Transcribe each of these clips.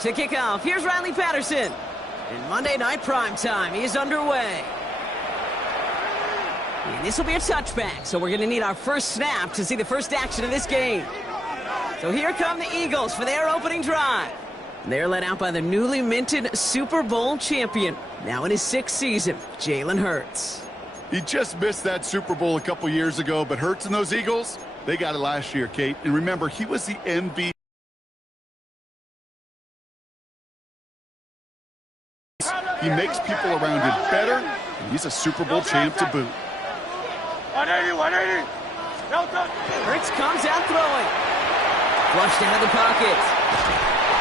To kick off, here's Riley Patterson. And Monday Night Primetime is underway. And this will be a touchback, so we're going to need our first snap to see the first action of this game. So here come the Eagles for their opening drive. They're led out by the newly minted Super Bowl champion, now in his 6th season, Jalen Hurts. He just missed that Super Bowl a couple years ago, but Hurts and those Eagles, they got it last year, Kate. And remember, he was the MVP. He makes people around him better, and he's a Super Bowl champ to boot. 180. Hurts comes out throwing. Flushed out of the pocket.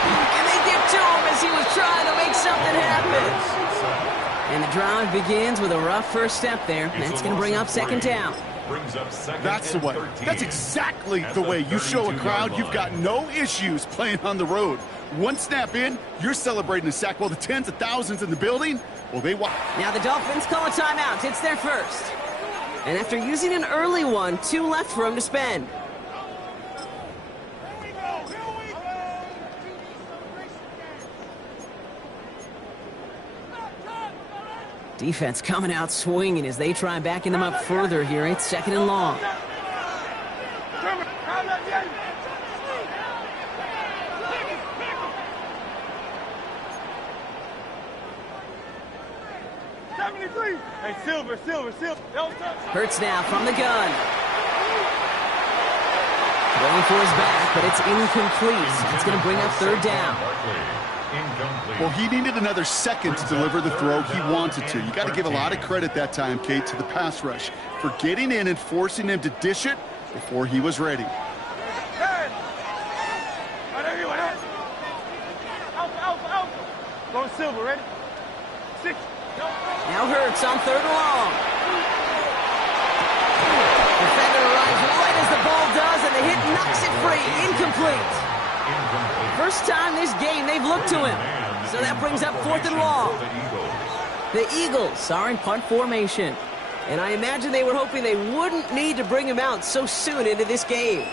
And they get to him as he was trying to make something happen. And the drive begins with a rough first step there. That's going to bring up second down. That's the way. That's exactly the way you show a crowd you've got no issues playing on the road. One snap in, you're celebrating a sack. Well, the tens of thousands in the building, well, they want. Now the Dolphins call a timeout. It's their first. And after using an early one, 2 left for him to spend. Defense coming out swinging as they try backing them up further here. It's second and long. Hey, Silver. Hurts now from the gun. Going for his back, but it's incomplete. It's going to bring up third down. Well, he needed another second to deliver the throw he wanted to. You got to give a lot of credit that time, Kate, to the pass rush for getting in and forcing him to dish it before he was ready. Go Silver, ready? 6. Now Hurts on third and long. Defender arrives right as the ball does, and the hit knocks it free. Incomplete. First time this game they've looked to him. So that brings up fourth and long. The Eagles are in punt formation. And I imagine they were hoping they wouldn't need to bring him out so soon into this game.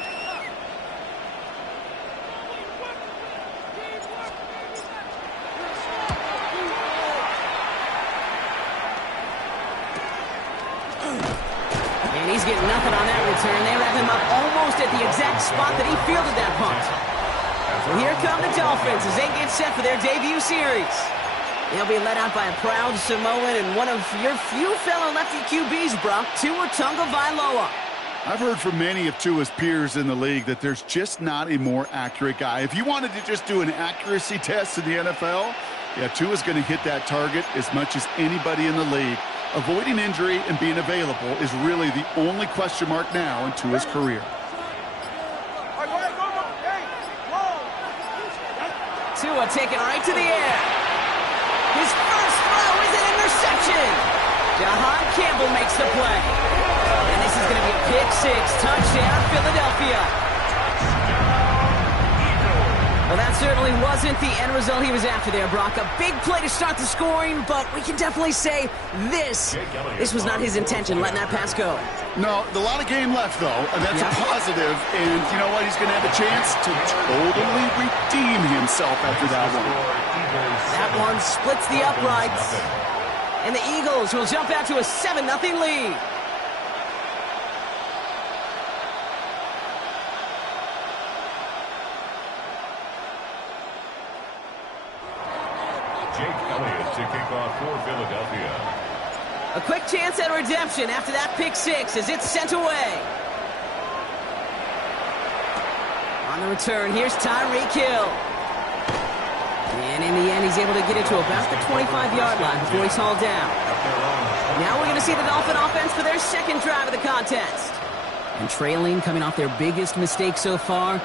And he's getting nothing on that return. They wrap him up almost at the exact spot that he fielded that punt. So here come the Dolphins as they get set for their debut series. They'll be led out by a proud Samoan and one of your few fellow lefty QBs, Brock, Tagovailoa. I've heard from many of Tua's peers in the league that there's just not a more accurate guy. If you wanted to just do an accuracy test in the NFL, yeah, Tua's going to hit that target as much as anybody in the league. Avoiding injury and being available is really the only question mark now in Tua's career. Tua taken right to the air. His first throw is an interception. Gtowncapp makes the play. And this is going to be a pick 6. Touchdown, Philadelphia. Well, that certainly wasn't the end result he was after there, Brock. A big play to start the scoring, but we can definitely say this was not his intention, letting that pass go. No, a lot of game left, though, and that's a positive. And you know what? He's going to have a chance to totally redeem himself after that one. That one splits the uprights. And the Eagles will jump out to a 7-0 lead. To kick off for Philadelphia. A quick chance at redemption after that pick 6 as it's sent away. On the return, here's Tyreek Hill. And in the end, he's able to get it to about the 25-yard line before he's hauled down. Now we're going to see the Dolphin offense for their second drive of the contest. And trailing, coming off their biggest mistake so far,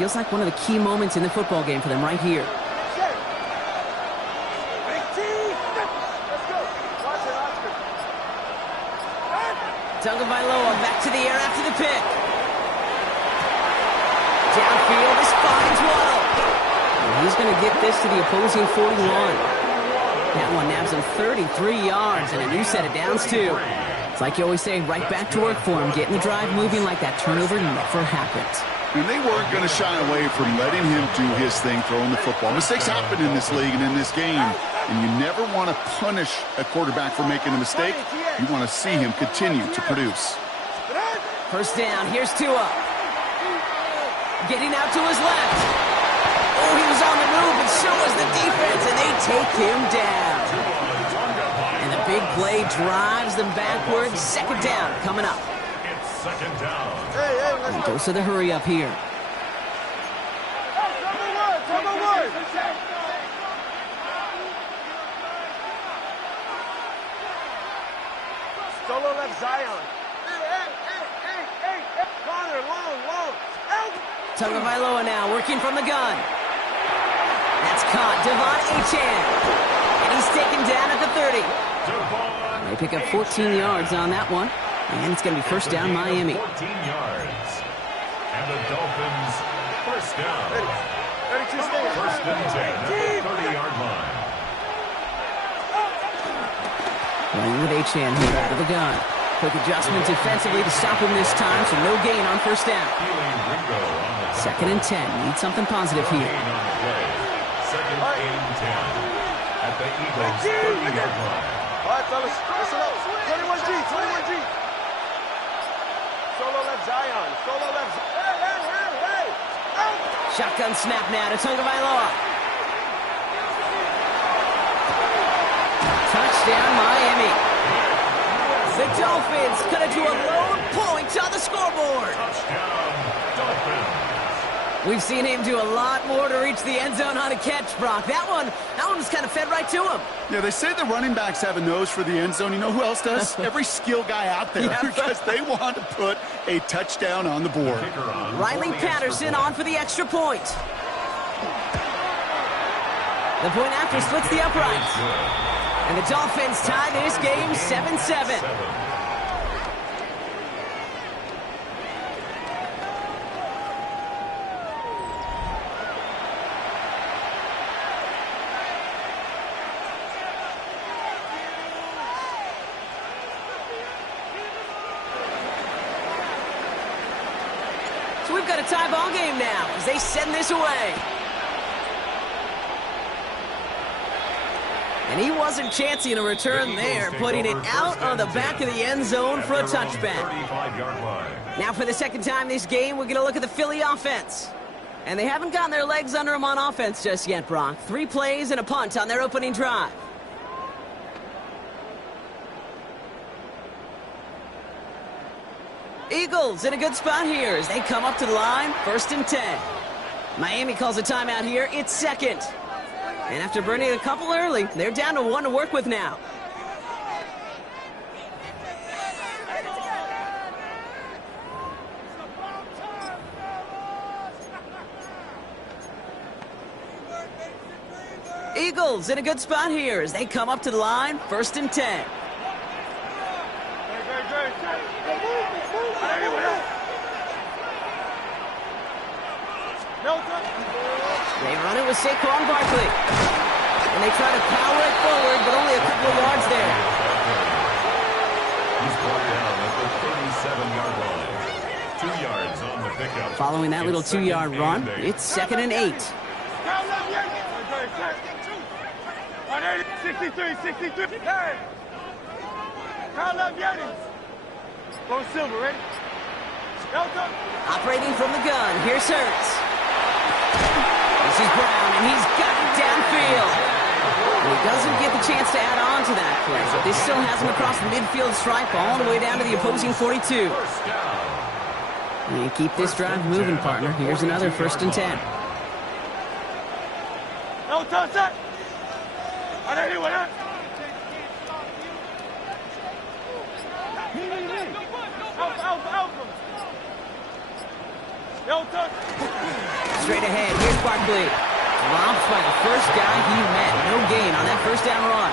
feels like one of the key moments in the football game for them right here. Tagovailoa back to the air after the pick. Downfield, this finds Waddle. And he's going to get this to the opposing 41. That one nabs him 33 yards and a new set of downs, too. It's like you always say, right back to work for him, getting the drive moving like that turnover never happened. And they weren't going to shy away from letting him do his thing, throwing the football. Mistakes happen in this league and in this game, and you never want to punish a quarterback for making a mistake. You want to see him continue to produce. First down, here's Tua. Getting out to his left. Oh, he was on the move, and so was the defense, and they take him down. And the big play drives them backwards. Second down coming up. It's second down. And dose of the hurry up here. Solo left Zion. Hey. Connor, long. Tagovailoa now working from the gun. That's caught. Devon Achane. And he's taken down at the 30. They pick up 14 yards on that one. And it's going to be first down Miami. 14 yards. And the Dolphins first down. 32 stands. First and 10 at the 30-yard line. Running with Achane here out of the gun. Quick adjustment defensively to stop him this time, so no gain on first down. Second and 10. Need something positive here. Second and 10 at the Eagles 30-yard line. All right, fellas, listen up. 21G. Solo left Zion. Hey. Shotgun snap now to Tagovailoa. Touchdown, Miami. The Dolphins cut it to a lone point on the scoreboard. Touchdown, Dolphins. We've seen him do a lot more to reach the end zone on a catch, Brock. That one was kind of fed right to him. Yeah, they say the running backs have a nose for the end zone. You know who else does? Every skill guy out there, because they want to put a touchdown on the board. Riley Patterson on for the extra point. The point after splits the uprights. And the Dolphins tie this game 7-7. So we've got a tie ball game now as they send this away. And he wasn't chancing a return there, putting it out on the back of the end zone for a touchback. Now for the second time this game, we're going to look at the Philly offense. And they haven't gotten their legs under them on offense just yet, Brock. 3 plays and a punt on their opening drive. Eagles in a good spot here as they come up to the line, first and 10. Miami calls a timeout here. It's second. And after burning a couple early, they're down to 1 to work with now. Eagles in a good spot here as they come up to the line, first and 10. They run it with Saquon Barkley. And they try to power it forward, but only a couple of yards there. He's brought down at the 37-yard line. 2 yards on the pickup. Following that little 2-yard run, it's second and 8. 63. Hey! Kyle left Yetis. Go Silver, ready? Delta. Operating from the gun, here's Hurts. This is Brown, and he's got it downfield. And he doesn't get the chance to add on to that play, but this still has him across the midfield stripe all the way down to the opposing 42. And keep this drive moving, partner. Here's another first and 10. No touch that. I don't know what. Alpha. No touch. Straight ahead, here's Barkley. Dropped by the first guy he met. No gain on that first down run.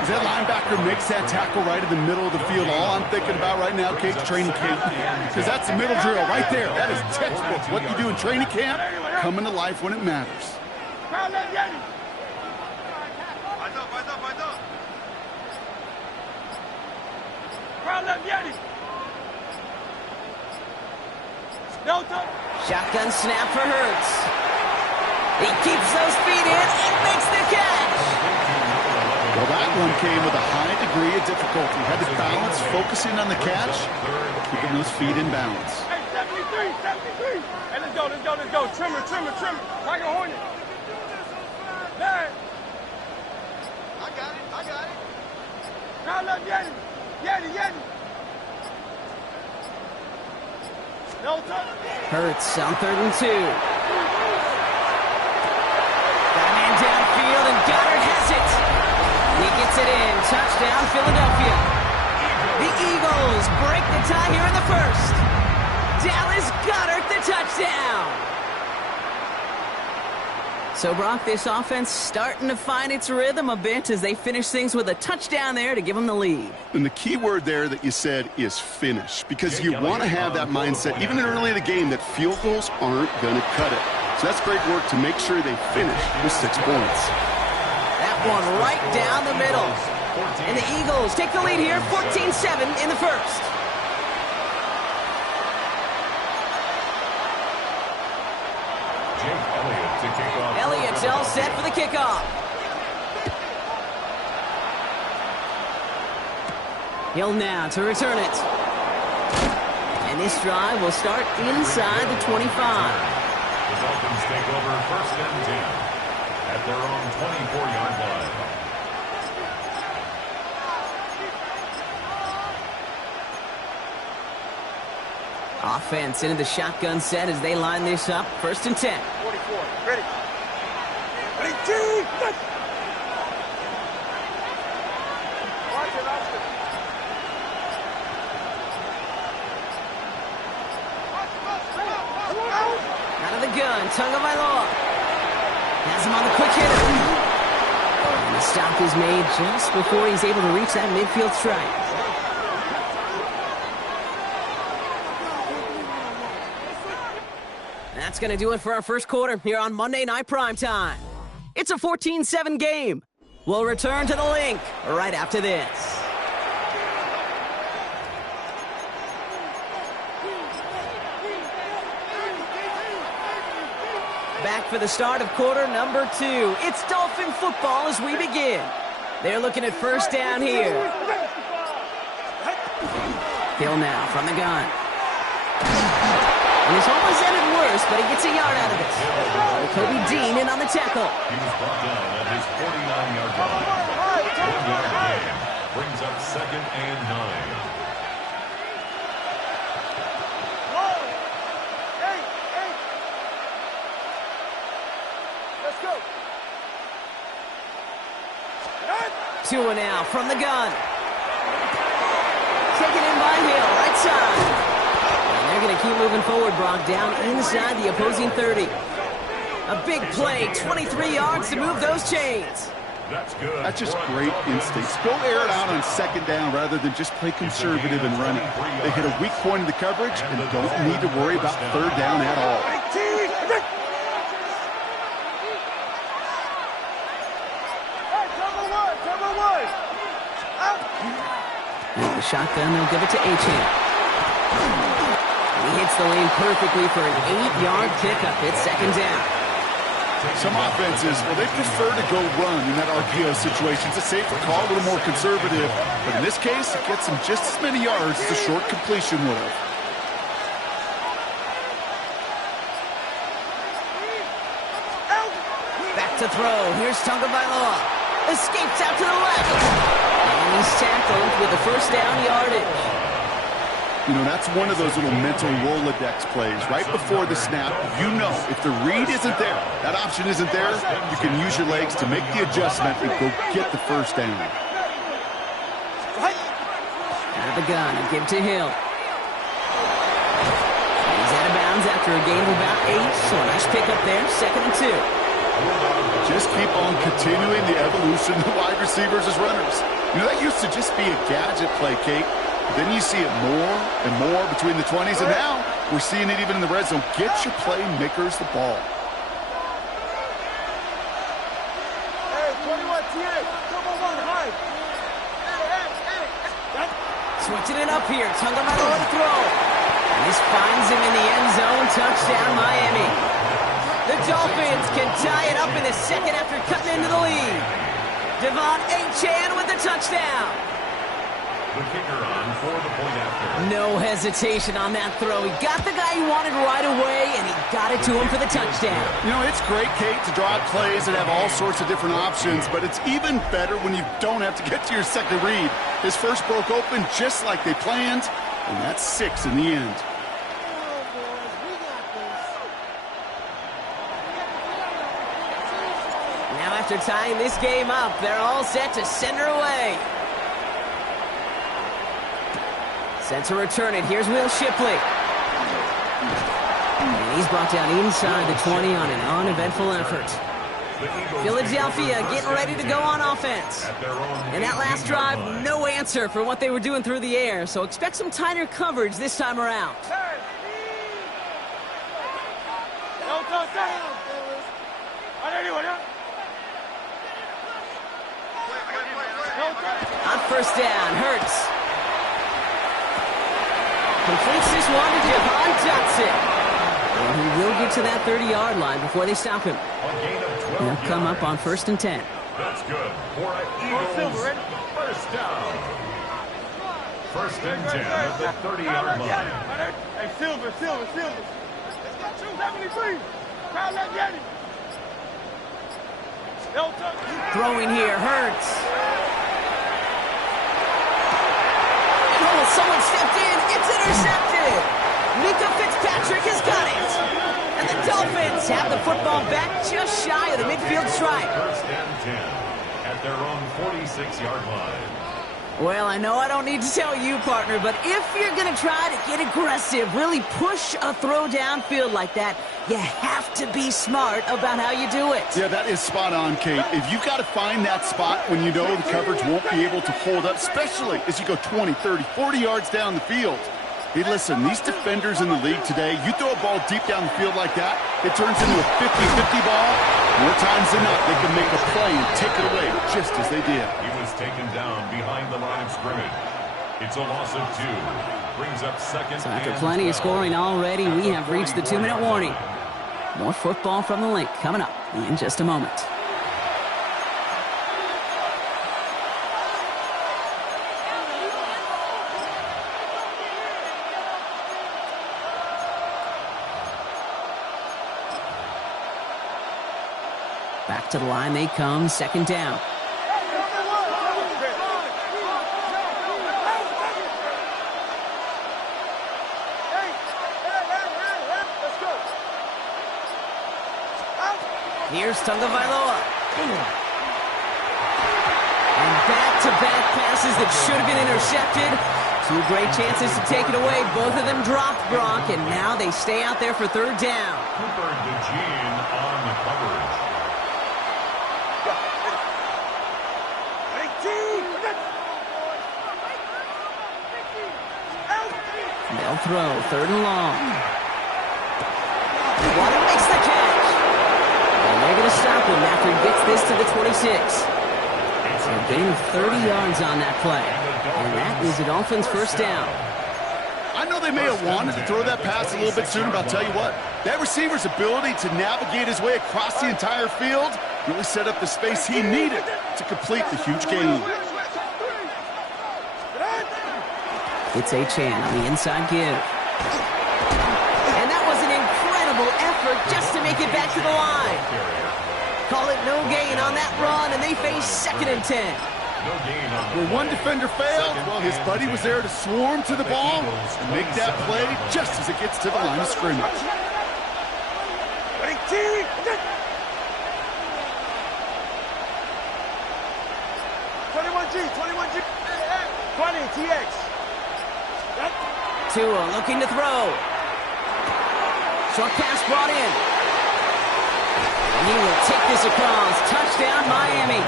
As that linebacker makes that tackle right in the middle of the field, all I'm thinking about right now, Kate's training camp. Because that's the middle drill right there. That is textbook. What you do in training camp, coming to life when it matters. No, don't. Shotgun snap for Hurts. He keeps those feet in and makes the catch. Well, that one came with a high degree of difficulty. Had to balance, focusing on the catch, keeping those feet in balance. Hey, 73. Hey, let's go. Trimmer. Tiger Hornet. There. I got it. Now look, Yeti. No touch. Hurts on 3rd and 2. Got a man downfield, and Goddard has it. He gets it in. Touchdown, Philadelphia. The Eagles break the tie here in the first. Dallas Goedert, the touchdown. So, Brock, this offense starting to find its rhythm a bit as they finish things with a touchdown there to give them the lead. And the key word there that you said is finish, because you want to have that mindset, even early in the game, that field goals aren't going to cut it. So that's great work to make sure they finish with 6 points. That one right down the middle. And the Eagles take the lead here, 14-7 in the first. Elliott's all set for the kickoff. Hill now to return it. And this drive will start inside the 25. The Dolphins take over 1st and 10 at their own 24-yard line. Offense into the shotgun set as they line this up. 1st and 10. 44. Ready, two. Watch it, Austin. Out of the gun, Tagovailoa. Has him on the quick hitter. And the stop is made just before he's able to reach that midfield strike. That's going to do it for our first quarter here on Monday Night Primetime. It's a 14-7 game. We'll return to the link right after this. Back for the start of quarter number 2. It's Dolphin football as we begin. They're looking at 1st down here. Hill now from the gun. And it's almost ended worse, but he gets a yard out of it. Kobe Dean in on the tackle. He was brought down at his 49-yard line. 1-yard gain brings up 2nd and 9. Let's go. Tua now from the gun. Taken in by Hill, right side. They're going to keep moving forward, Brock, down inside the opposing 30. A big play, 23 yards to move those chains. That's good. That's just great instincts. Go air it out on 2nd down rather than just play conservative and running. They hit a weak point in the coverage and don't need to worry about 3rd down at all. The shotgun, they'll give it to Achane. He hits the lane perfectly for an 8-yard pickup. It's 2nd down. Some offenses, well, they prefer to go run in that RPO situation. It's a safer call, a little more conservative. But in this case, it gets them just as many yards as a short completion would have. Back to throw. Here's Tagovailoa. Escapes out to the left. And he's tackled with the 1st down yardage. You know, that's one of those little mental Rolodex plays. Right before the snap, you know if the read isn't there, that option isn't there, you can use your legs to make the adjustment and go get the 1st down. Out of the gun and give to Hill. He's out of bounds after a gain of about 8, so a nice pickup there, 2nd and 2. Just keep on continuing the evolution of the wide receivers as runners. You know, that used to just be a gadget play, Kate. Then you see it more and more between the 20s, and now we're seeing it even in the red zone. Get your playmakers the ball. Hey, 21 TA, come on, high. Switching it up here. Tagovailoa to throw. And this finds him in the end zone. Touchdown, Miami. The Dolphins can tie it up in the second after cutting into the lead. Devon Achane with the touchdown. The kicker on for the point after. No hesitation on that throw. He got the guy he wanted right away, and he got it to him for the touchdown. You know, it's great, Kate, to draw up plays and have all sorts of different options, but it's even better when you don't have to get to your second read. His first broke open just like they planned, and that's 6 in the end. Now after tying this game up, they're all set to send her away. Set to return it. Here's Will Shipley. And he's brought down inside the 20 on an uneventful effort. Philadelphia getting ready to go on offense. And that last drive, no answer for what they were doing through the air, so expect some tighter coverage this time around. On first down, Hurts. Completes this one to Jahan Johnson. And he will get to that 30-yard line before they stop him. He'll come up on 1st and 10. That's good for an Eagles first down. 1st and 10 at the 30-yard line. Hey, Silver. 73. Crowd that Yeti. Throwing here, Hurts. Oh, someone stepped in. It's intercepted. Mika Fitzpatrick has got it. And the Dolphins have the football back just shy of the midfield stripe. 1st and 10 at their own 46-yard line. Well, I know I don't need to tell you, partner, but if you're going to try to get aggressive, really push a throw downfield like that, you have to be smart about how you do it. Yeah, that is spot on, Kate. If you've got to find that spot when you know the coverage won't be able to hold up, especially as you go 20, 30, 40 yards down the field. Hey, listen, these defenders in the league today, you throw a ball deep down the field like that, it turns into a 50-50 ball. More times than not, they can make a play and take it away, just as they did. He was taken down behind the line of scrimmage. It's a loss of 2. Brings up 2nd. So after plenty of scoring already, we have reached the 2-minute warning. More football from the link coming up in just a moment. Back to the line they come, 2nd down. Here's Tagovailoa. And back-to-back passes that should have been intercepted. 2 great chances to take it away. Both of them dropped, Gronk, and now they stay out there for 3rd down. Cooper DeJean on the coverage. They'll throw 3rd and long. Water makes the catch. And they're going to stop him after he gets this to the 26. So a gain of 30 yards on that play. And that is the Dolphins' 1st down. I know they may have wanted to throw that pass a little bit sooner, but I'll tell you what, that receiver's ability to navigate his way across the entire field really set up the space he needed to complete the huge gain. It's Achane on the inside give. And that was an incredible effort just to make it back to the line. Call it no gain on that run, and they face 2nd and 10. No gain on When one defender failed, well, his buddy was there to swarm to the ball and make that play just as it gets to the line of scrimmage. 21G. 20, TX. Tua looking to throw. Short pass brought in. And he will take this across. Touchdown, Miami.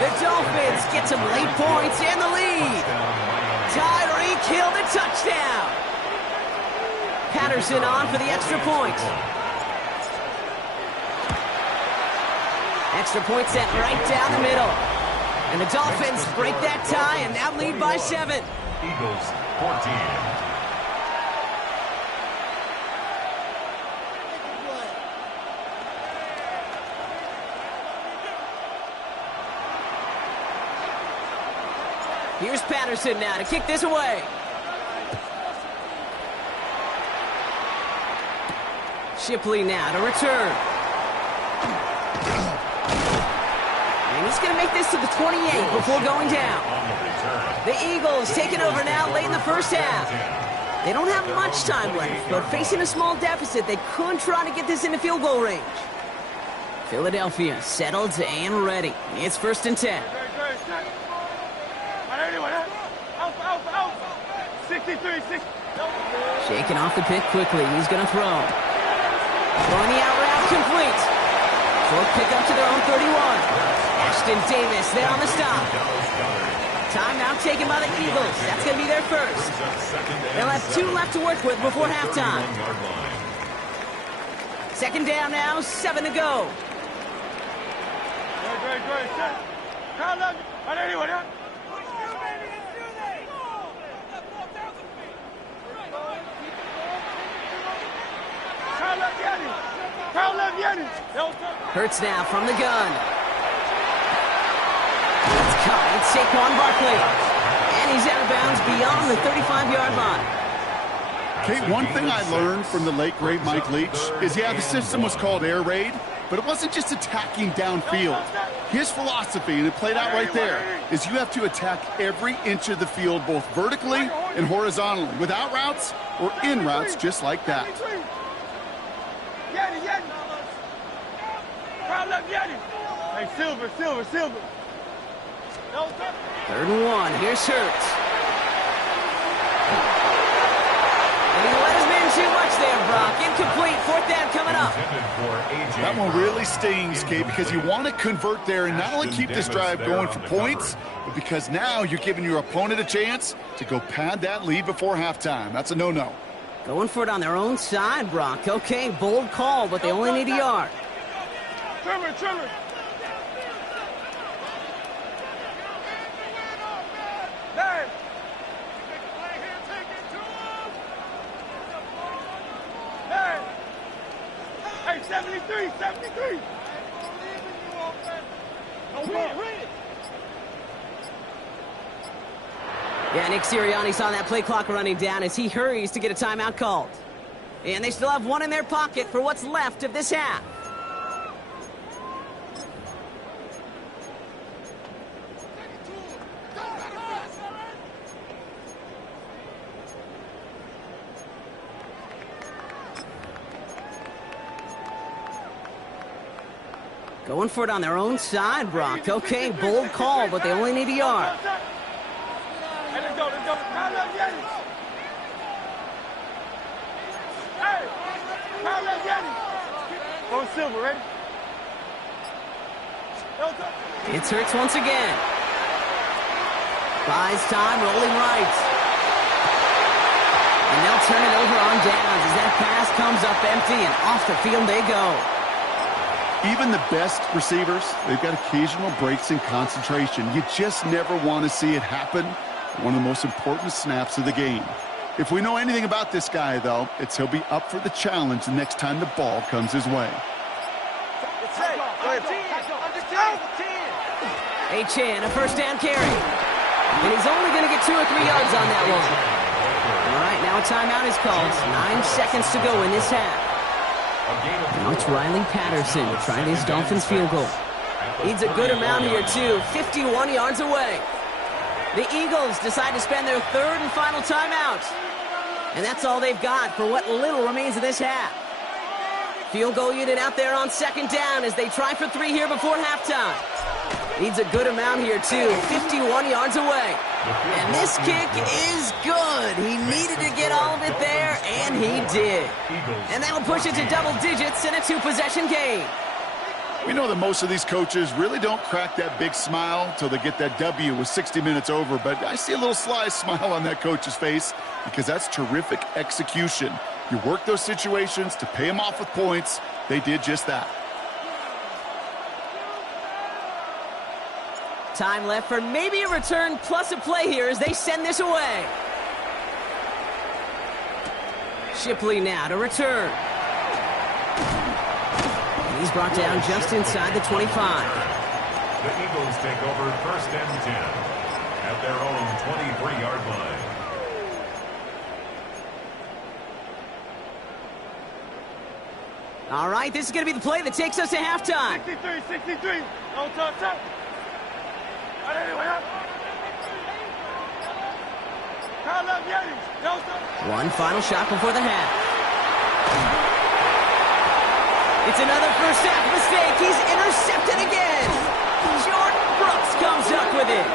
The Dolphins get some late points and the lead. Tyreek Hill the touchdown. Patterson on for the extra point. Extra point set right down the middle. And the Dolphins break that tie and now lead by 7. Eagles 14. Here's Patterson now to kick this away. Shipley now to return. And he's going to make this to the 28 before going down. The Eagles taking over now late in the first half. They don't have much time left, but facing a small deficit, they could try to get this into field goal range. Philadelphia settled and ready. It's 1st and 10. 63, 60. Shaking off the pick quickly. He's going to throw. Throwing the out route complete. Short pick up to their own 31. Ashton Davis there on the stop. Timeout taken by the Eagles. That's going to be their first. They'll have 2 left to work with before halftime. 2nd down now, 7 to go. Great. Hurts now from the gun. It's caught. It's Saquon Barkley. And he's out of bounds beyond the 35-yard line. Okay, one thing I learned from the late, great Mike Leach is, the system was called air raid, but it wasn't just attacking downfield. His philosophy, and it played out right there, is you have to attack every inch of the field, both vertically and horizontally, with out routes or in routes just like that. Hey, Silver. 3rd and 1. Here's Hurts. And he let his man too much there, Brock. Incomplete. 4th down coming up. That one really stings, Kate, because you want to convert there and not only keep this drive going for points, but because now you're giving your opponent a chance to go pad that lead before halftime. That's a no-no. Going for it on their own side, Brock. Okay, bold call, but they only need a yard. Trimmer. Hey, 73. Yeah, Nick Sirianni saw that play clock running down as he hurries to get a timeout called. And they still have one in their pocket for what's left of this half. Going for it on their own side, Brock. Okay, bold call, but they only need a yard. Hey, let's go. Go Silver, ready? It's Hurts once again. Buys time, rolling right. And they'll turn it over on downs as that pass comes up empty, and off the field they go. Even the best receivers, they've got occasional breaks in concentration. You just never want to see it happen. One of the most important snaps of the game. If we know anything about this guy, though, it's he'll be up for the challenge the next time the ball comes his way. Achane, a 1st down carry. And he's only going to get 2 or 3 yards on that one. All right, now a timeout is called. 9 seconds to go in this half. Now it's Riley Patterson trying his Dolphins field goal. Needs a good amount here, too. 51 yards away. The Eagles decide to spend their 3rd and final timeout. And that's all they've got for what little remains of this half. Field goal unit out there on 2nd down as they try for 3 here before halftime. Needs a good amount here, too. 51 yards away. And this kick is good. He needed to get all of it there, and he did. And that'll push it to double digits in a 2-possession game. We know that most of these coaches really don't crack that big smile till they get that W with 60 minutes over, but I see a little sly smile on that coach's face because that's terrific execution. You work those situations to pay them off with points. They did just that. Time left for maybe a return plus a play here as they send this away. Shipley now to return. And he's brought down just inside the 25. The Eagles take over 1st and 10. at their own 23-yard line. All right, this is going to be the play that takes us to halftime. 63. No touch. One final shot before the half. It's another first half mistake. He's intercepted again. Jordan Brooks comes up with it.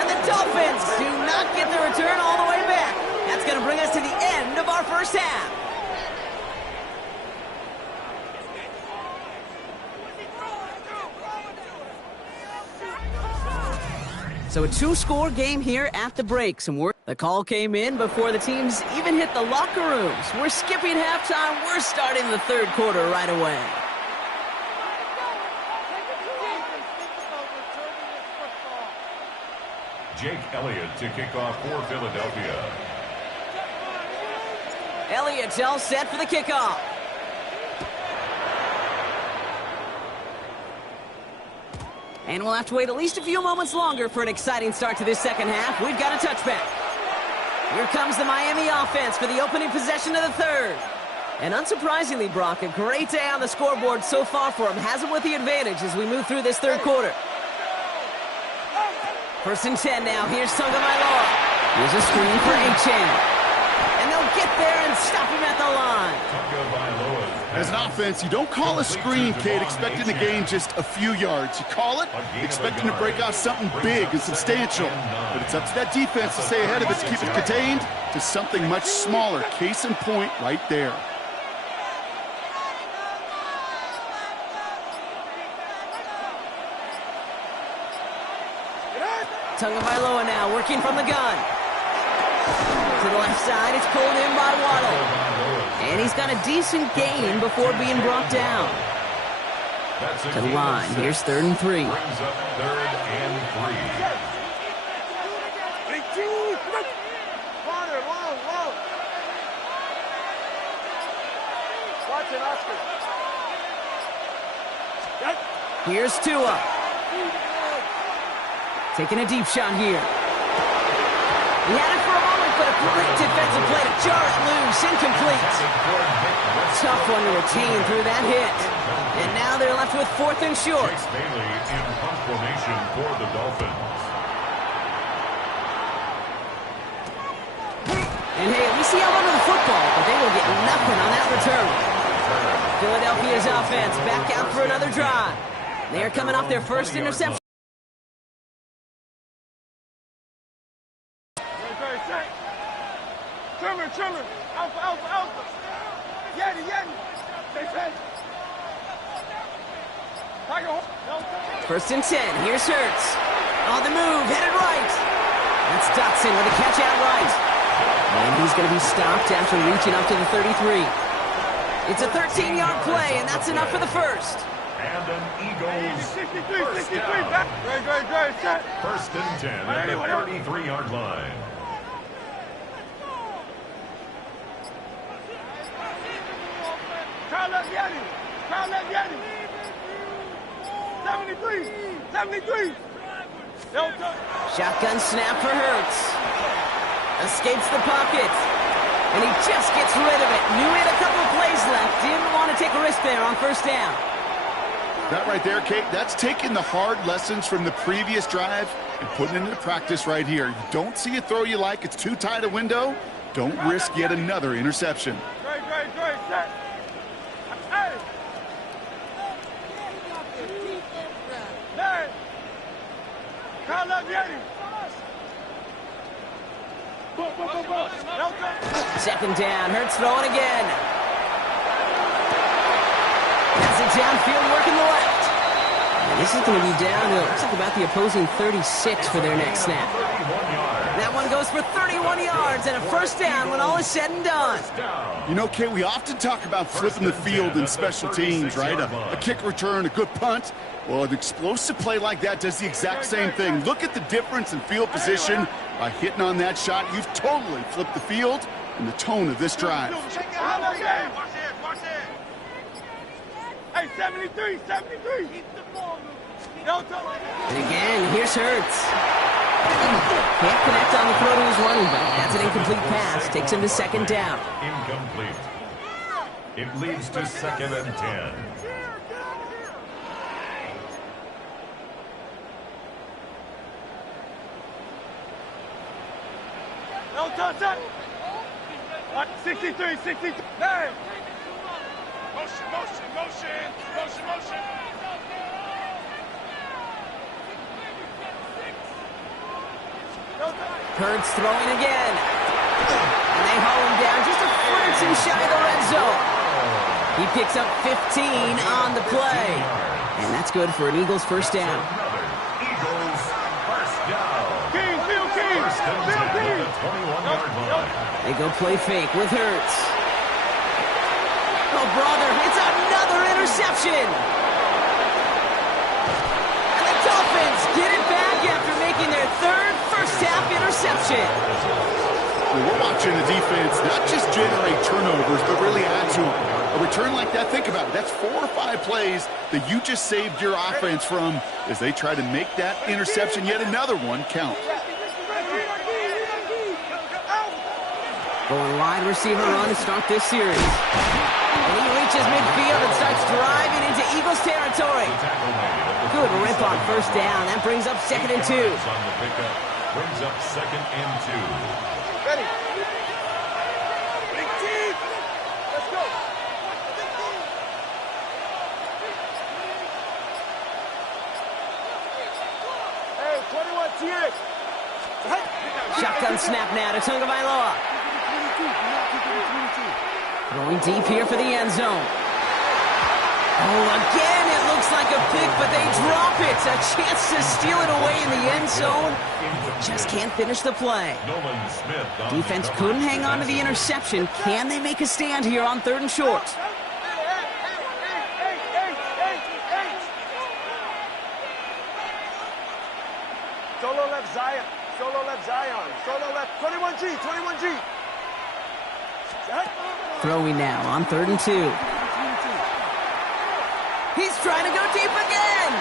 And the Dolphins do not get the return all the way back. That's going to bring us to the end of our first half. So a two-score game here at the breaks, and the call came in before the teams even hit the locker rooms. We're skipping halftime. We're starting the third quarter right away. Jake Elliott to kick off for Philadelphia. Elliott's all set for the kickoff. And we'll have to wait at least a few moments longer for an exciting start to this second half. We've got a touchback. Here comes the Miami offense for the opening possession of the third. And unsurprisingly, Brock, a great day on the scoreboard so far for him. Has him with the advantage as we move through this third quarter. 1st and 10 now. Here's Tagovailoa. Here's a screen for Achane. And they'll get there and stop him at the line. As an offense, you don't call a screen, Kate, expecting to gain just a few yards. You call it expecting to break out something big and substantial. But it's up to that defense to stay ahead of it, to keep it contained to something much smaller. Case in point right there. Tagovailoa now working from the gun. To the left side, it's pulled in by Waddle. And he's got a decent gain before being brought down. To the line, here's 3rd and 3. Brings up 3rd and 3. Here's Tua. Taking a deep shot here. He had it for a moment, but a great defensive play to jar it loose. Incomplete. Tough one to retain through that hit. And now they're left with 4th and short. Chase Bailey in punt formation for the Dolphins. And hey, at least he held onto the football, but they will get nothing on that return. Philadelphia's offense back out for another drive. They are coming off their first interception. Children. Alpha. Yeti. First and 10. Here's Hurts. On the move, headed right. That's Dotson with a catch out right. And he's going to be stopped after reaching up to the 33. It's a 13-yard play, and that's enough for the first. And an Eagles 63. first down. Great. Set. 1st and 10 at the 33-yard line. Try left Yeti. 73. Shotgun snap for Hurts. Escapes the pocket. And he just gets rid of it. Knew he had a couple of plays left. Didn't want to take a risk there on 1st down. That right there, Kate, that's taking the hard lessons from the previous drive and putting it into practice right here. You don't see a throw you like. It's too tight a window. Don't risk yet another interception. Great. Set. Hey. Try left Yeti. 2nd down. Hurts throwing again. Has it downfield, working the left. And this is going to be down to, looks like about the opposing 36 for their next snap. That one goes for 31 yards and a 1st down when all is said and done. You know, Kate, we often talk about flipping the field in special teams, right? A kick return, a good punt. Well, an explosive play like that does the exact same thing. Look at the difference in field position. By hitting on that shot, you've totally flipped the field and the tone of this drive. Watch it. Hey, 73. And again, here's Hurts. Can't connect on the throw to his running back. That's an incomplete pass. Takes him to second down. Incomplete. It leads to 2nd and 10. No touch. 63, 63. Hey. Motion. Hurts throwing again. And they haul him down just a foot or two shy of the red zone. He picks up 15 on the play. And that's good for an Eagles first down. Eagles first down. King. First and 10 at the 21-yard line. They go play fake with Hurts. Oh, brother, it's another interception. And the Dolphins get it back after making their third first-half interception. Well, we're watching the defense not just generate turnovers, but really add to them. A return like that, think about it. That's 4 or 5 plays that you just saved your offense from as they try to make that interception, yet another one, count. Going wide receiver run to start this series. And he reaches midfield and starts driving into Eagles territory. Good rip on first down. That brings up 2nd and 2. Brings up 2nd and 2. Ready. Big team. Let's go. Hey, 21 TX. Shotgun snap now to Tagovailoa. Throwing deep here for the end zone. Oh, again, it looks like a pick, but they drop it. A chance to steal it away in the end zone. Just can't finish the play. Defense couldn't hang on to the interception. Can they make a stand here on 3rd and short? Solo left Zion. Solo left 21G. Throwing now on 3rd and 2. He's trying to go deep again.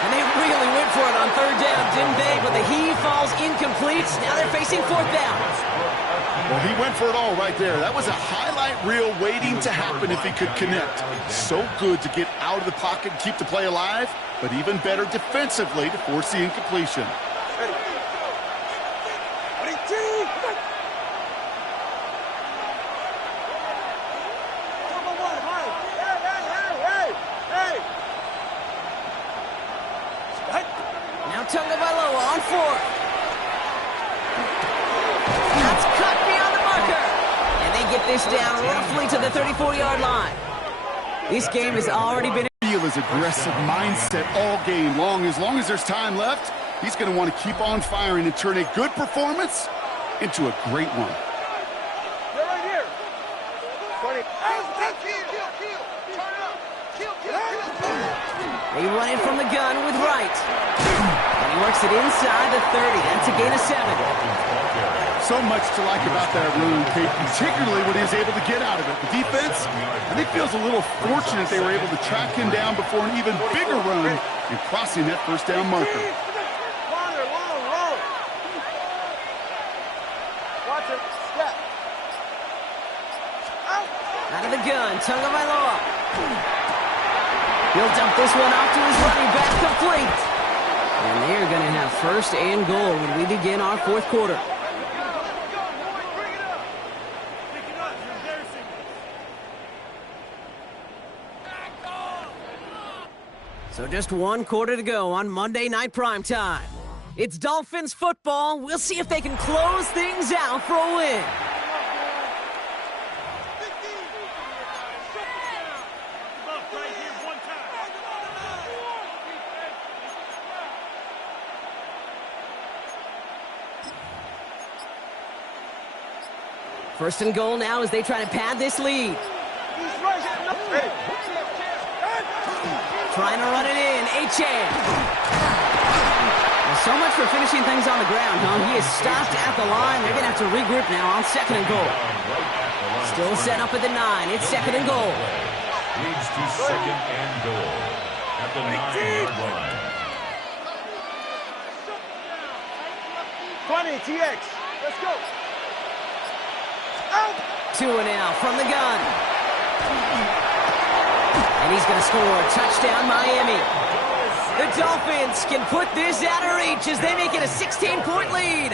And they really went for it on 3rd down, didn't they? But the heave falls incomplete. Now they're facing 4th down. Well, he went for it all right there. That was a highlight reel waiting to happen if he could connect. So good to get out of the pocket and keep the play alive, but even better defensively to force the incompletion. Now Tagovailoa on 4th. That's cut beyond the marker. And they get this down roughly to the 34-yard line. This game has already been... Feel his aggressive mindset all game long. As long as there's time left, he's going to want to keep on firing and turn a good performance into a great one. They're right here. 20. They run it from the gun with Wright. And he works it inside the 30. That's a gain of 7. So much to like about that run, Kate, particularly when he was able to get out of it. The defense, I think, feels a little fortunate they were able to track him down before an even bigger run and crossing that first down marker. Long. Watch it. Step. Out of the gun, Tagovailoa. He'll dump this one off to his running back, complete. And they're going to have 1st and goal when we begin our 4th quarter. So just 1 quarter to go on Monday Night Primetime. It's Dolphins football. We'll see if they can close things out for a win. First and goal now as they try to pad this lead. Trying to run it in. Achane. Well, so much for finishing things on the ground, huh? He is stopped at the line. They're going to have to regroup now on 2nd and goal. Still set up at the 9. It's 2nd and goal. Leads to 2nd and goal at the 9-yard line. 20, TX. Let's go. Out. 2 now from the gun. And he's going to score. Touchdown, Miami. The Dolphins can put this out of reach as they make it a 16-point lead.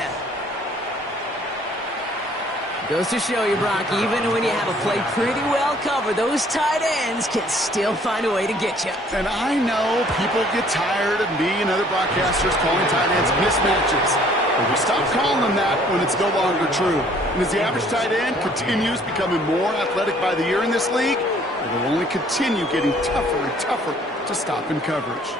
Goes to show you, Brock, even when you have a play pretty well covered, those tight ends can still find a way to get you. And I know people get tired of me and other broadcasters calling tight ends mismatches. But we stop calling them that when it's no longer true. And as the average tight end continues becoming more athletic by the year in this league, it will only continue getting tougher and tougher to stop in coverage.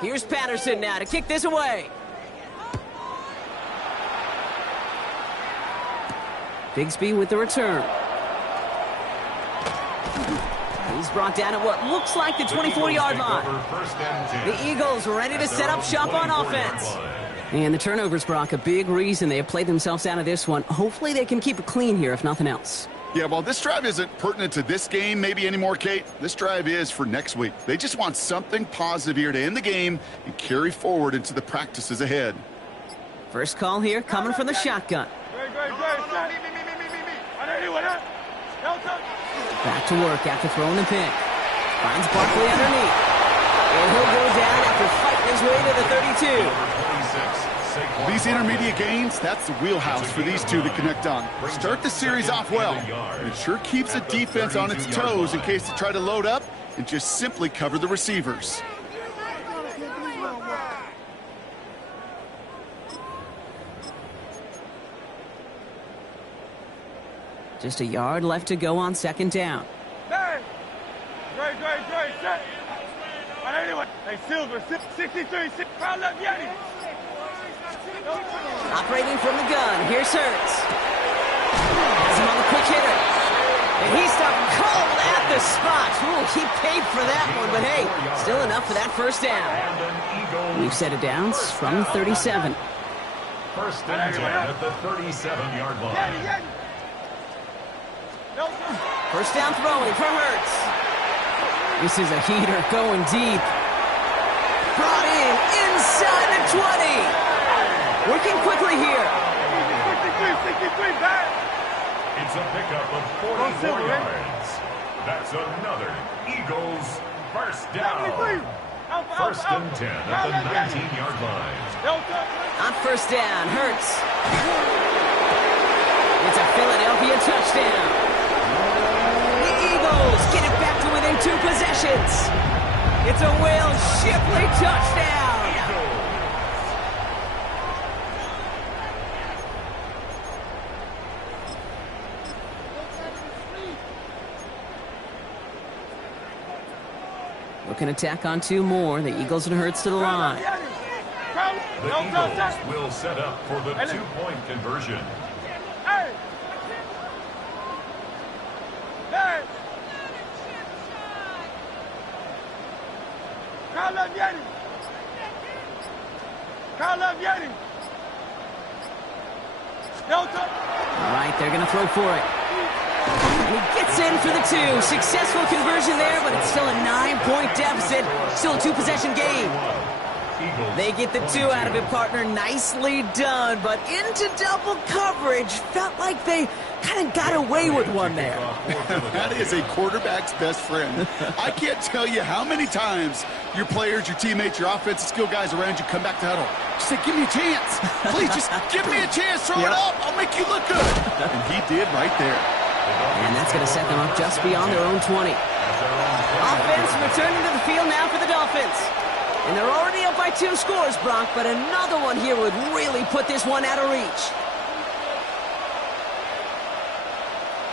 Here's Patterson now to kick this away. Bigsby with the return. He's brought down at what looks like the 24-yard line. The Eagles ready to set up shop on offense. And the turnovers, Brock, a big reason they have played themselves out of this one. Hopefully they can keep it clean here, if nothing else. Yeah, well, this drive isn't pertinent to this game maybe anymore, Kate. This drive is for next week. They just want something positive here to end the game and carry forward into the practices ahead. First call here coming from the shotgun. Back to work after throwing the pick. Finds Barkley underneath. And he'll go down after fighting his way to the 32. These intermediate gains, that's the wheelhouse for these two to connect on. Start the series off well. It sure keeps the defense on its toes in case they try to load up and just simply cover the receivers. Just a yard left to go on second down. Hey, Silver, 63, Operating from the gun, here's Hurts. Has him on the quick hitter. And he stopped cold at the spot. Ooh, he paid for that one, but hey, still enough for that first down. We've set it down from 37. First and 10 at the 37-yard line. First down throwing for Hurts. This is a heater going deep. Brought in inside the 20. Working quickly here. 63, back. It's a pickup of 44 yards. That's another Eagles first down. First and 10 at the 19-yard line. On first down, Hurts. It's a Philadelphia touchdown. The Eagles get it back to within 2 possessions. It's a Will Shipley touchdown. Looking to tack on 2 more. The Eagles and Hurts to the line. The Eagles will set up for the 2-point conversion. Hey! Hey! All right, they're going to throw for it. And he gets in for the 2. Successful conversion there, but it's still a 9-point deficit. Still a 2-possession game. They get the 2 out of it, partner. Nicely done, but into double coverage. Felt like they kind of got away with one there. That is a quarterback's best friend. I can't tell you how many times your players, your teammates, your offensive skill guys around you come back to huddle. Just say, give me a chance. Please, just give me a chance. Throw it up. I'll make you look good. And he did right there. And that's going to set them up just beyond their own 20. Offense returning to the field now for the Dolphins. And they're already up by 2 scores, Brock, but another one here would really put this one out of reach.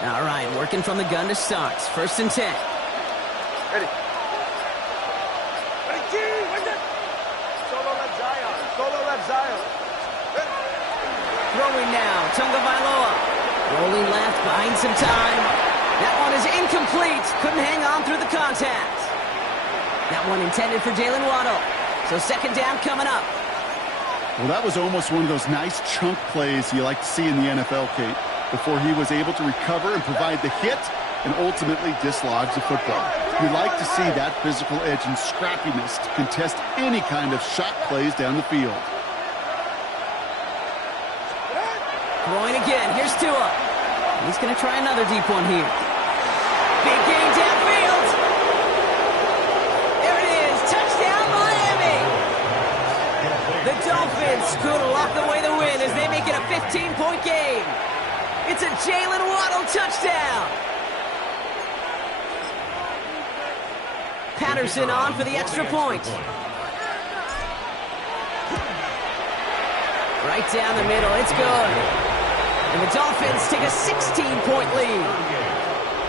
All right, working from the gun to start. First and 10. Ready. Solo left Zion. Throwing now, Tunga Vailoa. Rolling left, buying some time. That one is incomplete. Couldn't hang on through the contact. That one intended for Jalen Waddle. So second down coming up. Well, that was almost one of those nice chunk plays you like to see in the NFL, Kate. before he was able to recover and provide the hit and ultimately dislodge the football. You like to see that physical edge and scrappiness to contest any kind of shot plays down the field. Throwing again. Here's Tua. He's going to try another deep one here. Big gain downfield. There it is. Touchdown, Miami. The Dolphins could lock away the win as they make it a 15-point game. It's a Jalen Waddle touchdown. Patterson on for the extra point. Right down the middle. It's good. And the Dolphins take a 16-point lead.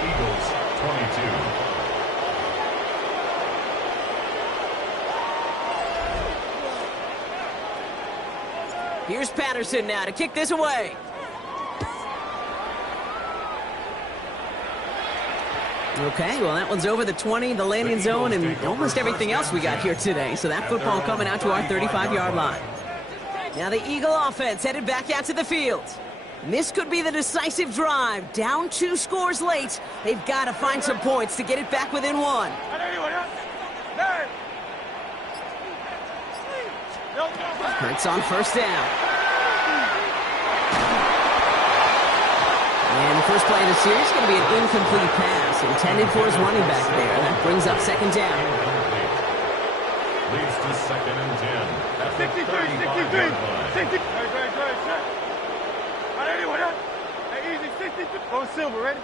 Eagles 22. Here's Patterson now to kick this away. Okay, well, that one's over the 20, the landing zone, and almost everything else we got here today. So that football coming out to our 35-yard line. Now the Eagle offense headed back out to the field. And this could be the decisive drive. Down 2 scores late. They've got to find some points to get it back within 1. Hurts on first down. And the first play of the series is going to be an incomplete pass intended for his running back there. That brings up second down. Leads to 2nd and 10 at the 35-yard line. 63. Hey, easy, 63. Go Silver, ready?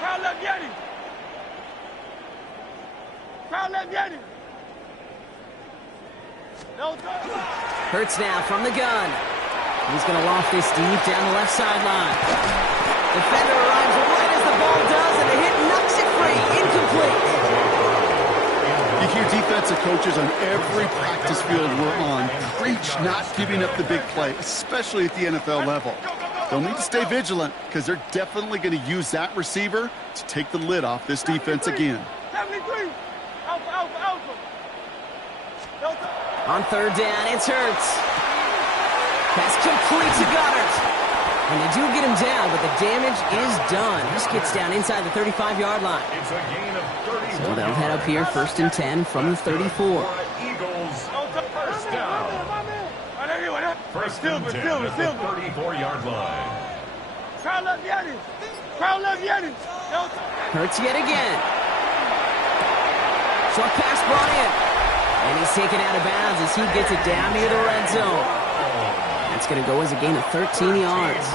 Crowd left Yeti. Crowd left Yeti. No touch. Hurts now from the gun. He's going to loft this deep down the left sideline. Defender arrives right as the ball does, and the hit knocks it free. Incomplete. You hear defensive coaches on every practice field we're on preach not giving up the big play, especially at the NFL level. They'll need to stay vigilant because they're definitely going to use that receiver to take the lid off this defense again. 73. Alpha. No touch. On third down, it's Hurts. Pass complete to Goddard. And they do get him down, but the damage is done. This gets down inside the 35-yard line. It's a gain of 31. So they'll head up here 1st and 10 from the 34. Eagles first down. 1st and 10 at the 34-yard line. Crowd left Yeti. Crowd left Yeti. No touch. Hurts yet again. Short pass brought in. And he's taken out of bounds as he gets it down near the red zone. That's going to go as a gain of 13 yards.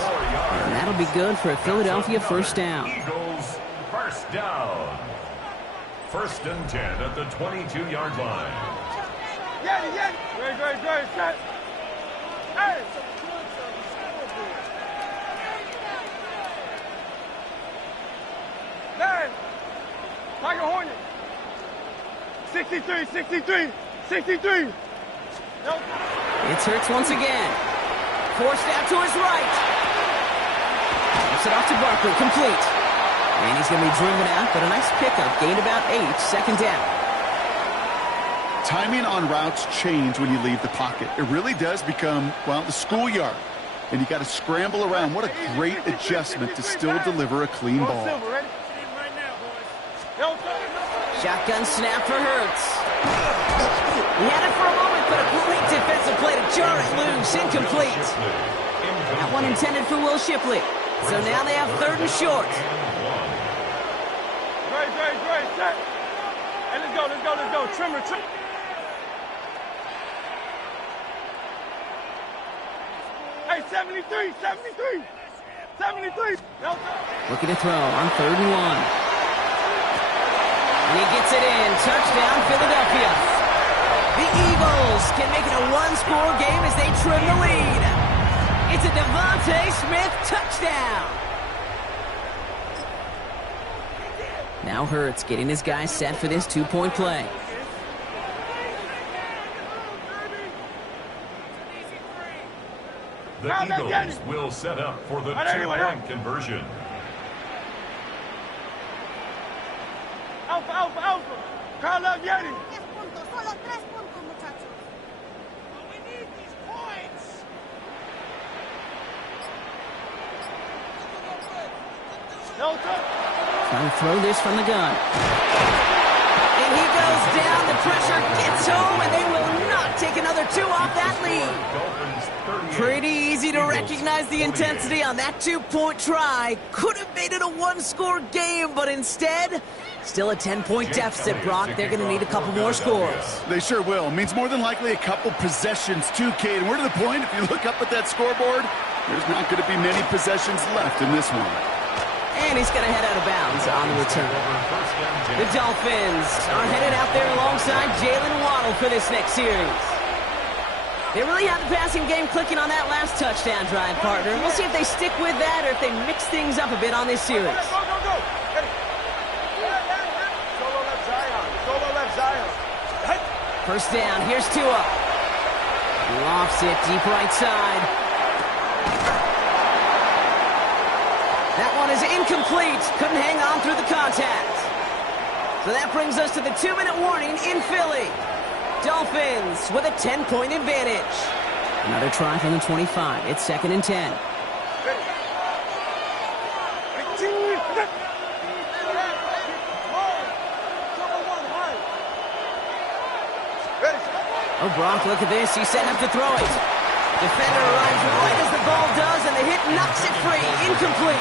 And that'll be good for a Philadelphia first down. Eagles first down. 1st and 10 at the 22-yard line. Yeti. Great, set. Hey. Hey. Tiger Hornet. 63. Nope. It's Hurts once again. Forced out to his right. Pass it off to Barkley, complete. And he's going to be driven out, but a nice pickup. Gained about 8, 2nd down. Timing on routes change when you leave the pocket. It really does become, well, the schoolyard. And you got to scramble around. What a great adjustment to still deliver a clean ball. Shotgun snap for Hurts. He had it for a moment, but a great defensive play to jar it loose. Incomplete. That one intended for Will Shipley. So now they have 3rd and short. Great. Set. Hey, let's go. Trimmer. Hey, 73. No touch. Looking to throw on 3rd and 1. And he gets it in. Touchdown, Philadelphia. The Eagles can make it a 1-score game as they trim the lead. It's a Devontae Smith touchdown. Now Hurts getting his guys set for this 2-point play. The Eagles will set up for the 2-point conversion. Alpha. Crowd left Yeti. Trying to throw this from the gun. And he goes down. The pressure gets home, and they will not take another 2 off that lead. Pretty easy to recognize the intensity on that 2-point try. Could have made it a 1-score game, but instead, still a 10-point deficit, Brock. They're going to need a couple more scores. They sure will. Means more than likely a couple possessions too, Cade. And we're to the point, if you look up at that scoreboard, there's not going to be many possessions left in this one. And he's going to head out of bounds on the return. The Dolphins are headed out there alongside Jalen Waddle for this next series. They really have the passing game clicking on that last touchdown drive, partner. We'll see if they stick with that or if they mix things up a bit on this series. First down, here's Tua. Lofts it deep right side. That one is incomplete. Couldn't hang on through the contact. So that brings us to the 2-minute warning in Philly. Dolphins with a 10-point advantage. Another try from the 25. It's 2nd and 10. Oh, Brock, look at this. He's setting up to throw it. Defender arrives right as the ball does, and the hit knocks it free. Incomplete.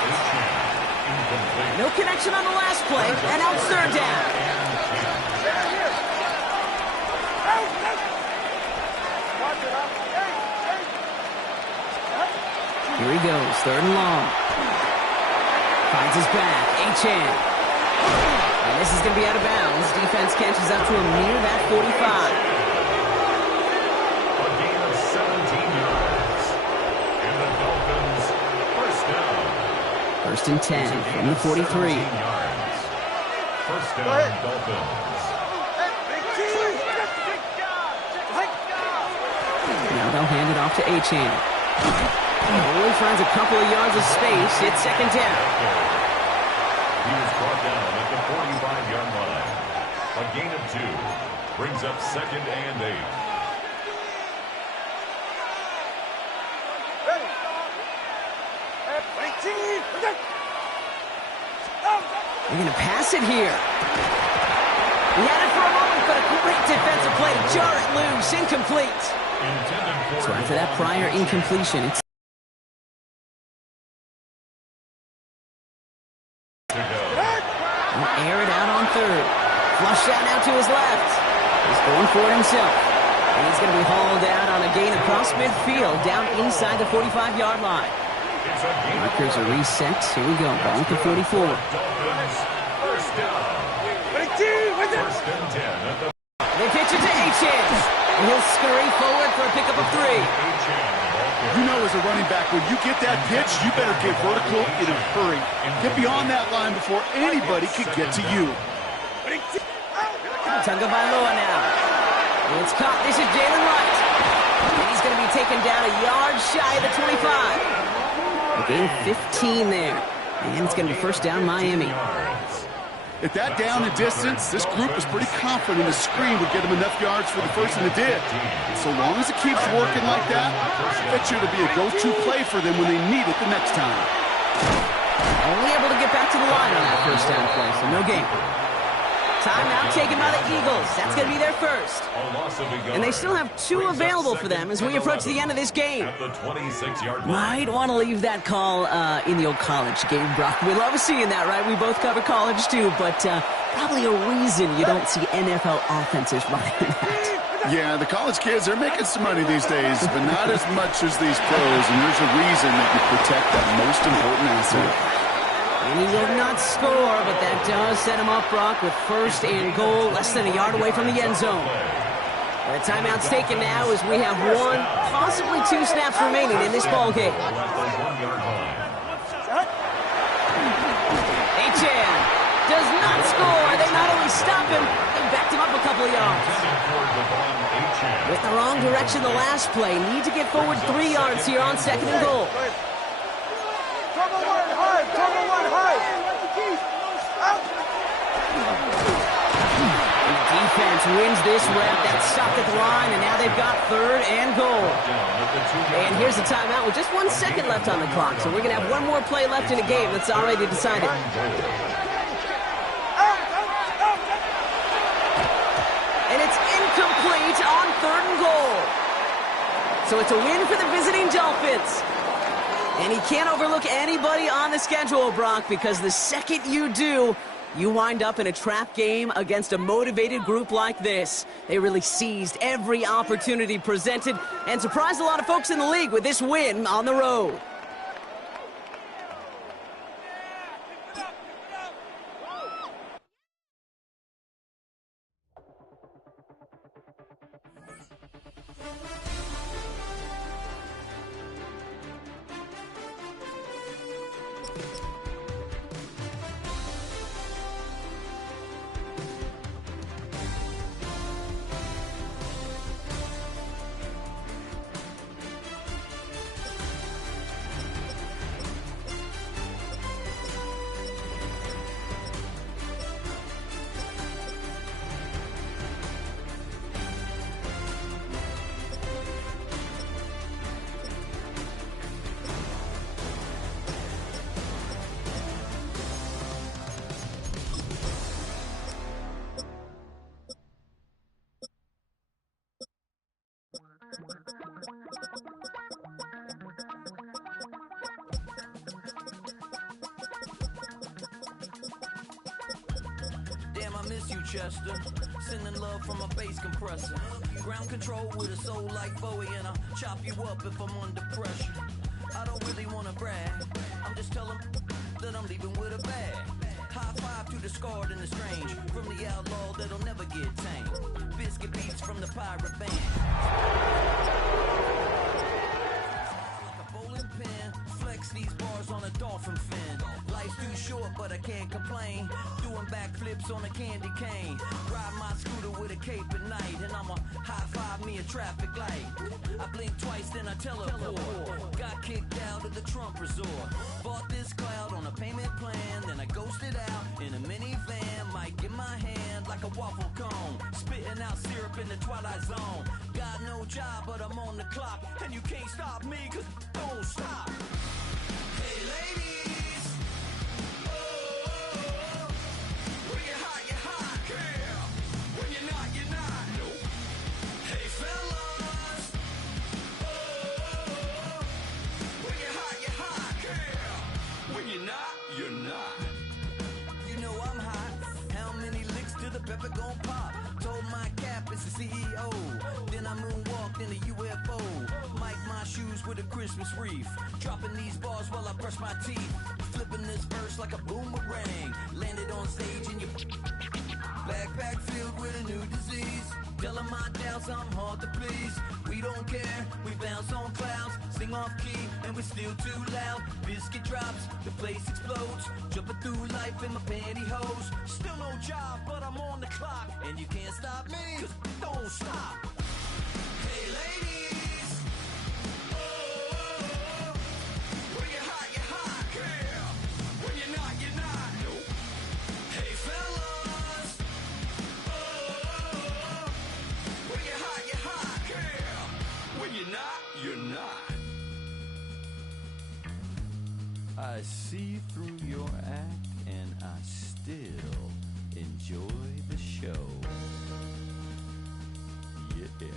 No connection on the last play, and now it's 3rd down. Here he goes, 3rd and long. Finds his back, Achane. And this is going to be out of bounds. Defense catches up to him near that 45. A gain of 17 yards. And the Dolphins, first down. 1st and 10 from the 43. First down, Dolphins. Now they'll hand it off to Achane. Only finds a couple of yards of space. It's 2nd down. He was brought down at the 45-yard line. A gain of 2 brings up 2nd and 8. They're going to pass it here. He had it for a moment, but a great defensive play to jar it loose. Incomplete. So after that prior incompletion, it's air it out on 3rd. Flush out now to his left. He's going for it himself. And he's going to be hauled out on a gain across midfield, down inside the 45-yard line. Markers are reset. Here we go. Ball at the 44. First down. First and 10. They pitch it to Achane. And he'll scurry forward for a pickup of 3. You know, as a running back, when you get that pitch, you better get vertical in a hurry. Get beyond that line before anybody can get to you. Tagovailoa now. And it's caught. This is Jalen Wright. And he's going to be taken down a yard shy of the 25. A gain of 15 there. And it's going to be first down Miami. At that down and distance, this group was pretty confident the screen would get them enough yards for the first, and it did. So long as it keeps working like that, it's sure to be a go-to play for them when they need it the next time. Only able to get back to the line on that first down play, so no gain. Timeout taken by the Eagles. That's going to be their first. And they still have 2 available for them as we approach the end of this game. Might want to leave that call in the old college game, Brock. We love seeing that, right? We both cover college, too, but probably a reason you don't see NFL offenses running that. Yeah, the college kids, they're making some money these days, but not as much as these pros, and there's a reason that you protect that most important asset. And he will not score, but that does set him up, Brock, with 1st and goal, less than a yard away from the end zone. The timeout's taken now as we have 1, possibly 2 snaps remaining in this ball game. Achane does not score. They not only stop him, they backed him up a couple of yards. With the wrong direction the last play, need to get forward 3 yards here on 2nd and goal. wins this rep. That's stopped at the line, and now they've got 3rd and goal. And here's the timeout with just 1 second left on the clock. So we're going to have one more play left in the game that's already decided. And it's incomplete on 3rd and goal. So it's a win for the visiting Dolphins. And he can't overlook anybody on the schedule, Brock, because the second you do, you wind up in a trap game against a motivated group like this. They really seized every opportunity presented and surprised a lot of folks in the league with this win on the road. Damn, I miss you, Chester. Sending love from a bass compressor. Ground control with a soul like Bowie, and I'll chop you up if I'm under pressure. I don't really wanna brag. I'm just telling that I'm leaving with a bag. High five to the scarred and the strange. From the outlaw that'll never get tamed. Biscuit beats from the pirate band. Like a bowling pin. Flex these bars on a dolphin fin. Life's too short, but I can't complain. Doing backflips on a candy cane. Ride my scooter with a cape at night. And I'ma high five me a traffic light. I blink twice, then I teleport. Got kicked out of the Trump resort. Bought this cloud on a payment plan. Then I ghosted out in a minivan. Mic in my hand like a waffle cone. Spitting out syrup in the twilight zone. Got no job, but I'm on the clock. And you can't stop me, cause don't stop. Hey ladies, oh, when you're hot, girl. When you're not, you're not. Nope. Hey fellas, oh, when you're hot, girl. When you're not, you're not. You know I'm hot. How many licks till the pepper gon' pop? Told my cap it's the CEO. Then I moonwalked in a UFO. Mic my shoes with a Christmas wreath. Dropping these bars while I brush my teeth. Flipping this verse like a boomerang. Landed on stage in your backpack filled with a new disease. Telling my doubts I'm hard to please. We don't care, we bounce on clouds. Sing off key and we're still too loud. Biscuit drops, the place explodes. Jumping through life in my pantyhose. Still no job, but I'm on the clock. And you can't stop me, cause don't stop. Hey ladies, oh, when you're hot, girl. When you're not, you're not. Nope. Hey fellas, oh, when you're hot, girl. When you're not, you're not. I see through your act and I still enjoy the show. Yeah.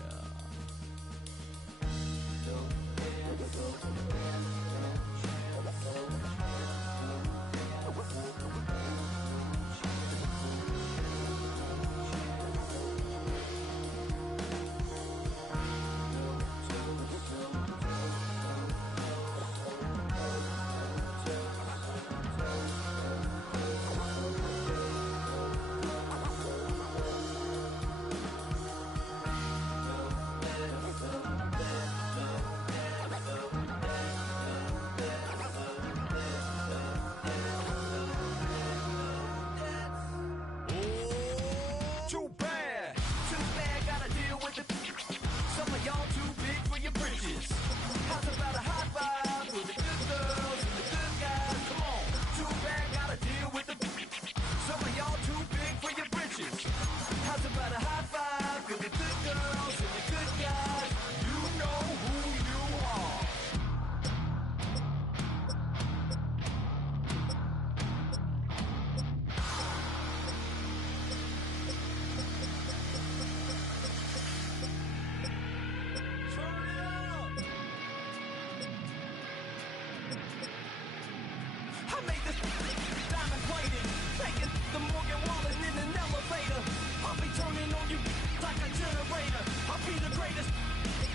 I'll be the greatest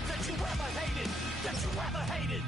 that you ever hated, that you ever hated.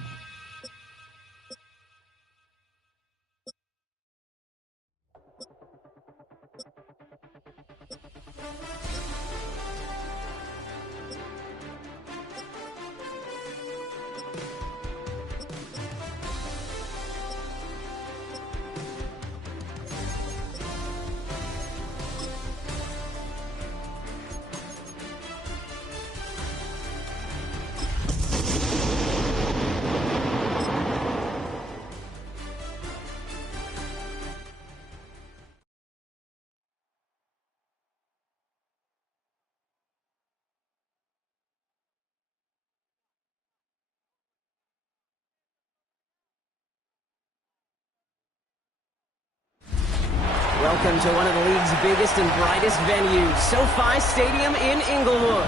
Welcome to one of the league's biggest and brightest venues, SoFi Stadium in Inglewood.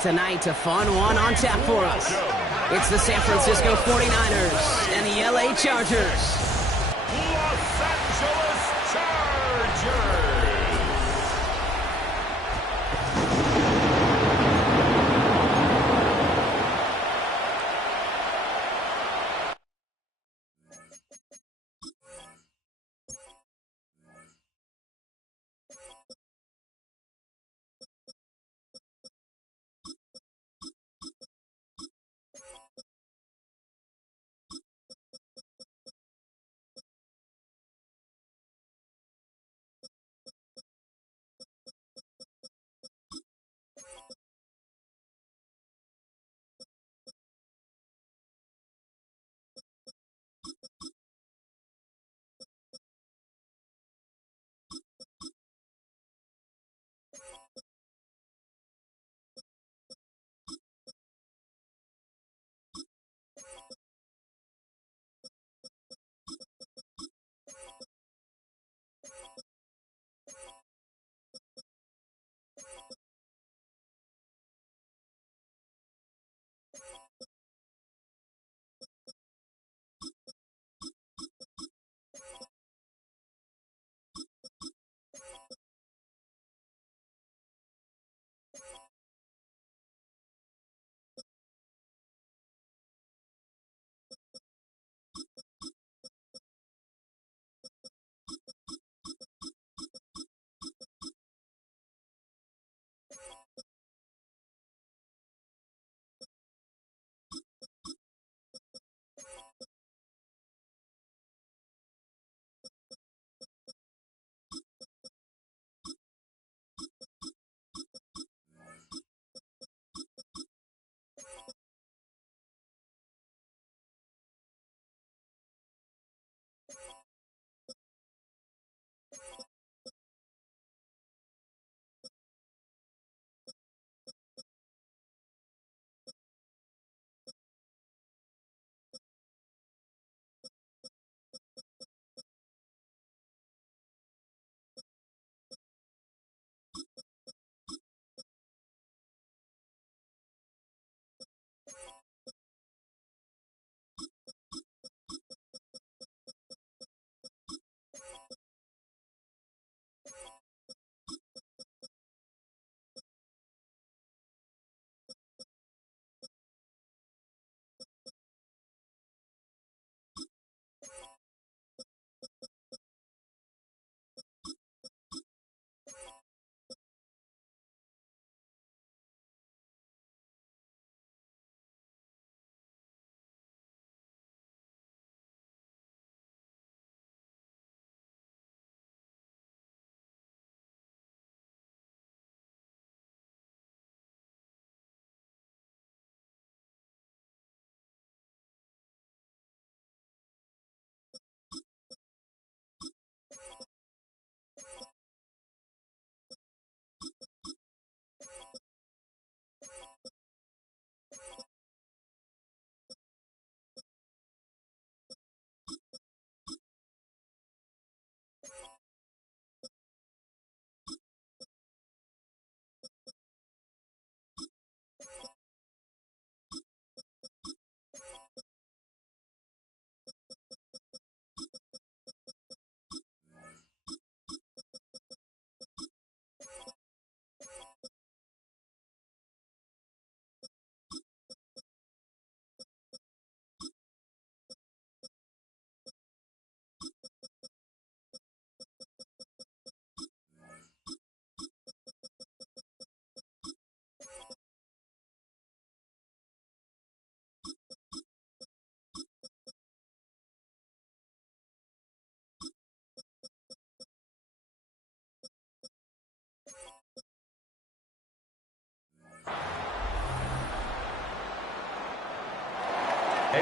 Tonight, a fun one on tap for us. It's the San Francisco 49ers and the LA Chargers. Los Angeles Chargers.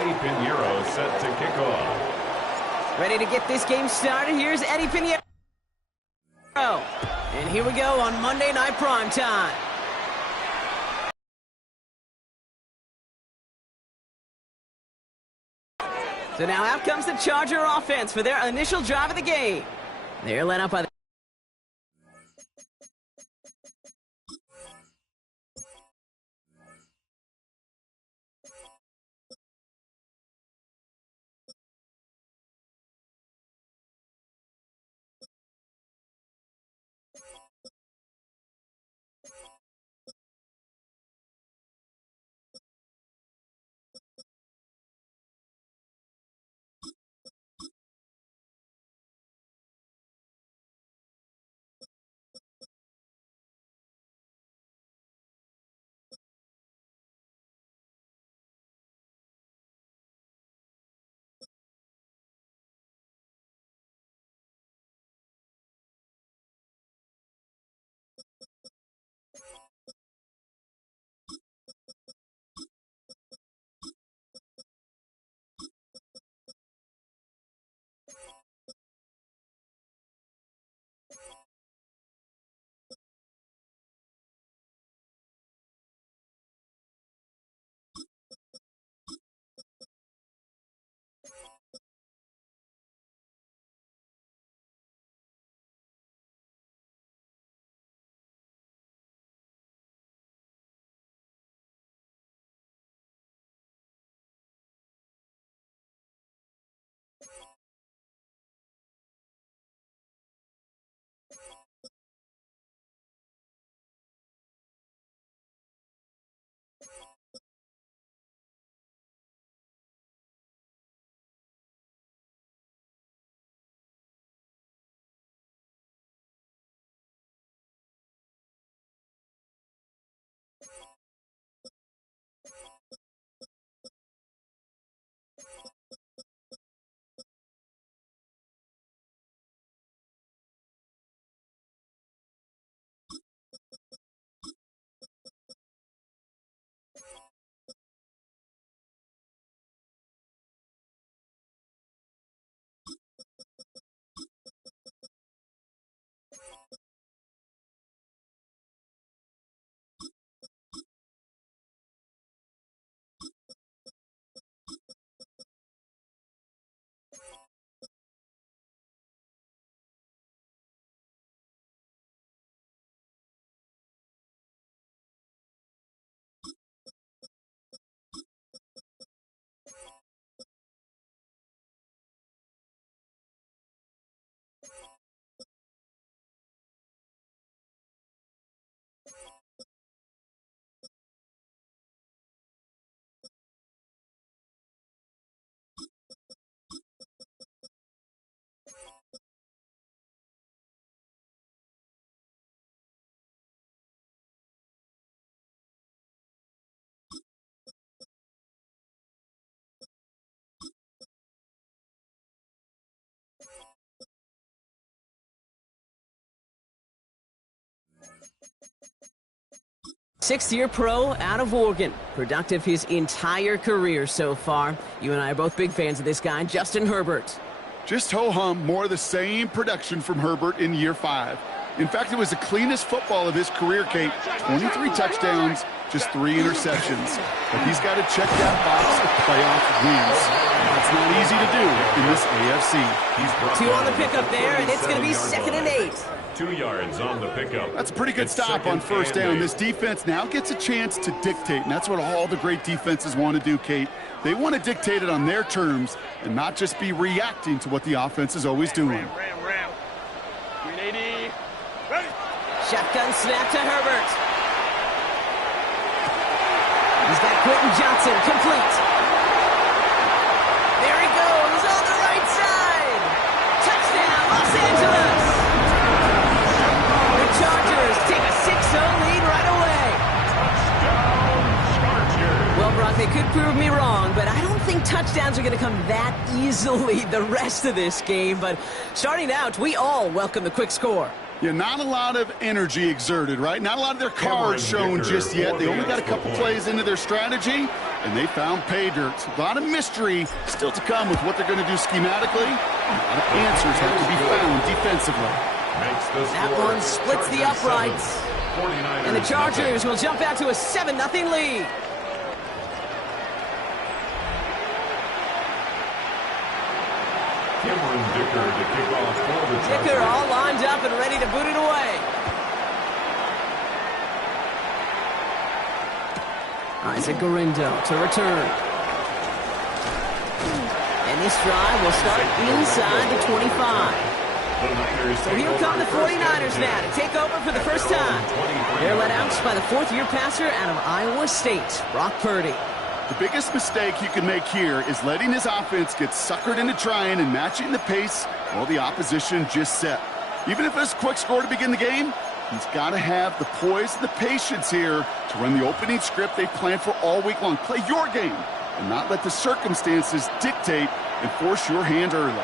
Eddie Pinheiro set to kick off. Ready to get this game started. Here's Eddie Pinheiro. And here we go on Monday Night Primetime. So now out comes the Charger offense for their initial drive of the game. They're led up by the sixth-year pro out of Oregon. Productive his entire career so far. You and I are both big fans of this guy, Justin Herbert. Just ho-hum, more of the same production from Herbert in year 5. In fact, it was the cleanest football of his career, Kate. 23 touchdowns, just 3 interceptions. But he's got to check that box of playoff wins. That's not easy to do in this AFC. 2 on the pickup there, and it's going to be 2nd and 8. 2 yards on the pickup. That's a pretty good stop on first down. This defense now gets a chance to dictate, and that's what all the great defenses want to do, Kate. They want to dictate it on their terms and not just be reacting to what the offense is always doing. Ram. 380. Ready. Shotgun snap to Herbert. He's got Quentin Johnson complete. There he goes on the right side. Touchdown, Los Angeles. The Chargers take a 6-0 lead right away. Touchdown, Chargers. Well, Brock, they could prove me wrong, but I don't think touchdowns are going to come that easily the rest of this game. But starting out, we all welcome the quick score. Yeah, not a lot of energy exerted, right? Not a lot of their cards shown just yet. They only got a couple plays into their strategy, and they found pay dirt. A lot of mystery still to come with what they're going to do schematically. A lot of answers have to be found defensively. That one splits the uprights. And the Chargers will jump out to a 7-0 lead. Dicker to kick off for the Chargers. Dicker all lined up and ready to boot it away. Isaac Gorindo to return. And this drive will start inside the 25. So here come the 49ers now to take over for the first time. They're led out by the fourth-year passer out of Iowa State, Brock Purdy. The biggest mistake you can make here is letting his offense get suckered into trying and matching the pace while the opposition just set. Even if it's a quick score to begin the game, he's got to have the poise and the patience here to run the opening script they planned for all week long. Play your game and not let the circumstances dictate and force your hand early.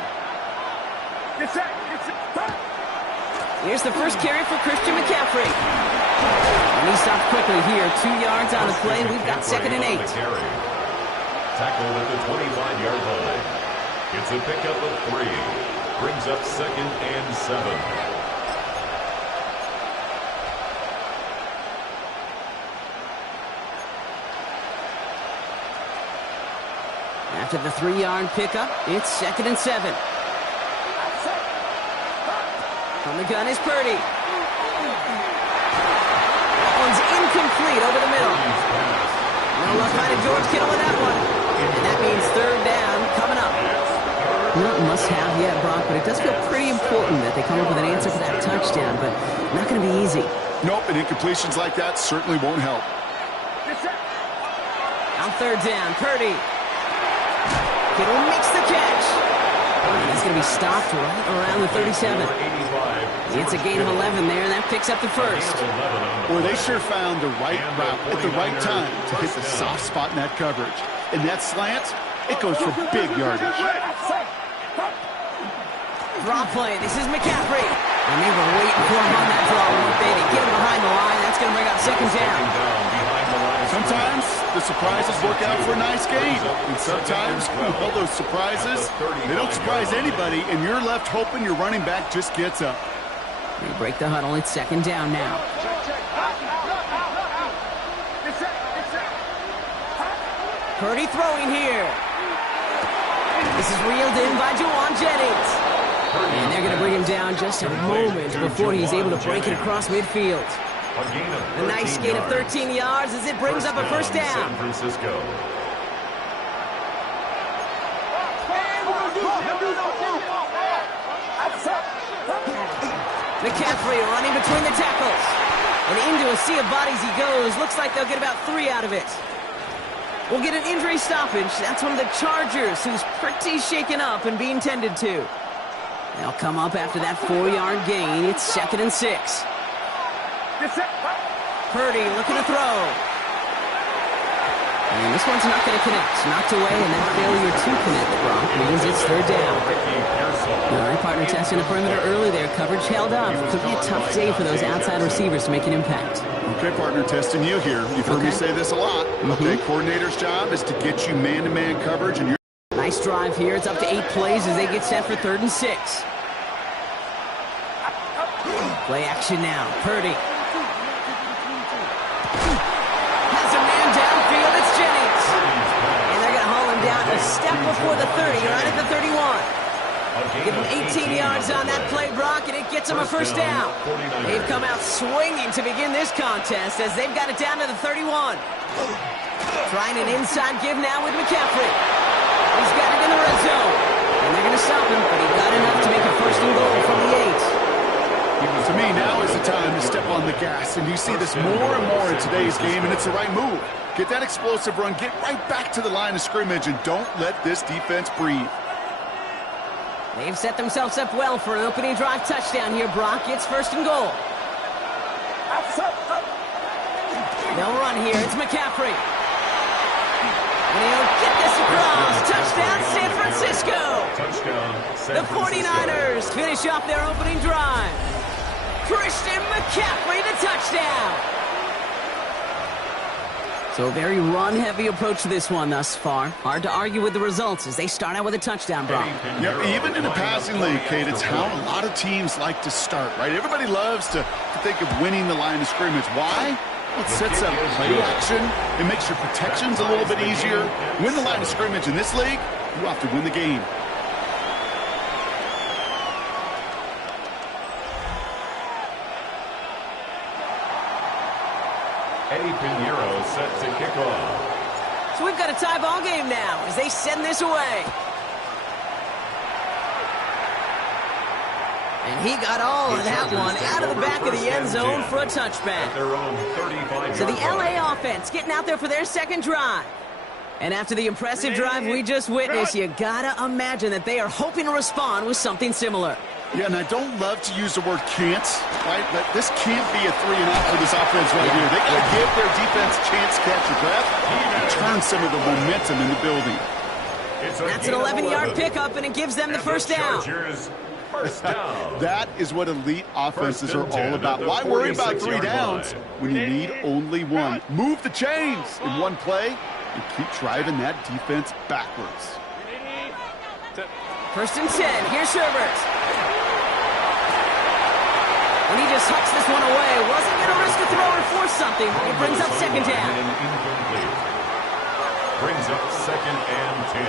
Here's the first carry for Christian McCaffrey. And he stopped quickly here. 2 yards on the play. We've got 2nd and 8. Tackled at the 25-yard line. It's a pickup of 3. Brings up 2nd and 7. After the 3-yard pickup, it's 2nd and 7. From the gun is Purdy. That one's incomplete over the middle. No luck finding George Kittle with that one. And that means 3rd down coming up. Not must-have yet, Brock, but it does feel pretty important that they come up with an answer for that touchdown, but not going to be easy. Nope, and incompletions like that certainly won't help. On 3rd down, Purdy. Kittle makes the catch. And he's going to be stopped right around the 37. It's a gain of 11 there, and that picks up the first. Well, they sure found the right route at the right time to hit the soft spot in that coverage. And that slant, it goes for big yardage. Draw play. This is McCaffrey. And they were waiting for him on that draw, weren't they? To get him behind the line. That's going to bring up 2nd down. Sometimes the surprises work out for a nice game. And sometimes, well, those surprises, they don't surprise anybody, and you're left hoping your running back just gets up. They break the huddle. It's 2nd down now. Purdy throwing here. This is reeled in by Juwan Jennings. And they're going to bring him down just a moment before he's able to break it across midfield. A nice gain of 13 yards as it brings up a 1st down. San Francisco. McCaffrey running between the tackles. And into a sea of bodies he goes. Looks like they'll get about 3 out of it. We'll get an injury stoppage. That's one of the Chargers who's pretty shaken up and being tended to. They'll come up after that 4-yard gain. It's 2nd and 6. Purdy looking to throw. And this one's not going to connect. Knocked away, and that failure to connect, Brock, means it's 3rd down. All right, partner testing the perimeter early there. Coverage held up. Could be a tough day for those outside receivers to make an impact. Okay, partner, testing you here. You've heard me say this a lot. Okay, coordinator's job is to get you man-to-man coverage, and you're... Nice drive here. It's up to 8 plays as they get set for 3rd and 6. Play action now. Purdy. Has a man downfield. It's Jennings. And they're going to haul him down a step before the 30, right at the 31. Give him 18 yards on that play, Brock, and it gets him a 1st down. They've come out swinging to begin this contest as they've got it down to the 31. Trying an inside give now with McCaffrey. He's got it in the red zone. And they're going to stop him, but he got enough to make a 1st and goal from the 8. To me, now is the time to step on the gas, and you see this more and more in today's game, and it's the right move. Get that explosive run, get right back to the line of scrimmage, and don't let this defense breathe. They've set themselves up well for an opening drive touchdown here, Brock. It's 1st and goal. They'll run here. It's McCaffrey. And he'll get this across. Touchdown, San Francisco. Touchdown, San The 49ers finish off their opening drive. Christian McCaffrey, the touchdown. So a very run-heavy approach to this one thus far. Hard to argue with the results as they start out with a touchdown, Brock. Yeah, even in the passing league, Kate, it's how a lot of teams like to start, right? Everybody loves to think of winning the line of scrimmage. Why? Well, it sets up play action. It makes your protections a little bit easier. Win the line of scrimmage in this league, you have to win the game. Eddie Pinheiro set to kick off. So we've got a tie ball game now as they send this away. And he got all of that one out of the back of the end zone for a touchback. So the LA offense getting out there for their second drive. And after the impressive drive we just witnessed, you gotta imagine that they are hoping to respond with something similar. Yeah, and I don't love to use the word can't, right? But this can't be a 3-and-out for this offense right here. They got to give their defense a chance to catch your breath and turn some of the momentum in the building. That's an 11-yard pickup, and it gives them the first down. That is what elite offenses are all about. Why worry about 3 downs when you need only one? Move the chains in one play and keep driving that defense backwards. First and 10. Here's Herbert. And he just hucks this one away. Wasn't going to risk a throw or force something. It brings up second down. Incomplete. Brings up second and 10.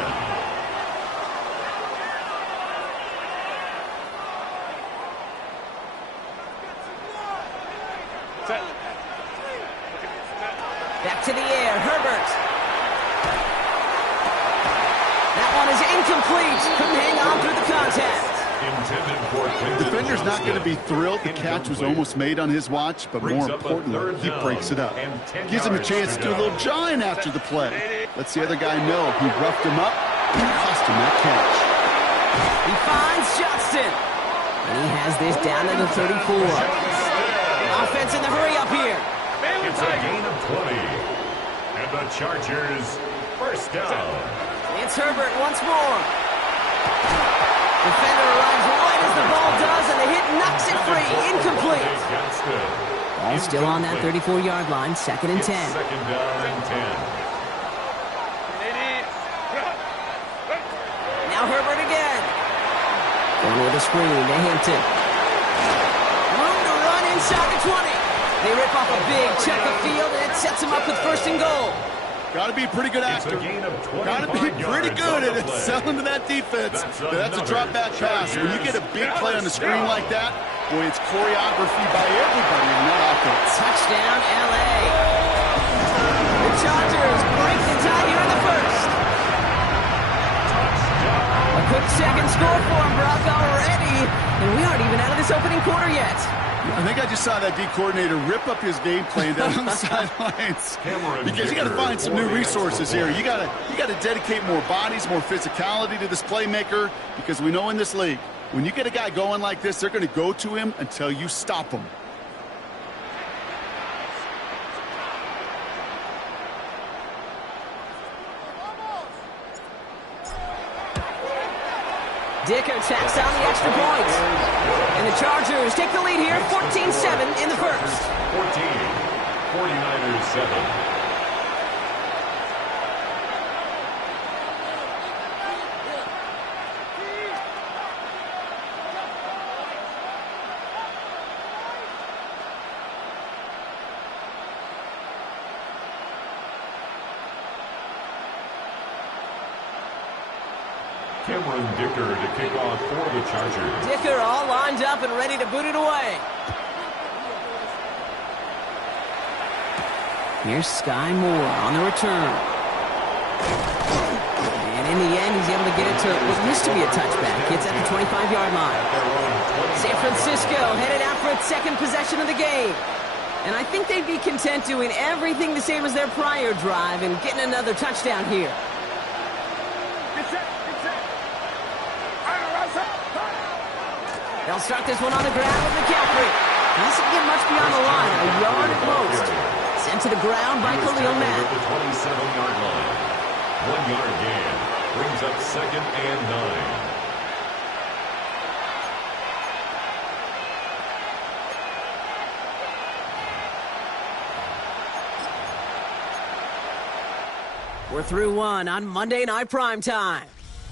Back to the air, Herbert. That one is incomplete. Couldn't hang on through the contact. Defender's not going to be thrilled the catch was almost made on his watch, but more importantly, he breaks it up. Gives him a chance to do a little jawing after the play. Lets the other guy know he roughed him up and cost him that catch. He finds Johnston. And he has this down at the 34. Offense in the hurry up here. It's a gain of 20. And the Chargers first down. It's Herbert once more. Defender arrives right as the ball does, and the hit knocks it free. Incomplete. Ball still on that 34-yard line, second and 10. Second down and 10. Now Herbert again. Going with a screen to Hampton. Room to run inside the 20. They rip off a big chunk of field, and it sets them up with first and goal. Got to be a pretty good actor. Got to be pretty good at selling to that defense. That's a drop back pass. When you get a big play on the screen like that, boy, it's choreography by everybody on that offense. Touchdown, LA. The Chargers break the tie here in the first. A quick second score for him, Brock, already. And we aren't even out of this opening quarter yet. I think I just saw that D coordinator rip up his game plan down on the sidelines because you got to find some new resources here. You got to dedicate more bodies, more physicality to this playmaker because we know in this league, when you get a guy going like this, they're going to go to him until you stop him. Dicker tacks down the extra point. And the Chargers take the lead here, 14-7 in the first. 14, 49ers 7. Cameron Dicker to kick off for the Chargers. Dicker all lined up and ready to boot it away. Here's Sky Moore on the return. And in the end, he's able to get it to what used to be a touchback. It's at the 25-yard line. San Francisco headed out for its second possession of the game. And I think they'd be content doing everything the same as their prior drive and getting another touchdown here. They'll start this one on the ground with McCaffrey. Doesn't get much beyond the line, a yard at most. Sent to the ground by Khalil Mack. At the 27-yard line. 1-yard gain. Brings up second and 9. We're through one on Monday Night Primetime.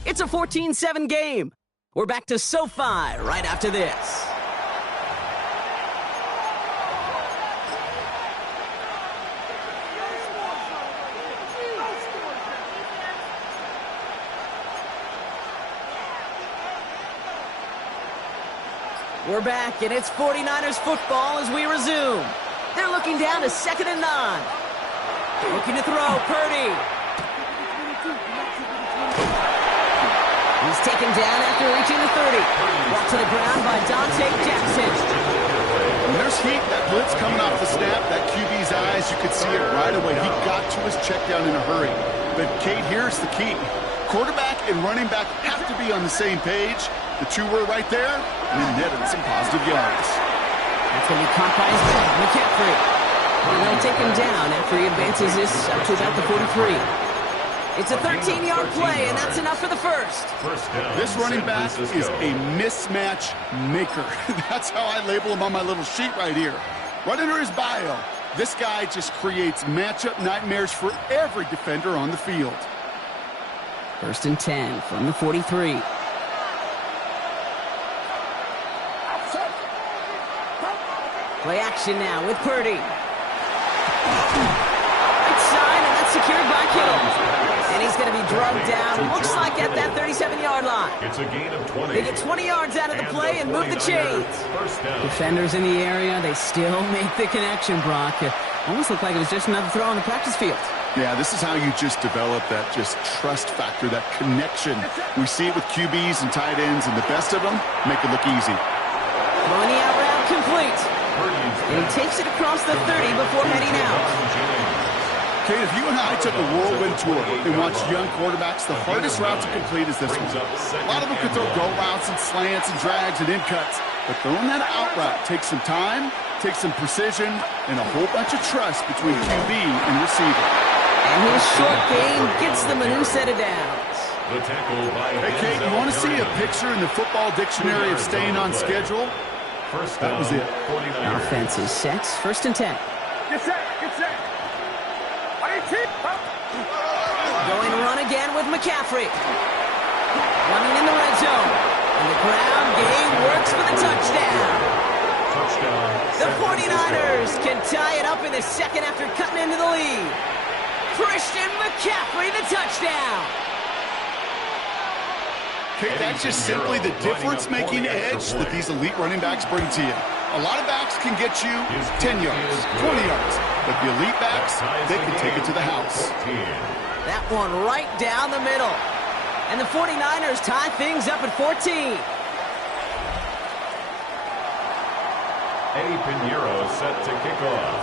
It's a 14-7 game. We're back to SoFi right after this. We're back, and it's 49ers football as we resume. They're looking down to 2nd and 9. Looking to throw, Purdy. He's taken down after reaching the 30. Brought to the ground by Dante Jackson. When there's heat, that blitz coming off the snap, that QB's eyes, you could see it right away. He got to his check down in a hurry. But, Kate, here's the key. Quarterback and running back have to be on the same page. The two were right there, and then netted some positive yards. That's going to be caught by his back, McCaffrey. And they'll take him down after he advances this up to about the 43. It's a 13-yard play, and that's enough for the first. This running back is a mismatch maker. That's how I label him on my little sheet right here. Right under his bio, this guy just creates matchup nightmares for every defender on the field. 1st and 10 from the 43. Play action now with Purdy. Right side, and that's secured by Kittle. And he's going to be drugged down, looks like at that 37-yard line. It's a gain of 20. They get 20 yards out of the play and move the chains. Defenders in the area, they still make the connection, Brock. It almost looked like it was just another throw on the practice field. Yeah, this is how you just develop that just trust factor, that connection. We see it with QBs and tight ends, and the best of them make it look easy. Throwing the out route complete. And he takes it across the 30 before heading out. Kate, if you and I took a whirlwind tour and watched young quarterbacks, the hardest route to complete is this one. A lot of them could throw go routes and slants and drags and in cuts, but throwing that out route takes some time, takes some precision, and a whole bunch of trust between QB and receiver. And his short game gets them a new set of downs. Hey, Kate, you want to see a picture in the football dictionary of staying on schedule? That was it. Offense is set. 1st and 10. Get set, get set. Going to run again with McCaffrey. Running in the red zone. And the ground game works for the touchdown. The 49ers can tie it up in the second after cutting into the lead. Christian McCaffrey, the touchdown. Kate, that's just simply the difference-making edge that these elite running backs bring to you. A lot of backs can get you 10 yards, 20 yards, but the elite backs, they can take it to the house. That one right down the middle. And the 49ers tie things up at 14. Eddie Pinheiro set to kick off.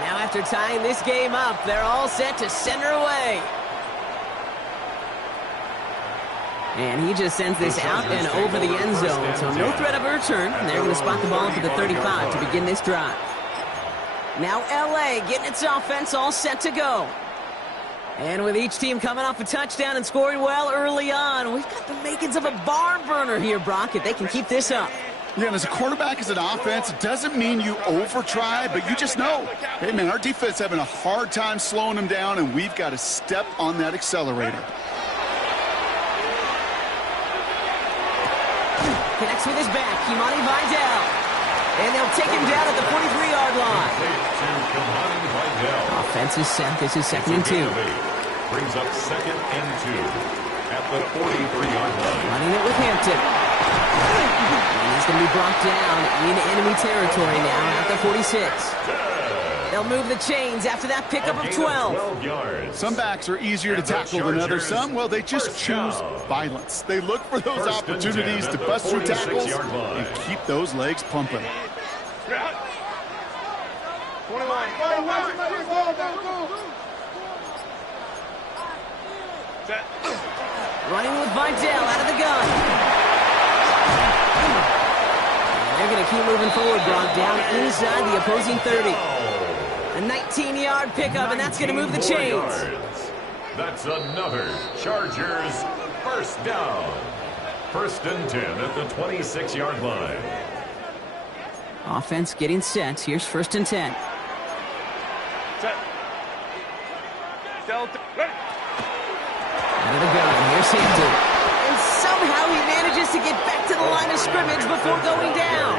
Now after tying this game up, they're all set to send her away. And he just sends this out and over the end zone, so no threat of a return. And they're going to spot the ball for the 35 to begin this drive. Now L.A. getting its offense all set to go. And with each team coming off a touchdown and scoring well early on, we've got the makings of a barn burner here, Brock, if they can keep this up. Yeah, and as a quarterback, as an offense, it doesn't mean you over-try, but you just know, hey, man, our defense having a hard time slowing them down, and we've got to step on that accelerator. Connects with his back, Kimani Vidal. And they'll take him down at the 43-yard line. Offense is set. This is 2nd and 2. Brings up 2nd and 2 at the 43-yard line. Running it with Hampton. And he's going to be brought down in enemy territory now at the 46. They'll move the chains after that pickup of 12. Some backs are easier to tackle than others. Some, well, they just choose violence. They look for those opportunities to bust through tackles and keep those legs pumping. 21. Running with Vidal out of the gun. And they're going to keep moving forward, Brock, down inside the opposing 30. A 19-yard pickup, and that's going to move the chains. That's another Chargers first down. 1st and 10 at the 26-yard line. Offense getting set. Here's 1st and 10. Set. Delta. Ready. Out of the gun, here's Hampton. And somehow he manages to get back to the line of scrimmage before going down.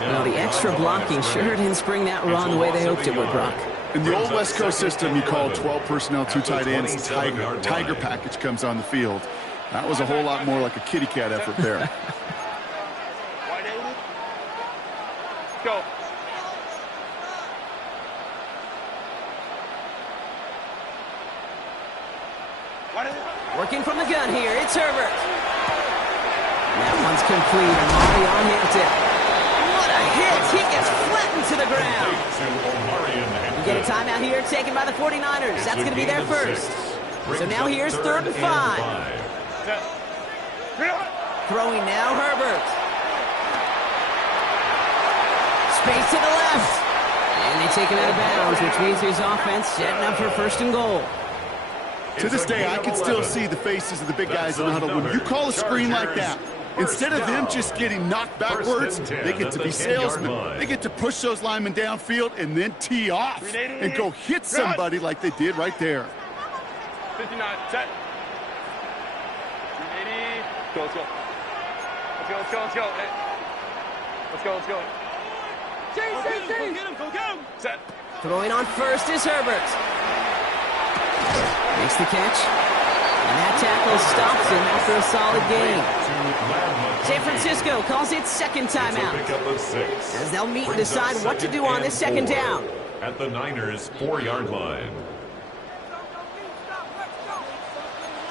Well, the extra blocking sure didn't spring that run the way they hoped it would, Brock. In the old West Coast system, you call 12 personnel, 2 tight ends, Tiger package comes on the field. That was a whole lot more like a kitty cat effort there. Go. Working from the gun here, it's Herbert. That one's complete, and Molly on Hampton. What a hit! He gets flattened to the ground. We get a timeout here, taken by the 49ers. That's going to be their first. So now here's 3rd and 5. Throwing now, Herbert. Space to the left. And they take him out of bounds, which means his offense setting up for 1st and goal. To this day, I can still see the faces of the big guys in the huddle. When you call a screen like that, instead of them just getting knocked backwards, they get to be salesmen. They get to push those linemen downfield and then tee off and go hit somebody like they did right there. 59, set. 380. Go, let's go. Let's go, let's go, let's go. Hey. Let's go, let's go. Go get him, go get him. Set. Throwing on first is Herbert. Makes the catch. And that tackle stops him after a solid gain. San Francisco calls it 2nd timeout, as they'll meet and decide what to do on this 2nd down. At the Niners' 4-yard line.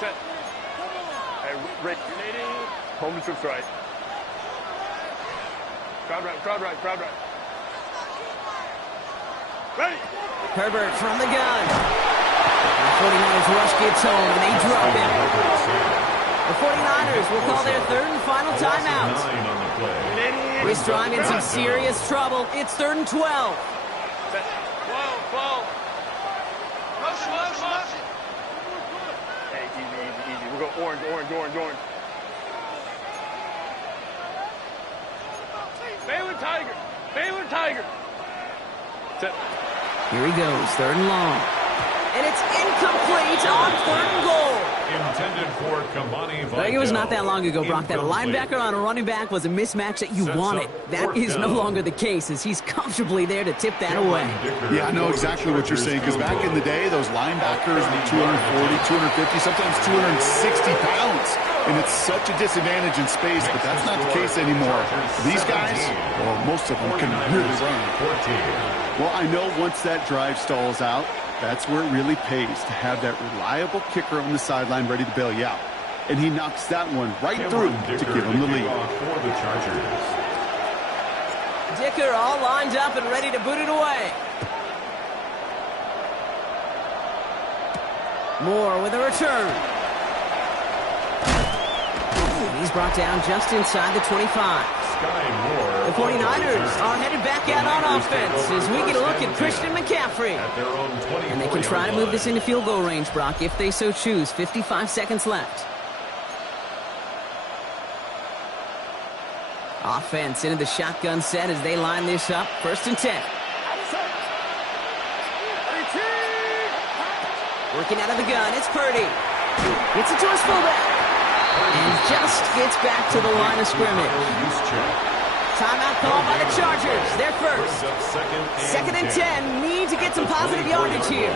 Set. Hey, Rick. Home trips right. Crowd right, crowd right, crowd right. Ready. Herbert from the gun. The 49ers rush gets home, and they drop him. The 49ers will call their 3rd and final timeout. With Strong in some serious trouble. It's 3rd and 12. Set. 12. Rush. Hey, easy. We'll go orange. Baylor Tiger. Set. Here he goes, 3rd and long. And it's incomplete on 3rd and goal. Intended for Kamani I think it was not that long ago, Brock, that a linebacker on a running back was a mismatch that you wanted. That is no longer the case, as he's comfortably there to tip that away. Yeah, I know exactly what you're saying, because back in the day, those linebackers were 240, 250, sometimes 260 pounds. And it's such a disadvantage in space, but that's not the case anymore. These guys, well, most of them can really run. Well, I know once that drive stalls out, that's where it really pays to have that reliable kicker on the sideline ready to bail you out. And he knocks that one right through to give him the lead. Dicker all lined up and ready to boot it away. Moore with a return. He's brought down just inside the 25. The 49ers are headed back out on offense as we get a look at Christian McCaffrey. And they can try to move this into field goal range, Brock, if they so choose. 55 seconds left. Offense into the shotgun set as they line this up. 1st and 10. Working out of the gun, it's Purdy. Gets it to his fullback. And just gets back to the line of scrimmage. Timeout called by the Chargers. They're first. 2nd and 10. Need to get some positive yardage here.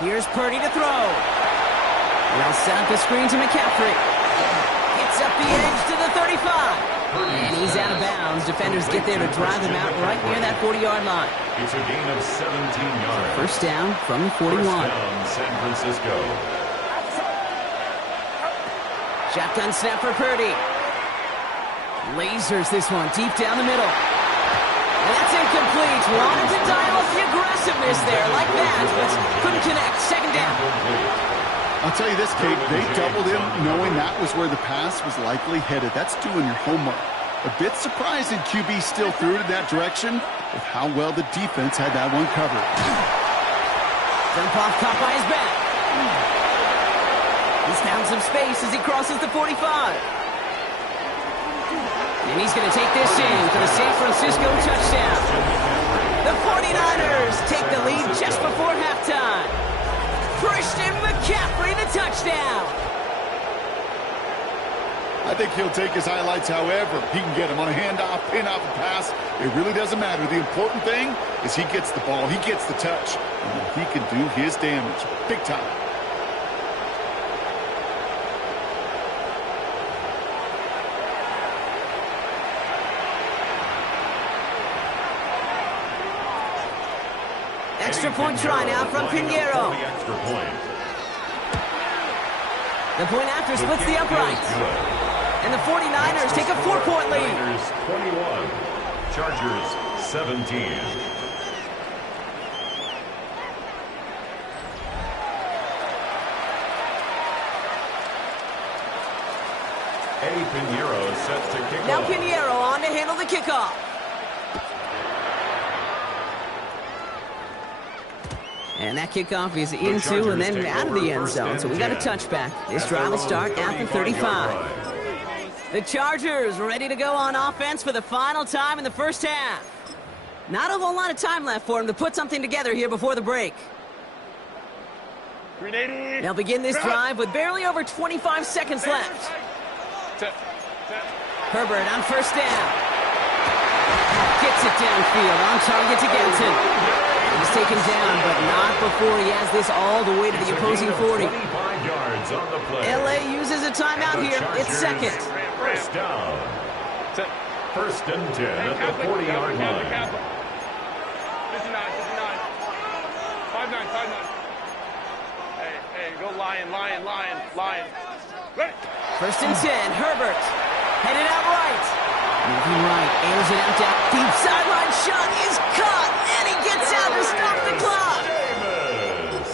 Here's Purdy to throw. They'll set up the screen to McCaffrey. Gets up the edge to the 35. And he's out of bounds. Defenders get there to drive him out right near that 40-yard line. It's a gain of 17 yards. 1st down from the 41. 1st down, San Francisco. Shotgun snap for Purdy. Lasers this one deep down the middle. And that's incomplete. Wanted to dial up the aggressiveness there like that, but couldn't connect. 2nd down. I'll tell you this, Kate, they doubled him knowing that was where the pass was likely headed. That's doing your homework. A bit surprising QB still threw it in that direction with how well the defense had that one covered. Jump off caught by his back. He's found some space as he crosses the 45. And he's going to take this in for the San Francisco touchdown. The 49ers take the lead just before halftime. Christian McCaffrey, the touchdown. I think he'll take his highlights however he can get him on a handoff, pin off a pass. It really doesn't matter. The important thing is he gets the ball, he gets the touch, and he can do his damage big time. Extra point try now from Pinheiro. The point after splits the uprights. And the 49ers take a 4-point lead. 21, Chargers 17. Eddie Pinheiro set to kick now off. Pinheiro on to handle the kickoff. And that kickoff is into and then out of the end zone. So we got a touchback. This drive will start at the 35. The Chargers ready to go on offense for the final time in the first half. Not a whole lot of time left for them to put something together here before the break. They'll begin this drive with barely over 25 seconds left. Herbert on first down. Gets it downfield, on target to Gtowncapp. He's taken down, but not before he has this all the way to the opposing 40. LA uses a timeout here. It's second. First down. First and 10 at the 40-yard line. 59, 59. 5-9. Hey, go Lion. Ready. First and 10, Herbert. Headed out right. Moving right, airs it out down. Deep sideline shot is caught, and he gets out to stop the clock.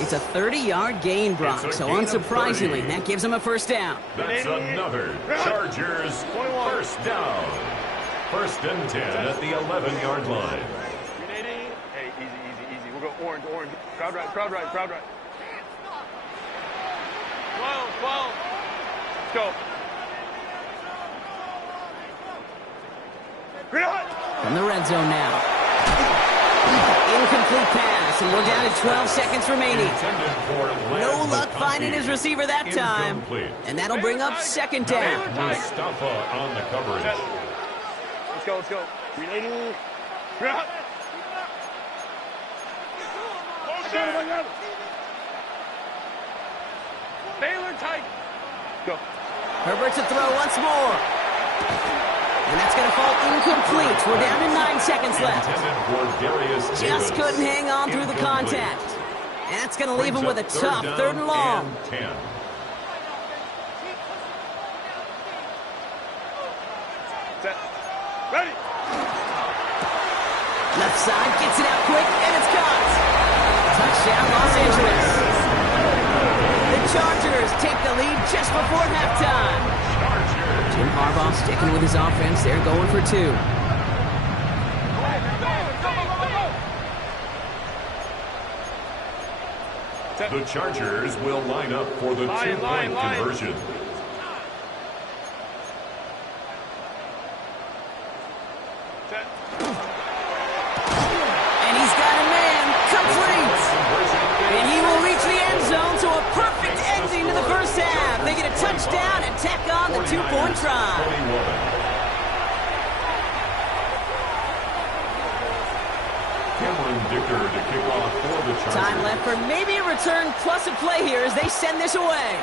It's a 30-yard gain, Brock, so unsurprisingly, that gives him a first down. That's another Chargers first down. First and 10 at the 11-yard line. Hey, easy. We'll go orange. Crowd right. 12. Let's go. From the red zone now. Incomplete pass, and we're down to 12 seconds remaining. No luck finding his receiver that time. And that'll bring up second down. Mustafa on the coverage. Let's go. Relating. Baylor tight. Go. Herbert to throw once more. And that's going to fall incomplete. We're down to 9 seconds left. Just couldn't hang on through the contact. And that's going to leave him with a tough 3rd and long. Set. Ready. Left side gets it out quick, and it's caught. Touchdown, Los Angeles. The Chargers take the lead just before halftime. Jim Harbaugh sticking with his offense. They're going for 2. The Chargers will line up for the 2-point conversion. And he's got a man complete. And he will reach the end zone, so a perfect ending to the first half. They get a touchdown and tack on the 2-point try. To kick off for the Chargers. Time left for maybe a return plus a play here as they send this away.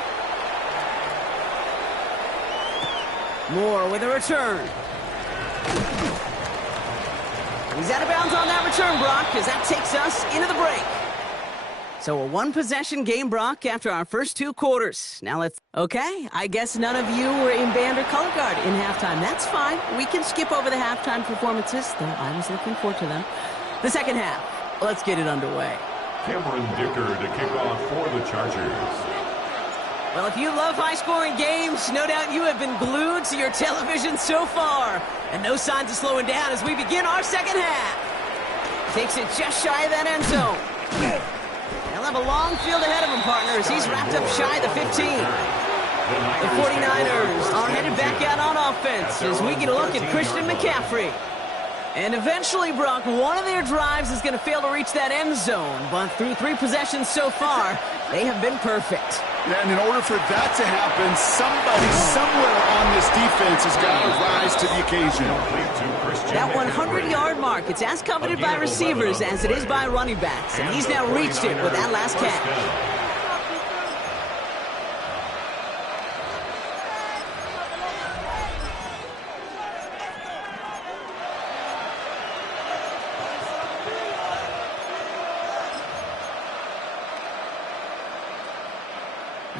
Moore with a return. He's out of bounds on that return, Brock, as that takes us into the break. So a 1-possession game, Brock, after our first 2 quarters. Now let's... Okay, I guess none of you were in band or color guard in halftime. That's fine. We can skip over the halftime performances, though I was looking forward to them. The second half. Let's get it underway. Cameron Dicker to kick off for the Chargers. Well, if you love high-scoring games, no doubt you have been glued to your television so far. And no signs of slowing down as we begin our second half. Takes it just shy of that end zone. He'll have a long field ahead of him, partners. He's wrapped up shy of the 15. The 49ers are headed back out on offense as we get a look at Christian McCaffrey. And eventually, Brock, one of their drives is going to fail to reach that end zone. But through 3 possessions so far, they have been perfect. Yeah, and in order for that to happen, somebody somewhere on this defense has got to rise to the occasion. That 100-yard mark, it's as coveted by receivers as it is by running backs. And he's now reached it with that last catch.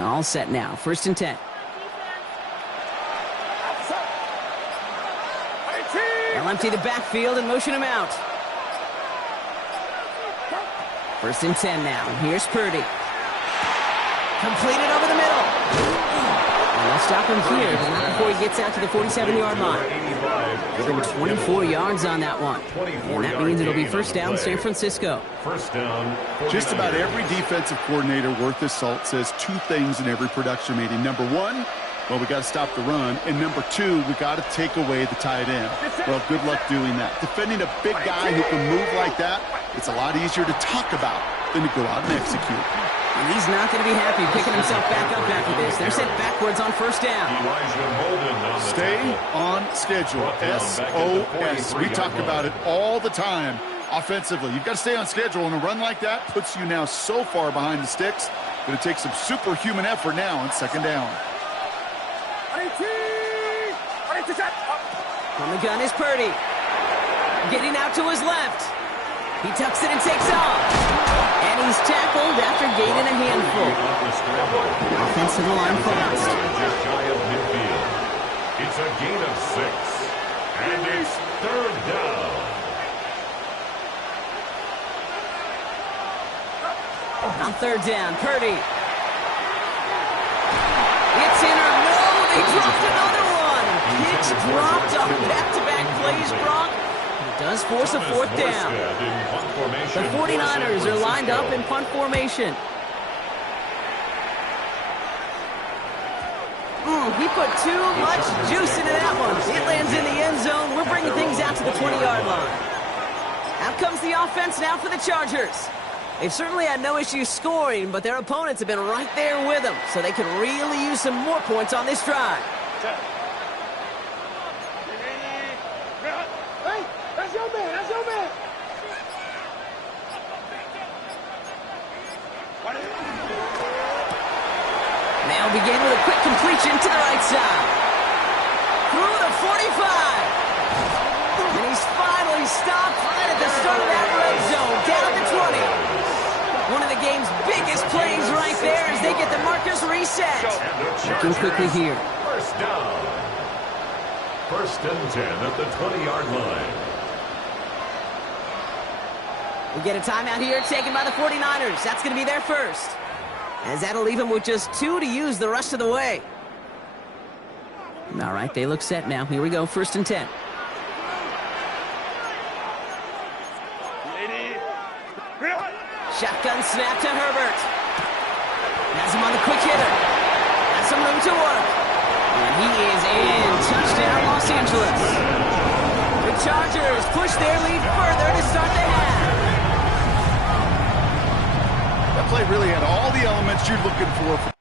All set now. 1st and 10. They'll empty the backfield and motion him out. 1st and 10 now. Here's Purdy. Completed over the middle. And they'll stop him here, but not before he gets out to the 47-yard line. Given 24 yards on that one. And that means it'll be 1st down, San Francisco. 1st down. Just about every defensive coordinator worth his salt says 2 things in every production meeting. Number 1, well, we got to stop the run. And number 2, we got to take away the tight end. Well, good luck doing that. Defending a big guy who can move like that, it's a lot easier to talk about than to go out and execute. And he's not going to be happy picking himself back up after this. They're sent backwards on 1st down. Stay on schedule. SOS. We talk about it all the time offensively. You've got to stay on schedule, and a run like that puts you now so far behind the sticks that it takes some superhuman effort now on 2nd down. On the gun is Purdy. Getting out to his left. He tucks it and takes off. And he's tackled after gaining a handful. Offensive line fast. Just shy of midfield. It's a gain of 6. And it's 3rd down. On 3rd down, Purdy. It's in or no, they dropped another one. Kicks dropped on back-to-back plays, Brock. It does force a 4th down. The 49ers are lined up in punt formation. He put too much juice into that one. It lands in the end zone. We're bringing things out to the 20-yard line. Out comes the offense now for the Chargers. They've certainly had no issues scoring, but their opponents have been right there with them, so they could really use some more points on this drive. Hey, that's your man, that's your man. They'll begin with a quick completion to the right side. Through the 45. And he's finally stopped right at the start of that red zone, down the 20. One of the game's biggest plays right there as they get the markers reset. Checking quickly here. 1st down. 1st and 10 at the 20-yard line. We get a timeout here taken by the 49ers. That's going to be their first. As that'll leave them with just 2 to use the rest of the way. All right, they look set now. Here we go, 1st and 10. Shotgun snap to Herbert. Has him on the quick hitter. Has some room to work. And he is in. Touchdown, Los Angeles. The Chargers push their lead further to start the half. That play really had all the elements you're looking for.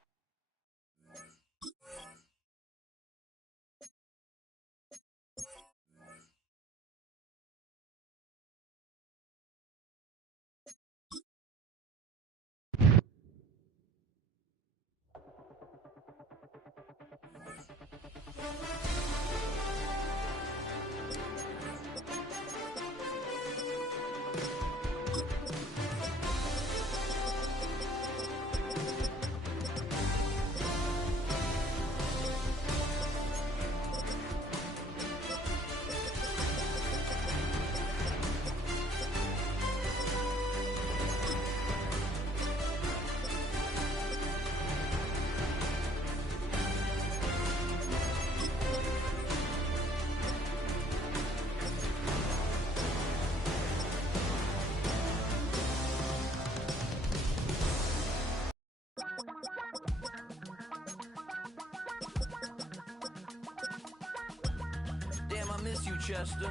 Chester.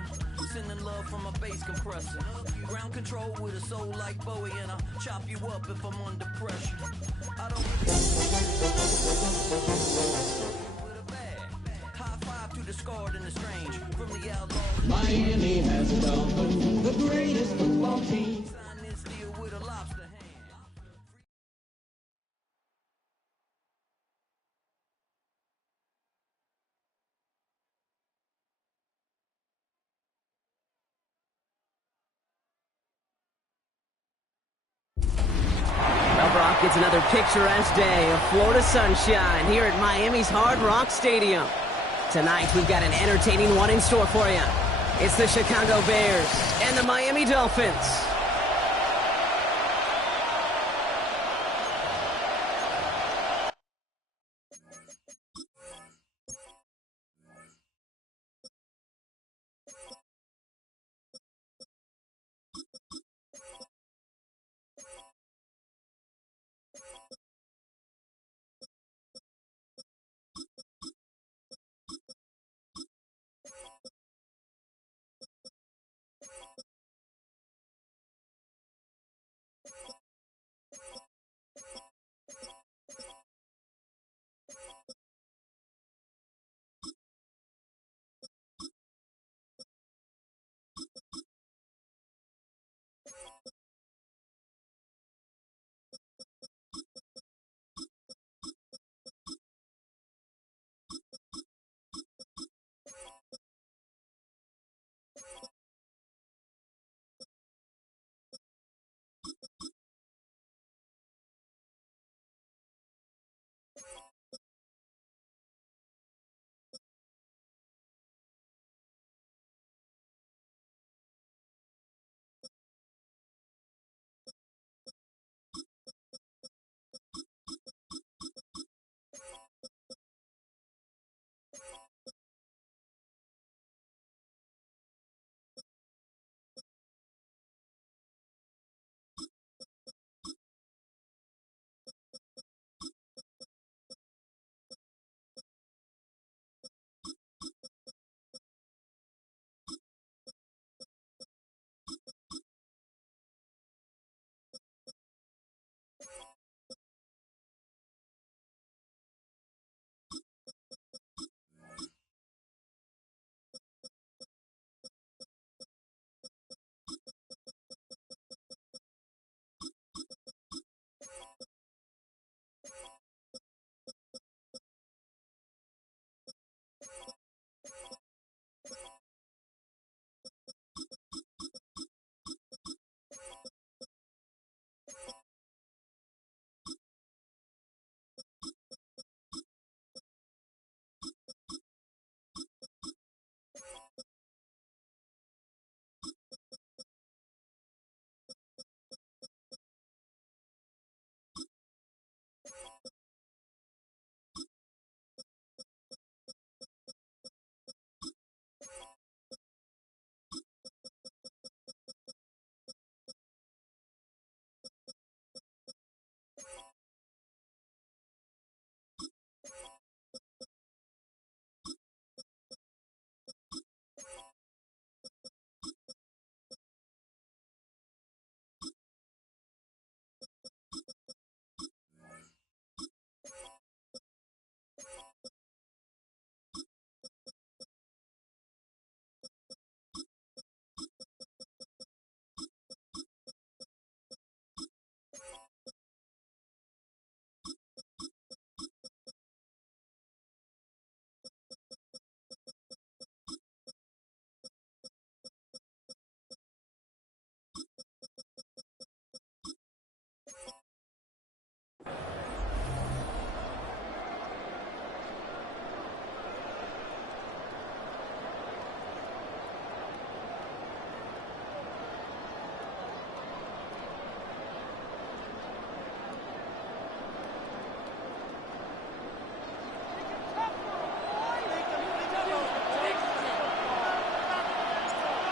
Sending love from a bass compressor. Ground control with a soul like Bowie, and I'll chop you up if I'm under pressure. I don't with a bag. High five to the scarred and the strange. From the outlaws. Miami has a Dolphins, the greatest football team. Sign this deal with a lobster hand. Well, Brock, it's another picturesque day of Florida sunshine here at Miami's Hard Rock Stadium. Tonight, we've got an entertaining one in store for you. It's the Chicago Bears and the Miami Dolphins.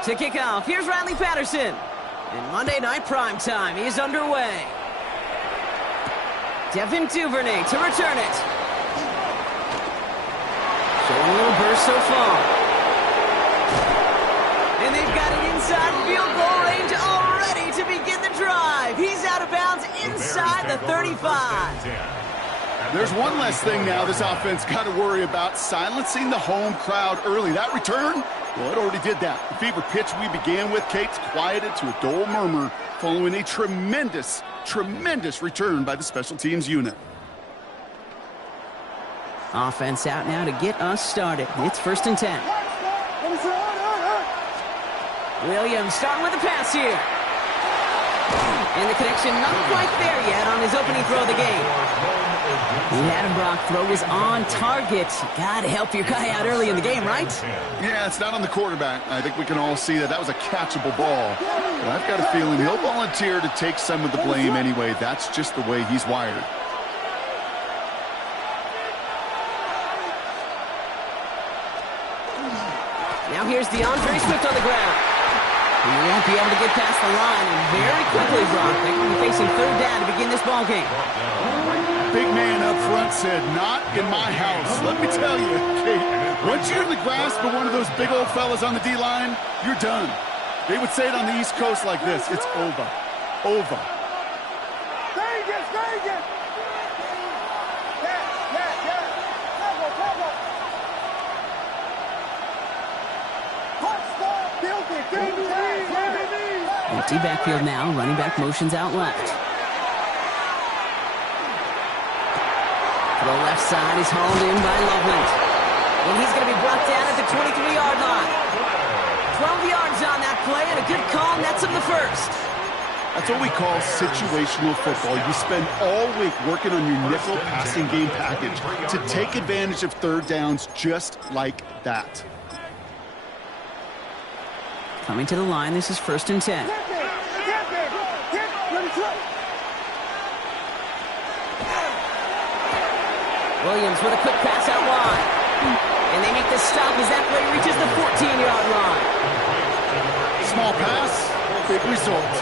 To kick off, here's Riley Patterson. And Monday Night Primetime is underway. Devin Duvernay to return it. Showing a little burst so far. they've got it inside field goal range already to begin the drive. He's out of bounds inside the 35. There's one less thing now this offense got to worry about, silencing the home crowd early. That return, well, it already did that. The fever pitch we began with, Kate's quieted to a dull murmur following a tremendous return by the special teams unit. Offense out now to get us started. It's 1st and 10. Williams starting with the pass here. And the connection not quite there yet on his opening throw of the game. He had him, Brock. Throw was on target. Gotta help your guy out early in the game, right? Yeah, it's not on the quarterback. I think we can all see that that was a catchable ball. But I've got a feeling he'll volunteer to take some of the blame anyway. That's just the way he's wired. Now here's DeAndre Swift on the ground. He won't be able to get past the line, and very quickly, Brock, they're going to be facing 3rd down to begin this ball game. Big man up front said, "Not in my house." Let me tell you, Kate, once you're in the grasp of one of those big old fellas on the D-line, you're done. They would say it on the East Coast like this: it's over. Over. Empty backfield now. Running back motions out left. Throw left side is hauled in by Loveland. And he's going to be brought down at the 23-yard line. 12 yards on that play, and a good call nets him the first. That's what we call situational football. You spend all week working on your nickel passing game package to take advantage of 3rd downs just like that. Coming to the line, this is 1st and 10. Williams with a quick pass out wide. And they make the stop as that play reaches the 14-yard line. Small pass, big result.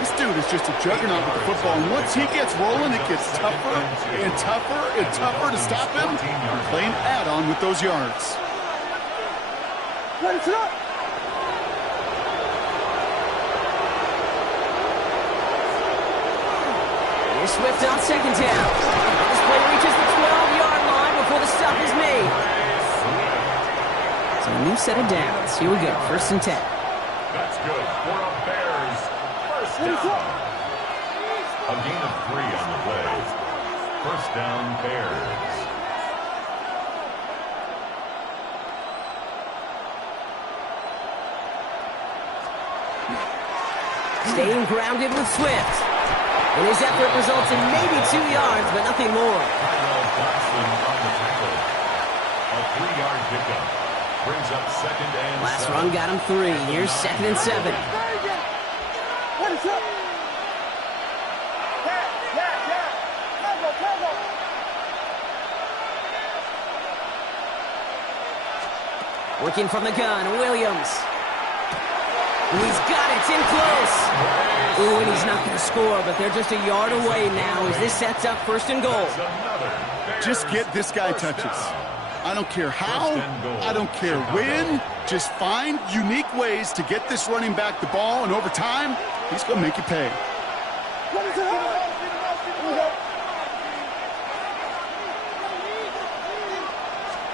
This dude is just a juggernaut with the football, and once he gets rolling, it gets tougher and tougher and tougher to stop him. Playing add-on with those yards. Here's Swift on 2nd down. And this play reaches the 12-yard line before the stop is made. So a new set of downs. Here we go, 1st and 10. That's good for a Bears 1st down. A gain of 3 on the play. 1st down, Bears. Staying grounded with Swift. And his effort results in maybe 2 yards, but nothing more. A 3-yard pickup. Brings up 2nd and Last 7. run got him 3. Here's 2nd and 7. Working from the gun, Williams. And he's got it, it's in close. Ooh, and he's not going to score, but they're just a yard away now as this sets up 1st and goal. Just get this guy touches. I don't care how, I don't care when. Just find unique ways to get this running back the ball, and over time, he's going to make you pay.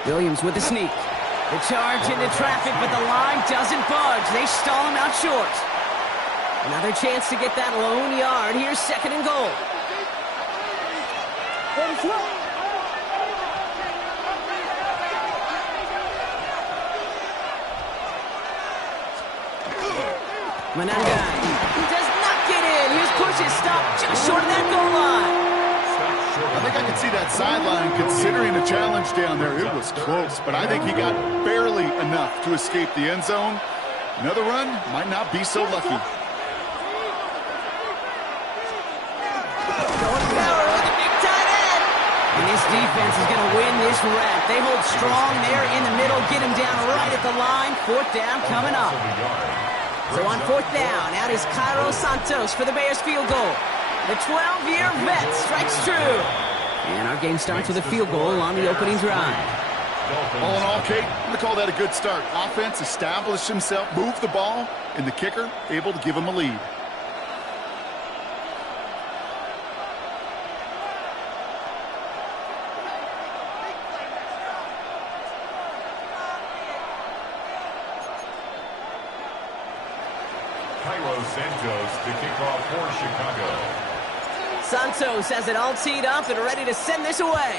Williams with the sneak. The charge into traffic, but the line doesn't budge. They stall him out short. Another chance to get that lone yard. Here's 2nd and goal. Manangai does not get in. His push is stopped just short of that goal line. I think I can see that sideline considering a challenge down there. It was close, but I think he got barely enough to escape the end zone. Another run might not be so lucky. Going power with a big tight end. And this defense is going to win this rep. They hold strong there in the middle, get him down right at the line. 4th down coming up. So on 4th down, out is Cairo Santos for the Bears field goal. The 12-year vet strikes true. And our game starts with a field goal on the opening drive. All in all, Kate, I'm going to call that a good start. Offense established himself, moved the ball, and the kicker able to give him a lead. Santos to kick off for Chicago. Santos has it all teed up and ready to send this away.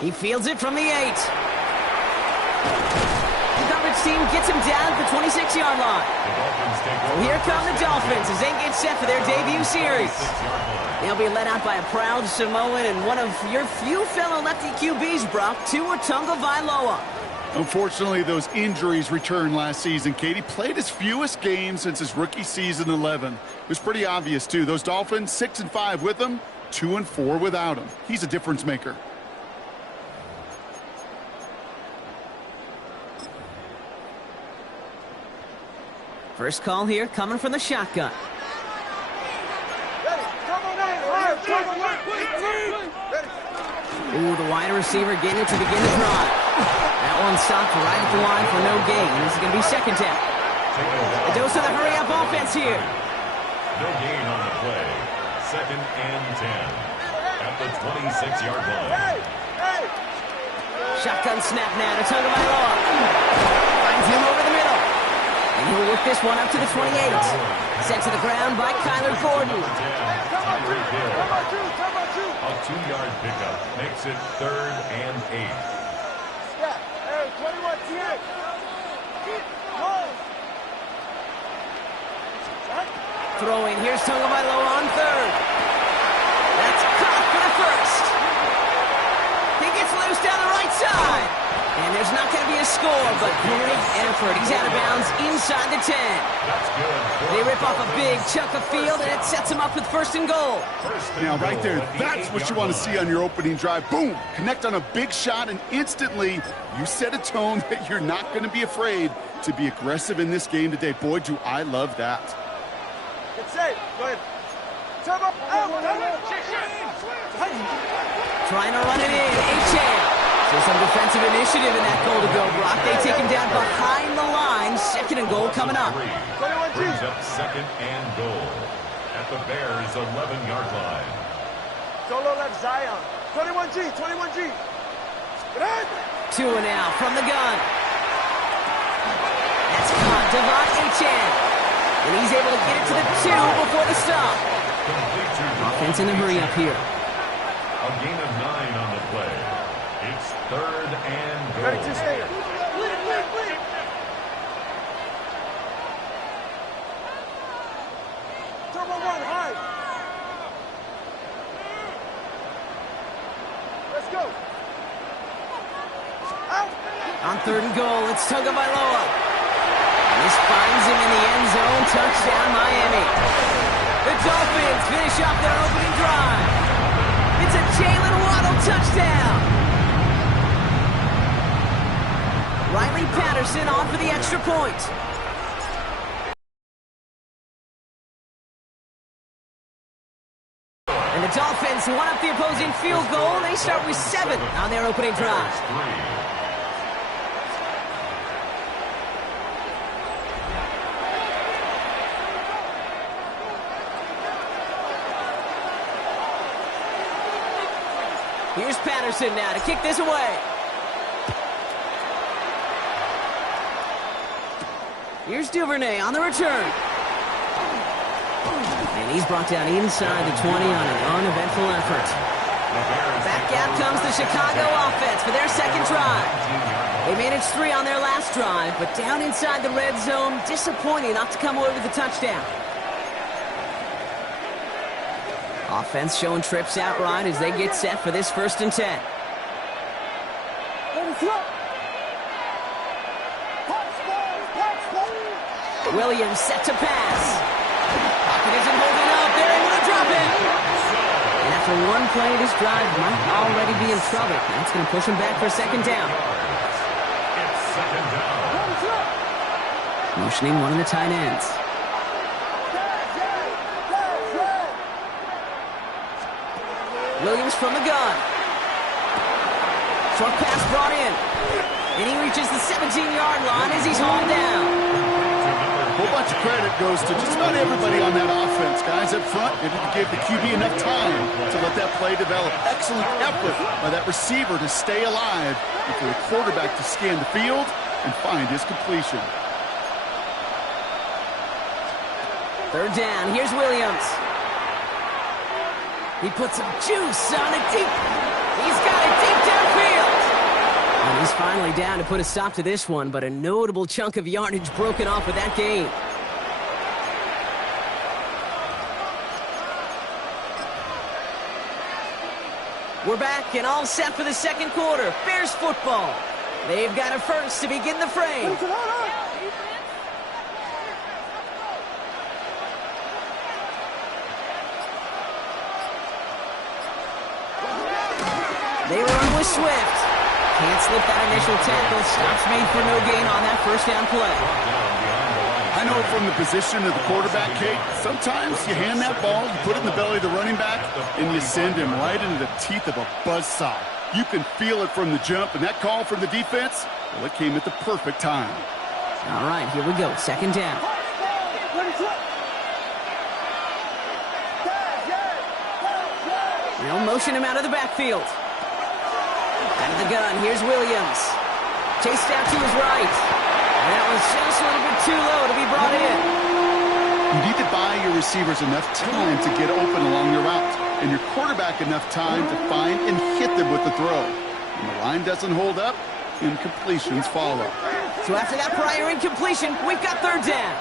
He fields it from the 8. The coverage team gets him down at the 26-yard line. Here come the Dolphins as they get set for their debut series. They'll be led out by a proud Samoan and one of your few fellow lefty QBs, Brock, Gtowncapp. Unfortunately, those injuries returned last season. Katie played his fewest games since his rookie season 11. It was pretty obvious, too. Those Dolphins, 6-5 with him, 2-4 without him. He's a difference maker. First call here coming from the shotgun. Ooh, the wide receiver getting it to begin the drive. That one stopped right at the line for no gain. This is going to be second down. A dose of the hurry-up offense here. No gain on the play. 2nd and 10 at the 26-yard line. Shotgun snap now to Tagovailoa. Finds him over the middle. And he'll work this one up to the 28. Sent to the ground by Kyler Gordon. A 2-yard pickup makes it 3rd and 8. Throwing, here's Tagovailoa on 3rd. That's caught for the 1st. He gets loose down the right side. And there's not going to be a score, but great effort. He's out of bounds inside the 10. That's good. They rip off a big chunk of field, and it sets him up with 1st and goal. Now, right there, that's what you want to see on your opening drive. Boom! Connect on a big shot, and instantly you set a tone that you're not going to be afraid to be aggressive in this game today. Boy, do I love that. It's safe. Go ahead. Trying to run it in. A-Chan. So some defensive initiative in that goal to go, Brock. They take him down behind the line. 2nd and goal coming up. Brings up 2nd and goal at the Bears' 11-yard line. Solo left Zion. 21G. 2 and out from the gun. That's caught. Devon A-Chan. And he's able to get it to the 2 before the stop. Offense in the hurry up here. A gain of 9 on the play. It's 3rd and goal. Ready to stay. Turbo 1, high. Let's go. Out. On 3rd and goal, it's Tagovailoa. And this finds him in the end zone. Touchdown, Miami. The Dolphins finish off their opening drive. It's a Jalen Waddle touchdown. Riley Patterson on for the extra point. And the Dolphins won up the opposing field goal. They start with 7 on their opening drive. Here's Patterson now to kick this away. Here's Duvernay on the return. And he's brought down inside the 20 on an uneventful effort. Back out comes the Chicago offense for their 2nd drive. They managed 3 on their last drive, but down inside the red zone, disappointing not to come away with a touchdown. Offense showing trips out right as they get set for this 1st and 10. Williams set to pass. Pocket isn't holding up. They're able to drop it. And after one play, this drive might already be in trouble. That's going to push him back for 2nd down. It's 2nd down. Motioning one of the tight ends. Williams from the gun. Short pass brought in. And he reaches the 17-yard line as he's hauled down. A whole bunch of credit goes to just about everybody on that offense. Guys up front, able to give the QB enough time to let that play develop. Excellent effort by that receiver to stay alive and for the quarterback to scan the field and find his completion. Third down, here's Williams. He puts some juice on it deep. He's got it deep downfield. And he's finally down to put a stop to this one, but a notable chunk of yardage broken off with that gain. We're back and all set for the second quarter. Bears football. They've got a first to begin the frame. They run with Swift. Can't slip that initial tackle. Stops made for no gain on that first down play. I know from the position of the quarterback, Kate, sometimes you hand that ball, you put it in the belly of the running back, and you send him right into the teeth of a buzzsaw. You can feel it from the jump, and that call from the defense, well, it came at the perfect time. All right, here we go. Second down. They'll motion him out of the backfield. Out of the gun, here's Williams. Chased out to his right. And that was just a little bit too low to be brought in. You need to buy your receivers enough time to get open along your route, and your quarterback enough time to find and hit them with the throw. When the line doesn't hold up, incompletions follow. So after that prior incompletion, we've got third down.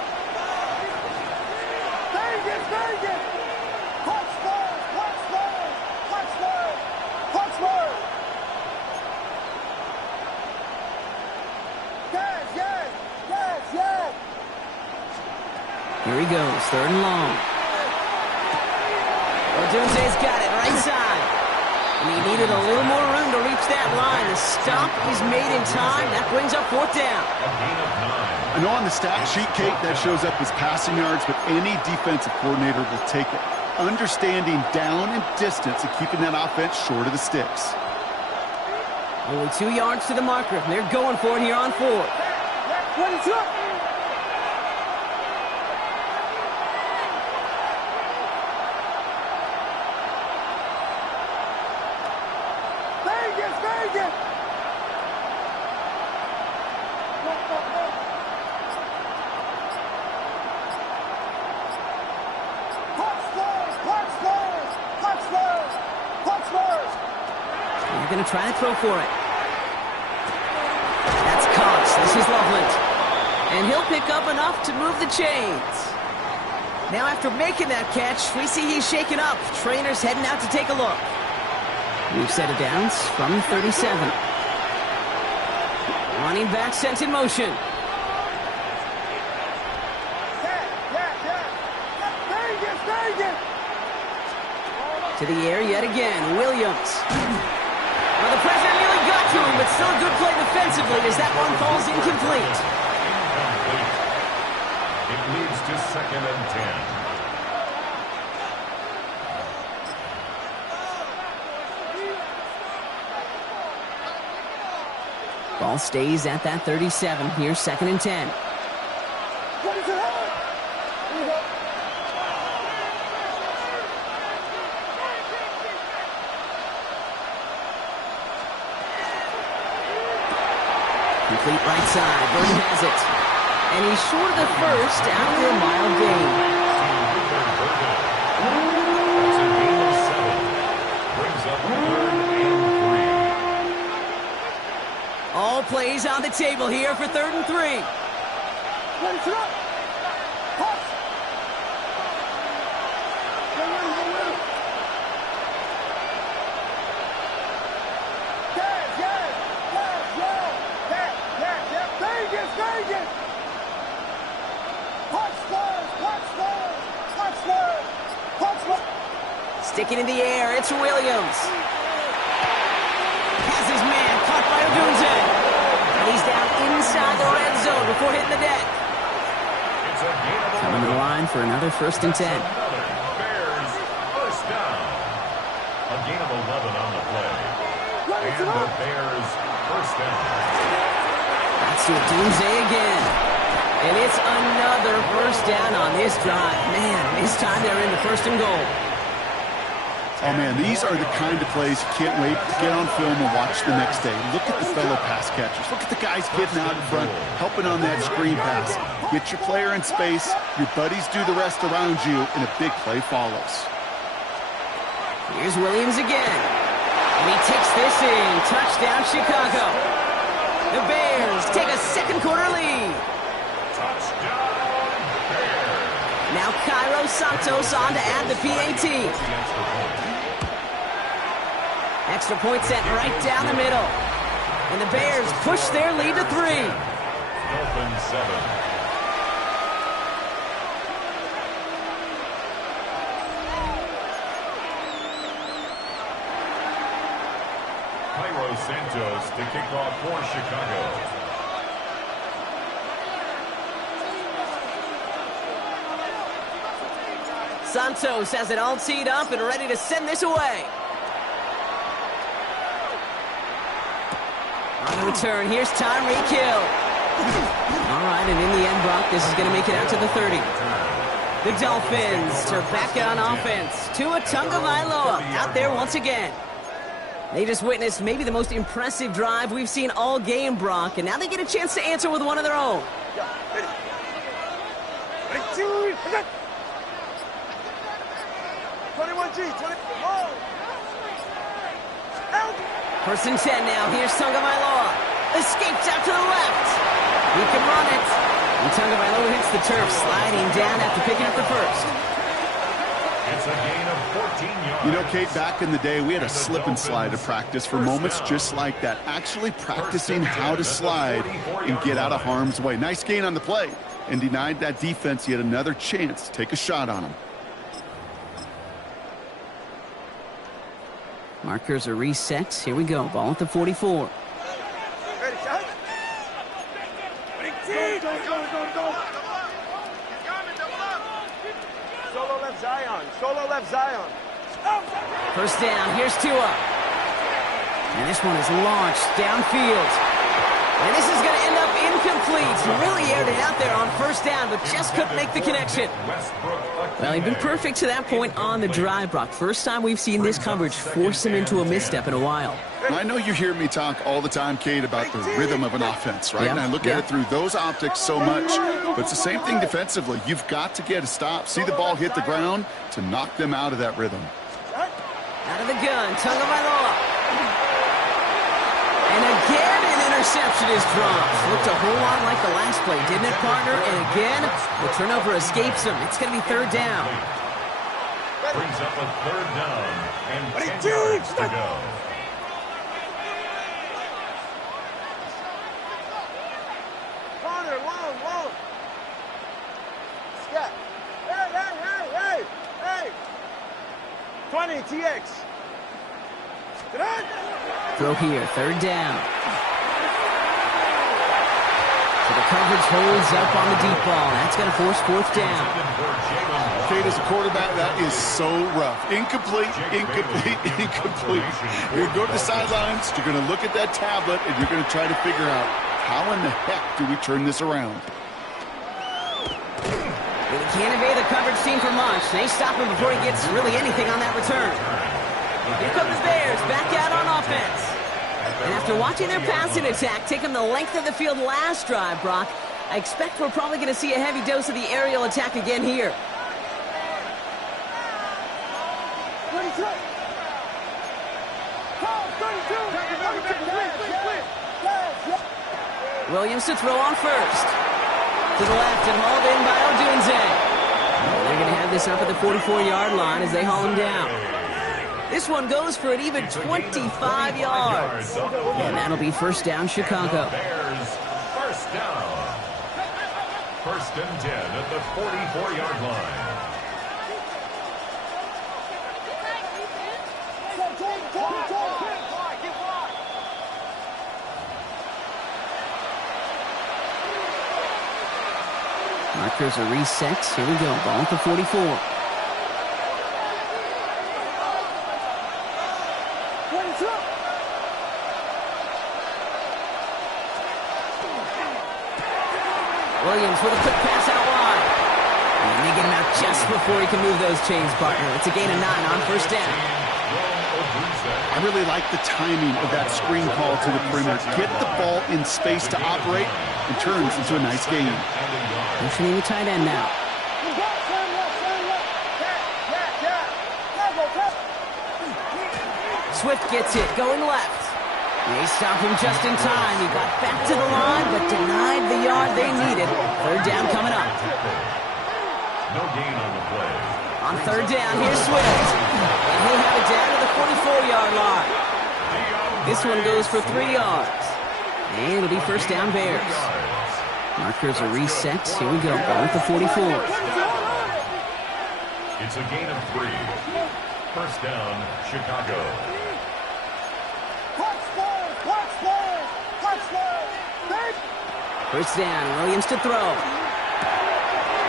Here he goes, third and long. Odunze's got it, right side. And he needed a little more room to reach that line. The stop is made in time. That brings up fourth down. I know on the stat sheet, Kate, that shows up as passing yards, but any defensive coordinator will take it. Understanding down and distance and keeping that offense short of the sticks. Only 2 yards to the marker. They're going for it here on fourth. They're going to try to throw for it. That's Cox. This is Loveland. And he'll pick up enough to move the chains. Now after making that catch, we see he's shaken up. Trainer's heading out to take a look. We've set it down from 37. Running back sent in motion. To the air yet again. Williams. Well, the pressure nearly got to him, but still a good play defensively as that one falls incomplete. It leads to second and 10. Ball stays at that 37. Here's second and 10. Complete right side. Burton has it. And he's short of the first after a mild gain. That's a gain of 7. Brings up third and 3. All plays on the table here for third and 3. Sticking in the air, it's Williams. Has his man caught by Odunze. And he's down inside the red zone before hitting the deck. Coming to the line for another first and 10. Bears first down. A gain of 11 on the play. And the Bears first down. That's to Doomsday again. And it's another first down on this drive. Man, this time they're in the first and goal. Oh, man, these are the kind of plays you can't wait to get on film and watch the next day. Look at the fellow pass catchers. Look at the guys getting out in front, helping on that screen pass. Get your player in space. Your buddies do the rest around you, and a big play follows. Here's Williams again. And he takes this in. Touchdown, Chicago. The Bears take a second quarter lead. Touchdown, Bears. Now Cairo Santos on to add the PAT. Extra point set right down the middle. And the Bears push their lead to 3. Dolphins 7. Cairo Santos to kick off for Chicago. Santos has it all teed up and ready to send this away. On the return, here's Tyreek Hill. All right, and in the end, Brock, this is going to make it out to the 30. The Dolphins are back on offense. Gtowncapp out there once again. They just witnessed maybe the most impressive drive we've seen all game, Brock, and now they get a chance to answer with one of their own. First and 10 now. Here's Tagovailoa. Escapes out to the left. He can run it. And Tagovailoa hits the turf, sliding down after picking up the first. It's a gain of 14 yards. You know, Kate, back in the day, we had a slip and slide of practice for moments just like that. Actually practicing how to slide and get out of harm's way. Nice gain on the play. And denied that defense yet another chance to take a shot on him. Markers are reset. Here we go. Ball at the 44. Ready, shot. Go. Solo left Zion. Solo left Zion. First down. Here's Tua. And this one is launched downfield. And this is going to end up incomplete. Really aired it out there on first down, but just couldn't make the connection. Well, he'd been perfect to that point on the drive, Brock. First time we've seen this coverage force him into a misstep in a while. I know you hear me talk all the time, Kate, about the rhythm of an offense, right? Yeah, And I look at it through those optics so much. But it's the same thing defensively. You've got to get a stop, see the ball hit the ground to knock them out of that rhythm. Out of the gun, Tagovailoa. And again, an interception is dropped. Looked a whole lot like the last play, didn't it, partner? And again, the turnover escapes him. It's going to be third down. Brings up a third down and 10 yards to go. Corner, long. Scat. Hey. 20, TX. Throw here, third down. So the coverage holds up on the deep ball. That's going to force fourth down. Kate, as a quarterback, that is so rough. Incomplete. You're going to go to the sidelines, you're going to look at that tablet, and you're going to try to figure out how in the heck do we turn this around. Well, he can't evade the coverage team for much. They stop him before he gets really anything on that return. Here come the Bears, back out on offense. And after watching their passing attack take them the length of the field last drive, Brock, I expect we're probably going to see a heavy dose of the aerial attack again here. Williams to throw on first. To the left and hauled in by Odunze. They're going to have this up at the 44-yard line as they haul him down. This one goes for an even 25 yards. And that'll be first down, Chicago. Bears first down. First and 10 at the 44-yard line. Markers are reset. Here we go. Ball at the 44. Williams with a quick pass out wide. And they get him out just before he can move those chains, partner. It's a gain of 9 on first down. I really like the timing of that screen call to the perimeter. Get the ball in space to operate and turns into a nice gain. Motioning the tight end now. Swift gets it, going left. They stop him just in time. He got back to the line, but denied the yard they needed. Third down coming up. No gain on the play. On third down, here's Swift. And he'll have it down to the 44-yard line. This one goes for 3 yards. And it'll be first down Bears. Markers are reset. Here we go, with the 44. It's a gain of 3. First down, Chicago. First down, Williams to throw.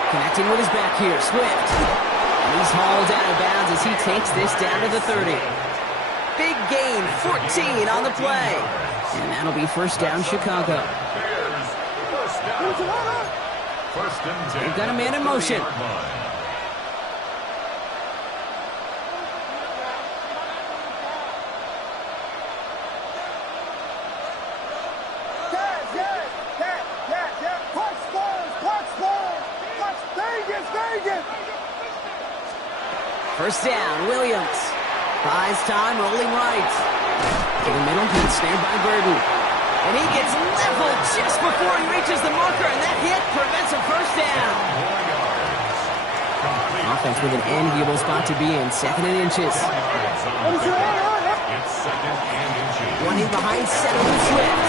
Connecting with his back here, Swift. And he's hauled out of bounds as he takes this down to the 30. Big gain, 14 on the play. And that'll be first down, Chicago. First and 10. They've got a man in motion. First down, Williams. Buys time, rolling right. To the middle, he's snared by Burden. And he gets leveled just before he reaches the marker, and that hit prevents a first down. Offense with an enviable spot to be in, 2nd and inches. It's 2nd and inches. One in behind, settled with Swift.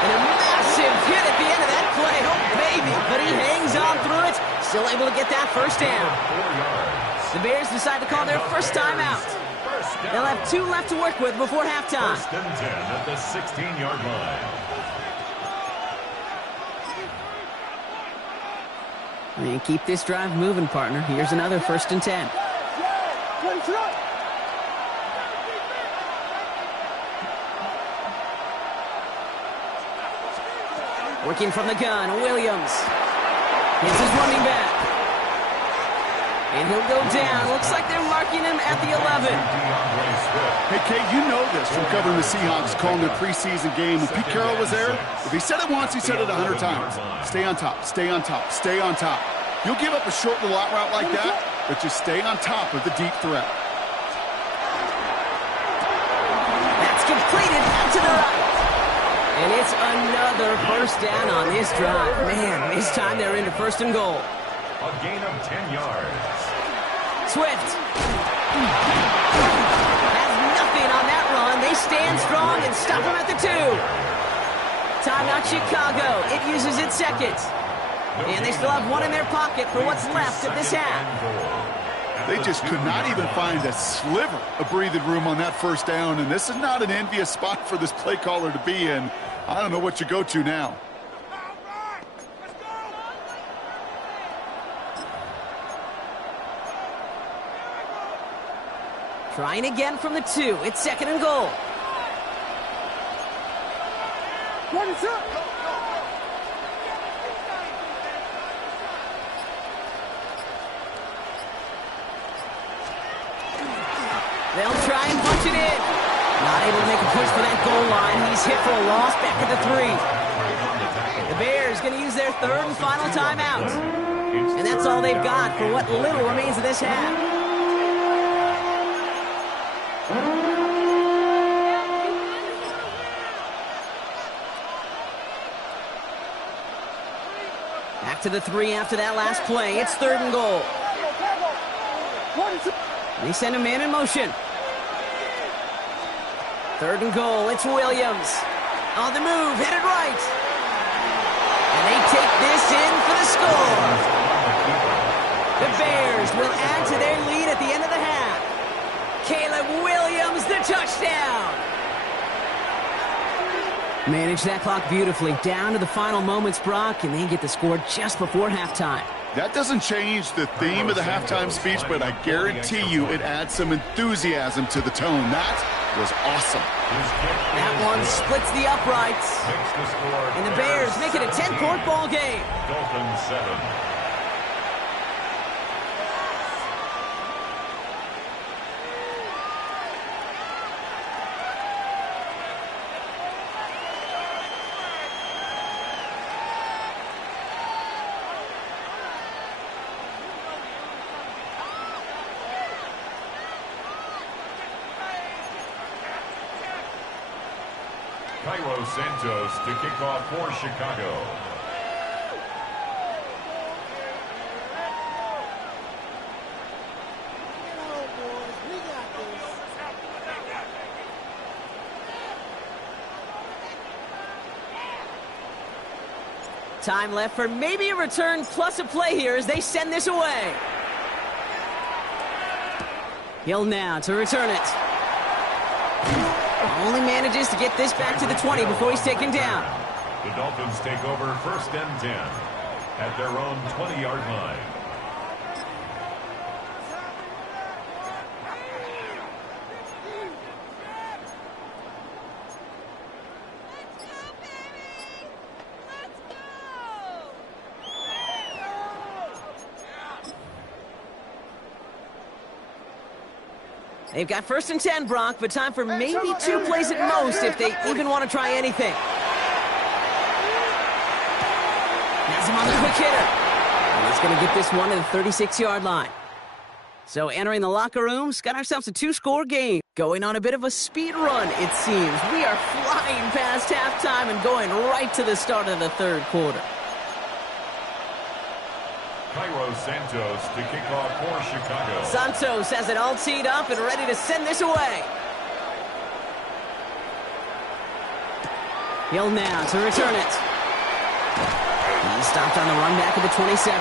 And a massive hit at the end of that play. Oh, baby. But he hangs on through it. Still able to get that first down. 4 yards. The Bears decide to call their first timeout. They'll have 2 left to work with before halftime. First and 10 at the 16-yard line. And keep this drive moving, partner. Here's another first and 10. Working from the gun, Williams. Here's his running back. And he'll go down. Looks like they're marking him at the 11. Hey, Kate, you know this from covering the Seahawks, calling their preseason game. When Pete Carroll was there, if he said it once, he said it 100 times. Stay on top, stay on top, stay on top. You'll give up a short little out route like that, but just stay on top of the deep threat. That's completed out to the right. And it's another first down on this drive. Man, this time they're into first and goal. A gain of 10 yards. Swift has nothing on that run. They stand strong and stop him at the 2. Timeout Chicago. It uses its second. And they still have 1 in their pocket for what's left of this half. They just could not even find a sliver of breathing room on that first down, and this is not an envious spot for this play caller to be in. I don't know what you go to now. Trying again from the 2. It's 2nd and goal. They'll try and punch it in. Not able to make a push for that goal line. He's hit for a loss back at the 3. The Bears going to use their 3rd and final timeout. And that's all they've got for what little remains of this half. Back to the 3 after that last play. It's 3rd and goal. They send a man in motion. 3rd and goal. It's Williams. On the move, headed right. And they take this in for the score. The Bears will add to their lead at the end of the half. Caleb Williams, the touchdown. Manage that clock beautifully. Down to the final moments, Brock, and they get the score just before halftime. That doesn't change the theme of the halftime speech, but I guarantee you it adds some enthusiasm to the tone. That was awesome. That one splits the uprights. And the Bears make it a 10-point ball game. Dolphins 7. Santos to kick off for Chicago. Time left for maybe a return plus a play here as they send this away. Hill now to return it. Only manages to get this back to the 20 before he's taken down. The Dolphins take over 1st and 10 at their own 20-yard line. They've got 1st and 10, Brock, but time for maybe 2 plays at most if they even want to try anything. Has him on the quick hitter. And he's going to get this one to the 36-yard line. So entering the locker rooms, got ourselves a 2-score game. Going on a bit of a speed run, it seems. We are flying past halftime and going right to the start of the 3rd quarter. Santos to kick off for Chicago. Santos has it all teed up and ready to send this away. Hill now to return it. He stopped on the run back of the 27.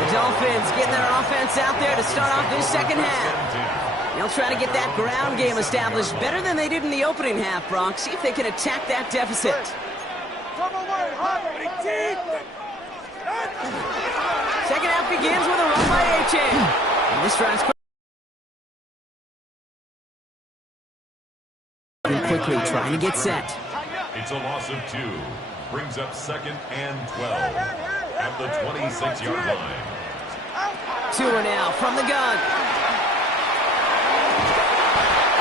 The Dolphins getting their offense out there to start off this 2nd half. They'll try to get that ground game established better than they did in the opening half, Brock. See if they can attack that deficit. Second half begins with a run by A-Chain. And this drive's quickly trying to get set. It's a loss of 2. Brings up 2nd and 12 at the 26-yard line. 2 are now from the gun.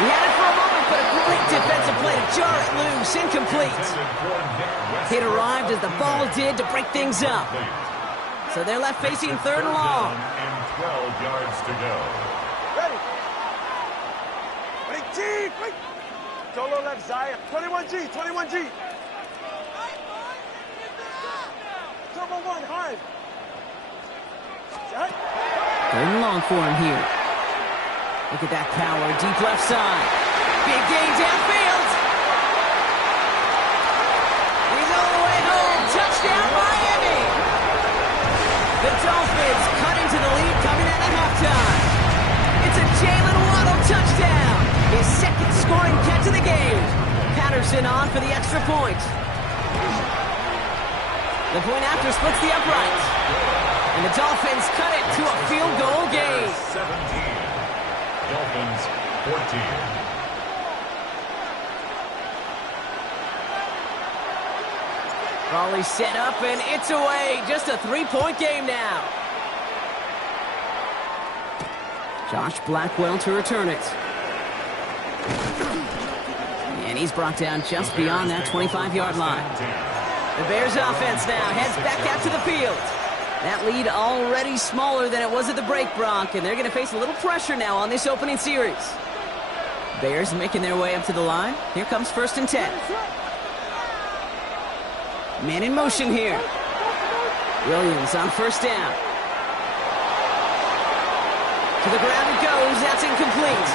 He had it for a moment, but a great defensive play to jar it loose. Incomplete. Hit arrived as the ball did to break things up. So they're left facing 3rd and long. And 12 yards to go. Ready. Ready, G. Wait. Solo left side. 21G. 21G. Turbo 1. Hard. 3rd and long for him here. Look at that power. Deep left side. Big gain downfield. He's all the way home. Touchdown, Miami. The Dolphins cut into the lead coming out of halftime. It's a Jalen Waddle touchdown. His 2nd scoring catch of the game. Patterson on for the extra point. The point after splits the uprights. And the Dolphins cut it to a field goal game. 17. Dolphins 14. Raleigh set up, and it's away. Just a 3-point game now. Josh Blackwell to return it. And he's brought down just beyond that 25-yard line. The Bears offense now heads back out to the field. That lead already smaller than it was at the break, Brock, and they're going to face a little pressure now on this opening series. Bears making their way up to the line. Here comes 1st and 10. Man in motion here. Williams on 1st down. To the ground it goes. That's incomplete.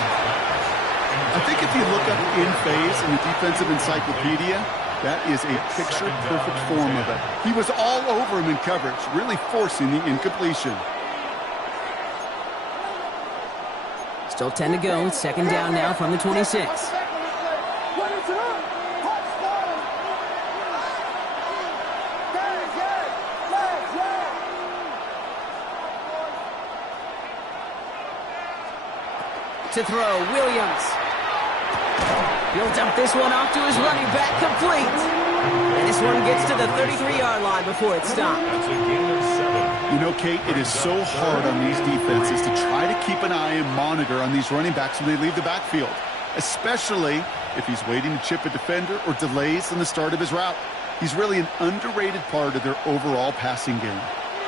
I think if you look up in phase in the defensive encyclopedia, that is a picture-perfect form of it. He was all over him in coverage, really forcing the incompletion. Still 10 to go. 2nd down now from the 26. to throw. Williams. He'll dump this one off to his running back, complete. And this one gets to the 33-yard line before it stopped. That's a gain of 7. You know, Kate, it is so hard on these defenses to try to keep an eye and monitor on these running backs when they leave the backfield, especially if he's waiting to chip a defender or delays in the start of his route. He's really an underrated part of their overall passing game.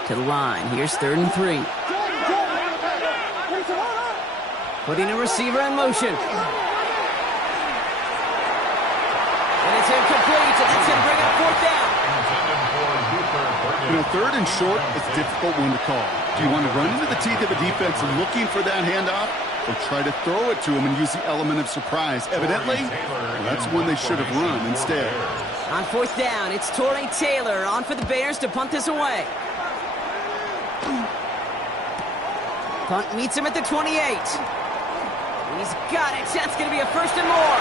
To the line. Here's 3rd and 3. Putting a receiver in motion. And it's incomplete, and that's going to bring up 4th down. You know, 3rd and short, it's a difficult one to call. Do you want to run into the teeth of a defense looking for that handoff, or try to throw it to him and use the element of surprise? Evidently, that's one they should have run instead. On 4th down, it's Torrey Taylor on for the Bears to punt this away. Punt meets him at the 28. He's got it. That's going to be a 1st and more.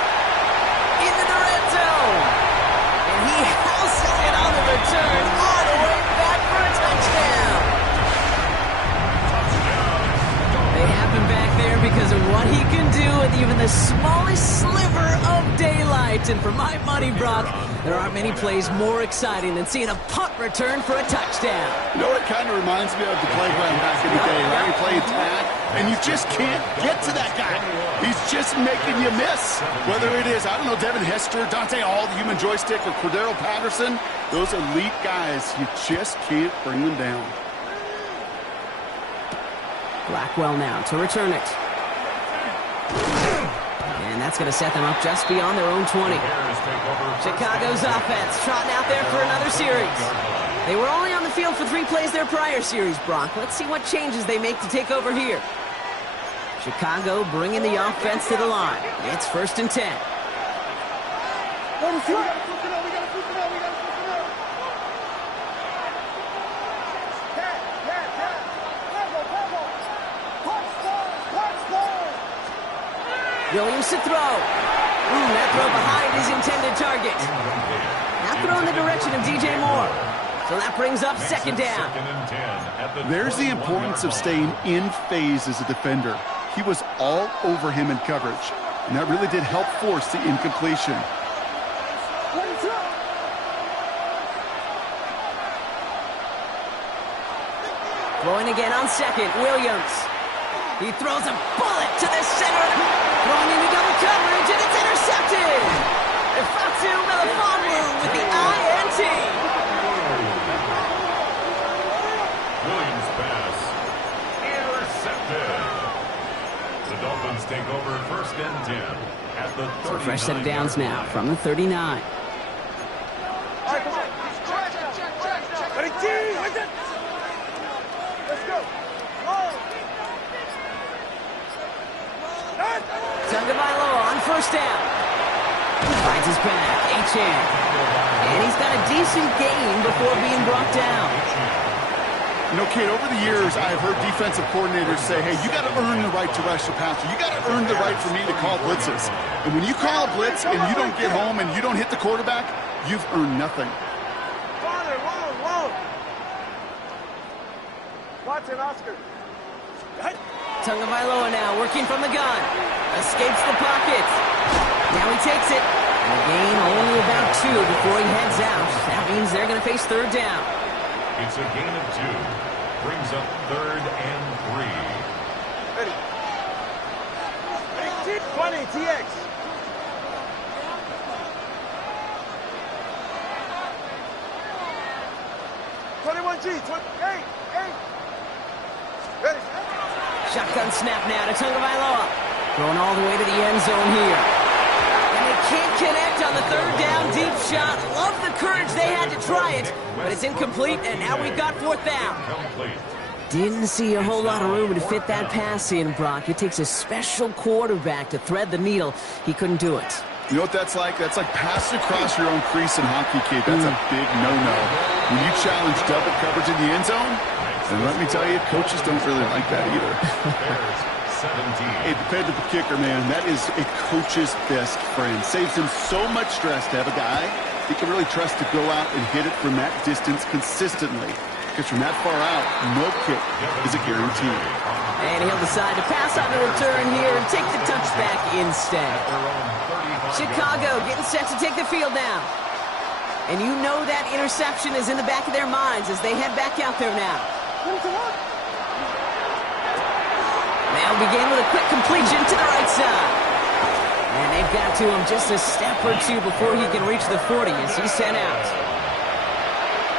Into the red zone. And he houses it on the return all the way back for a touchdown. They have him back there because of what he can do with even the smallest sliver of daylight. And for my money, Brock, there aren't many plays more exciting than seeing a punt return for a touchdown. You know what it kind of reminds me of? The playground back in the day, right? You play tag, and you just can't get to that guy. He's just making you miss. Whether it is, I don't know, Devin Hester, Dante Hall, the human joystick, or Cordero Patterson, those elite guys, you just can't bring them down. Blackwell now to return it. And that's going to set them up just beyond their own 20. Chicago's offense trotting out there for another series. They were only on the field for 3 plays their prior series, Brock. Let's see what changes they make to take over here. Chicago bringing the offense to the line. It's 1st and 10. Williams to throw. That throw behind his intended target. Now throw in the direction of DJ Moore. So that brings up 2nd down. There's the importance of staying in phase as a defender. He was all over him in coverage, and that really did help force the incompletion. Throwing again on 2nd, Williams. He throws a bullet to the center. Throwing into double coverage, and it's intercepted. Fatu Melifonwu with the INT. Williams pass intercepted. The Dolphins take over 1st and 10 at the 39. So a fresh set of downs now from the 39. Tagovailoa on 1st down. Finds his back, Achane. And he's got a decent gain before being brought down. You know, Kate, over the years, I've heard defensive coordinators say, hey, you got to earn the right to rush the passer. You got to earn the right for me to call blitzes. And when you call a blitz and you don't get home and you don't hit the quarterback, you've earned nothing. Watch it, Oscar. Tagovailoa now working from the gun. Escapes the pocket. Now he takes it. And a gain only about 2 before he heads out. That means they're going to face 3rd down. It's a gain of 2. Brings up 3rd and 3. Ready. 20, TX. Hey. Ready. Shotgun snap now to Tagovailoa. Going all the way to the end zone here. And they can't connect on the 3rd down deep shot. Love the courage they had to try it, but it's incomplete, and now we've got 4th down. Didn't see a whole lot of room to fit that pass in, Brock. It takes a special quarterback to thread the needle. He couldn't do it. You know what that's like? That's like passing across your own crease in hockey, kid. That's a big no-no. When you challenge double coverage in the end zone, and let me tell you, coaches don't really like that either. Hey, dependable kicker, man. That is a coach's best friend. Saves him so much stress to have a guy he can really trust to go out and hit it from that distance consistently. because from that far out, no kick is a guarantee. And he'll decide to pass on the return here and take the touchback instead. Chicago getting set to take the field now. And you know that interception is in the back of their minds as they head back out there now. They'll begin with a quick completion to the right side. And they've got to him just a step or two before he can reach the 40 as he's sent out.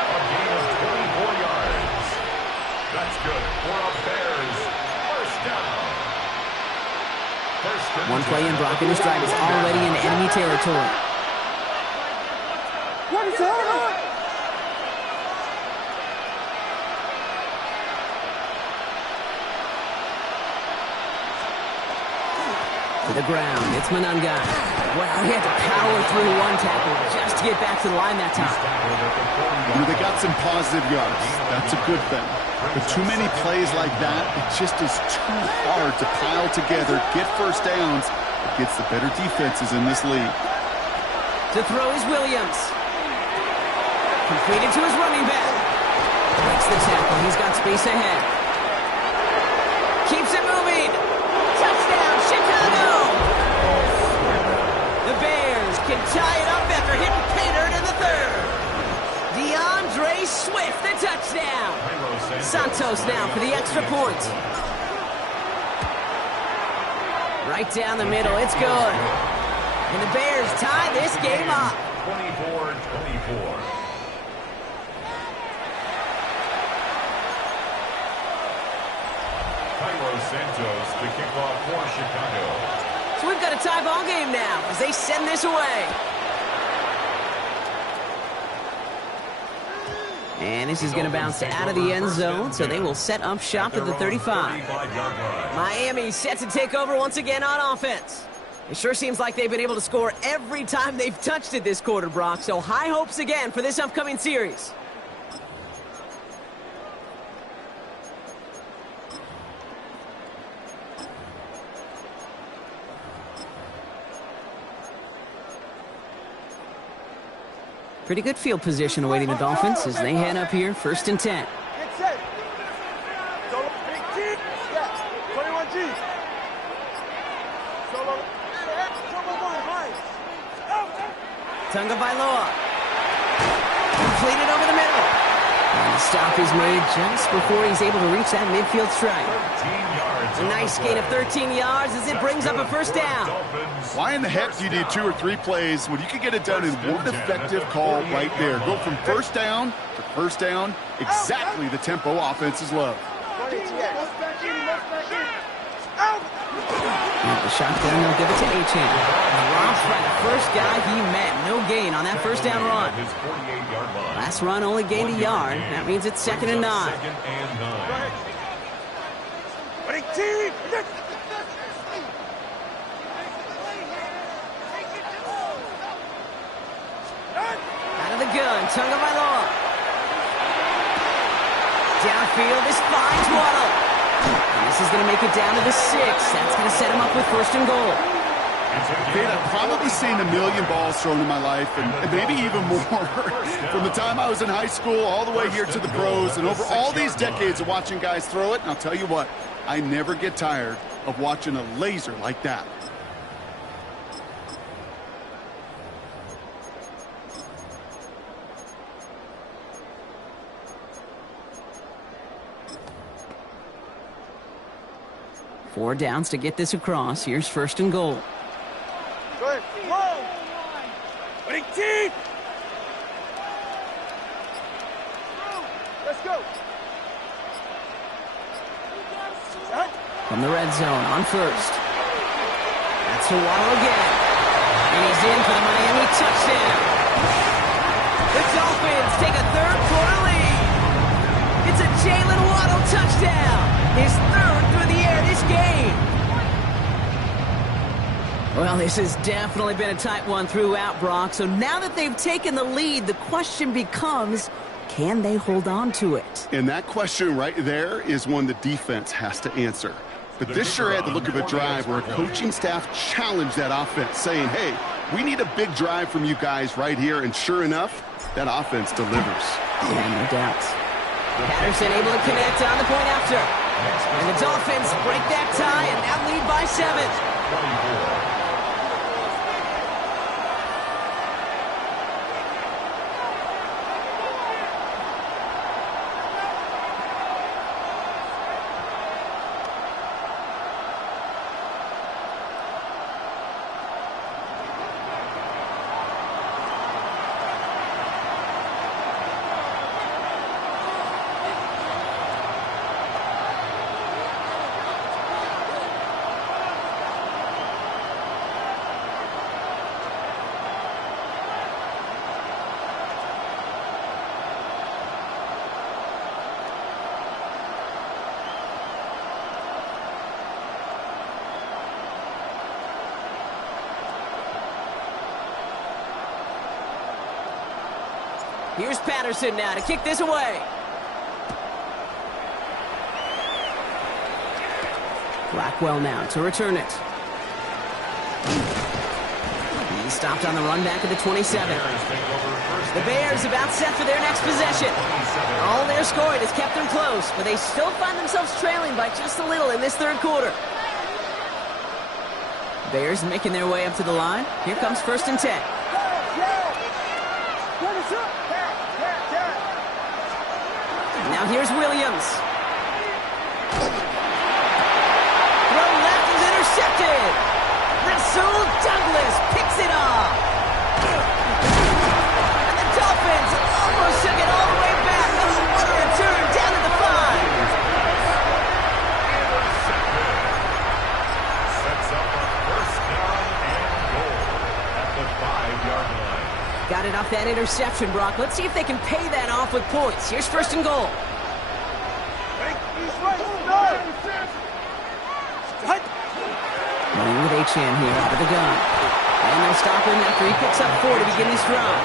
A gain of 24 yards. That's good for a Bears first down. One play in, Brock, and this drive is already in enemy territory. What is that? To the ground, it's Manunga. Well, he had to power through one tackle just to get back to the line that time. They got some positive yards. That's a good thing. But too many plays like that, it just is too hard to pile together, get first downs against the better defenses in this league. To throw is Williams. Completed to his running back. Breaks the tackle. He's got space ahead. Keeps it moving. Touchdown, Chicago! The Bears can tie it up after hitting pay dirt in the third. DeAndre Swift, the touchdown. Santos now for the extra point. Right down the middle, it's good. And the Bears tie this game up. 24-24. Santos to kick off for Chicago. So we've got a tie ball game now as they send this away. And this is going to bounce out of the end zone, so they will set up shop at the 35. Miami set to take over once again on offense. It sure seems like they've been able to score every time they've touched it this quarter, Brock, so high hopes again for this upcoming series. Pretty good field position awaiting the Dolphins as they head up here, 1st and 10. Get set. Solo. Big G. Yeah. 21 G. Solo. Solo one. Right. Tunga Bailoa. Completed over the middle. And the stop is made just before he's able to reach that midfield strike. 13 yards. A nice gain of 13 yards as it brings up a first down. Why in the heck do you need 2 or 3 plays when you can get it done in one effective call right there? Go from first down to first down, exactly the tempo offenses love. At the shotgun, they'll give it to Achane. Drops by the first guy he met. No gain on that first down run. His 48-yard line. Last run only gained a yard. That means it's 2nd and 9. 2nd and 9. Big G. Out of the gun, Tunga Bailoa. Downfield, this finds Waddle. And this is going to make it down to the 6. That's going to set him up with 1st and goal. Kate, I've probably seen a million balls thrown in my life, and maybe even more, from the time I was in high school all the way here to the pros, and over all these decades of watching guys throw it. And I'll tell you what, I never get tired of watching a laser like that. Four downs to get this across. Here's 1st and goal. Go ahead. Whoa. Big G. Let's go. From the red zone on 1st. That's to Waddle again. And he's in for the Miami touchdown. The Dolphins take a 3rd quarter lead. It's a Jalen Waddle touchdown. His 3rd through the air this game. Well, this has definitely been a tight one throughout, Brock. So now that they've taken the lead, the question becomes, can they hold on to it? And that question right there is one the defense has to answer. But this sure had the look of a drive where a coaching staff challenged that offense, saying, hey, we need a big drive from you guys right here. And sure enough, that offense delivers. Yeah, no doubt. Patterson able to connect on the point after. And the Dolphins break that tie and now lead by 7. 24. Here's Patterson now to kick this away. Blackwell now to return it. He's stopped on the run back at the 27. The Bears about set for their next possession. All their scoring has kept them close, but they still find themselves trailing by just a little in this third quarter. Bears making their way up to the line. Here comes 1st and 10. Now here's Williams. Throw left is intercepted. Rasul Douglas picks it off. And the Dolphins almost took it all the way back. Oh, what a return down to the 5. Sets up a 1st down and goal at the 5-yard line. Got it off that interception, Brock. Let's see if they can pay that off with points. Here's 1st and goal. Running with Achane here out of the gun. And they'll stop him after he picks up 4 to begin this drive.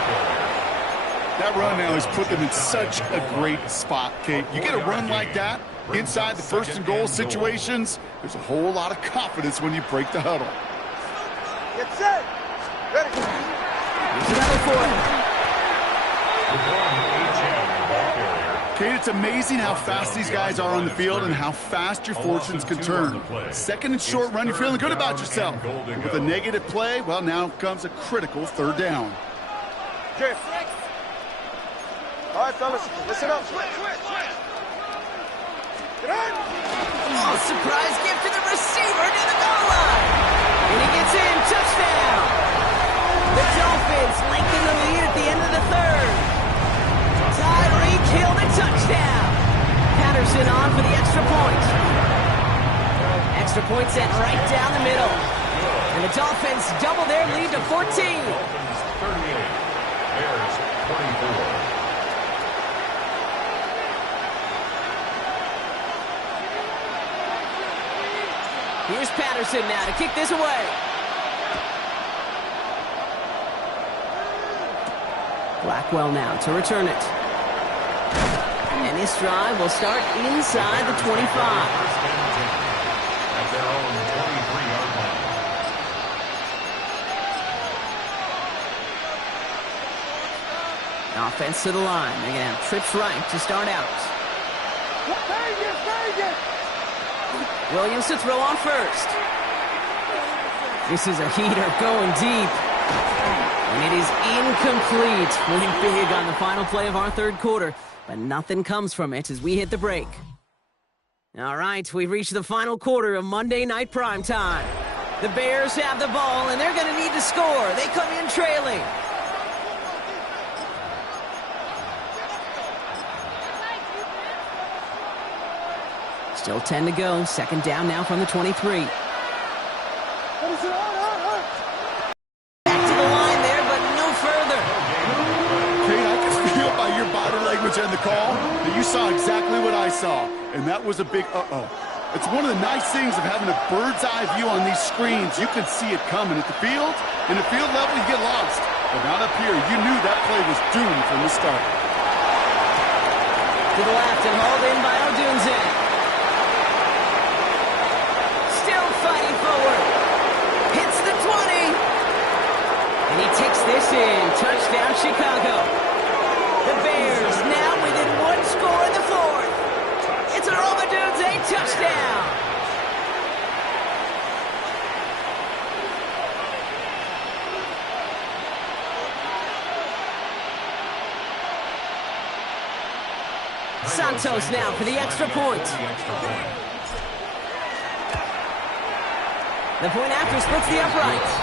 That run now has put them in such a great spot, Kate. You get a run like that inside the 1st and goal situations, there's a whole lot of confidence when you break the huddle. Get set. Ready. Here's another 4. Kate, it's amazing how fast these guys are on the field and how fast your fortunes can turn. 2nd and short run, you're feeling good about yourself. But with a negative play, well, now comes a critical 3rd down. Okay. All right, fellas, listen up. Oh, surprise gift to the receiver near the goal line. And he gets in, touchdown. The Dolphins lengthen the lead at the end of the 3rd. Tyreek Hill the touchdown. Patterson on for the extra point. Extra point sent right down the middle. And the Dolphins double their lead to 14. Dolphins 38, Bears 24. Here's Patterson now to kick this away. Blackwell now to return it. And this drive will start inside the 25. At their own 23-yard line. Offense to the line. They're going to have trips right to start out. Williams to throw on 1st. This is a heater going deep. And it is incomplete. Winning big on the final play of our 3rd quarter. But nothing comes from it as we hit the break. All right, we've reached the final quarter of Monday Night Primetime. The Bears have the ball, and they're going to need to score. They come in trailing. Still 10 to go. 2nd down now from the 23. Back to the line there, but no further. Kate, I can feel by your body language and the call that you saw exactly what I saw, and that was a big uh-oh. It's one of the nice things of having a bird's eye view on these screens. You can see it coming at the field. In the field level, you get lost. But not up here. You knew that play was doomed from the start. To the left and hauled in by Odunze. Still fighting forward. Hits the 20. And he takes this in. Touchdown, Chicago. The Bears now within 1 score in the 4th. touchdown. Santos now for the extra point. The point after splits the uprights.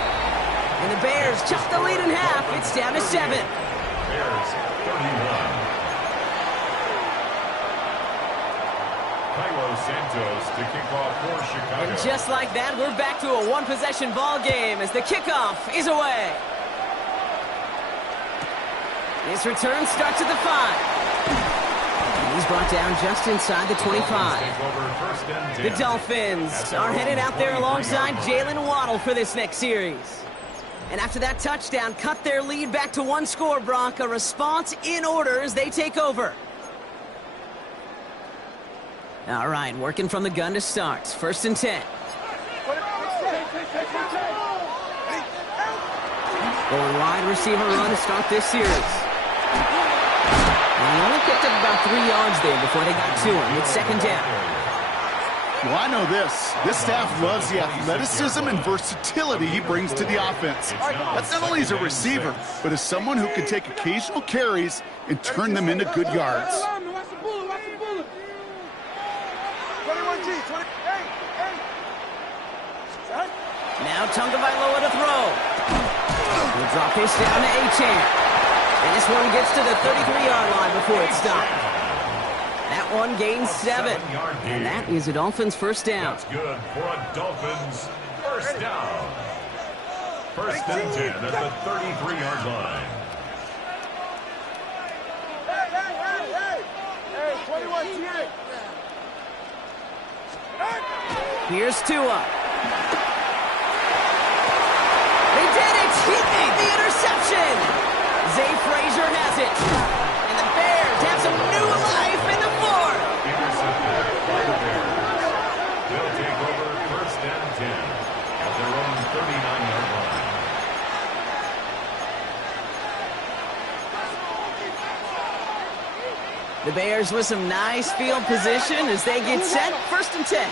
And the Bears chop the lead in half. It's down to 7. Bears 31. Santos to kick off for Chicago. And just like that, we're back to a one-possession ball game as the kickoff is away. His return starts at the 5. And he's brought down just inside the 25. The Dolphins are headed out there alongside Jalen Waddle for this next series. And after that touchdown, cut their lead back to 1 score, Brock. A response in order as they take over. All right, working from the gun to start. 1st and 10. Going wide receiver run to start this series. And he only picked up about 3 yards there before they got to him. It's 2nd down. Well, I know this. This staff loves the athleticism and versatility he brings to the offense. That's not only as a receiver, but as someone who can take occasional carries and turn them into good yards. Now Tagovailoa to throw. He'll drop this down to Achane. And this one gets to the 33-yard line before it's stopped. That one gains 7. And that is a Dolphins first down. That's good for a Dolphins first down. 1st and 10 at the 33-yard line. Here's Tua. They did it! He made the interception! Zay Frazier has it. And the Bears have some new life in the 4th. Intercepted by the Bears. They'll take over 1st and 10 at their own 39-yard line. The Bears with some nice field position as they get set. 1st and 10.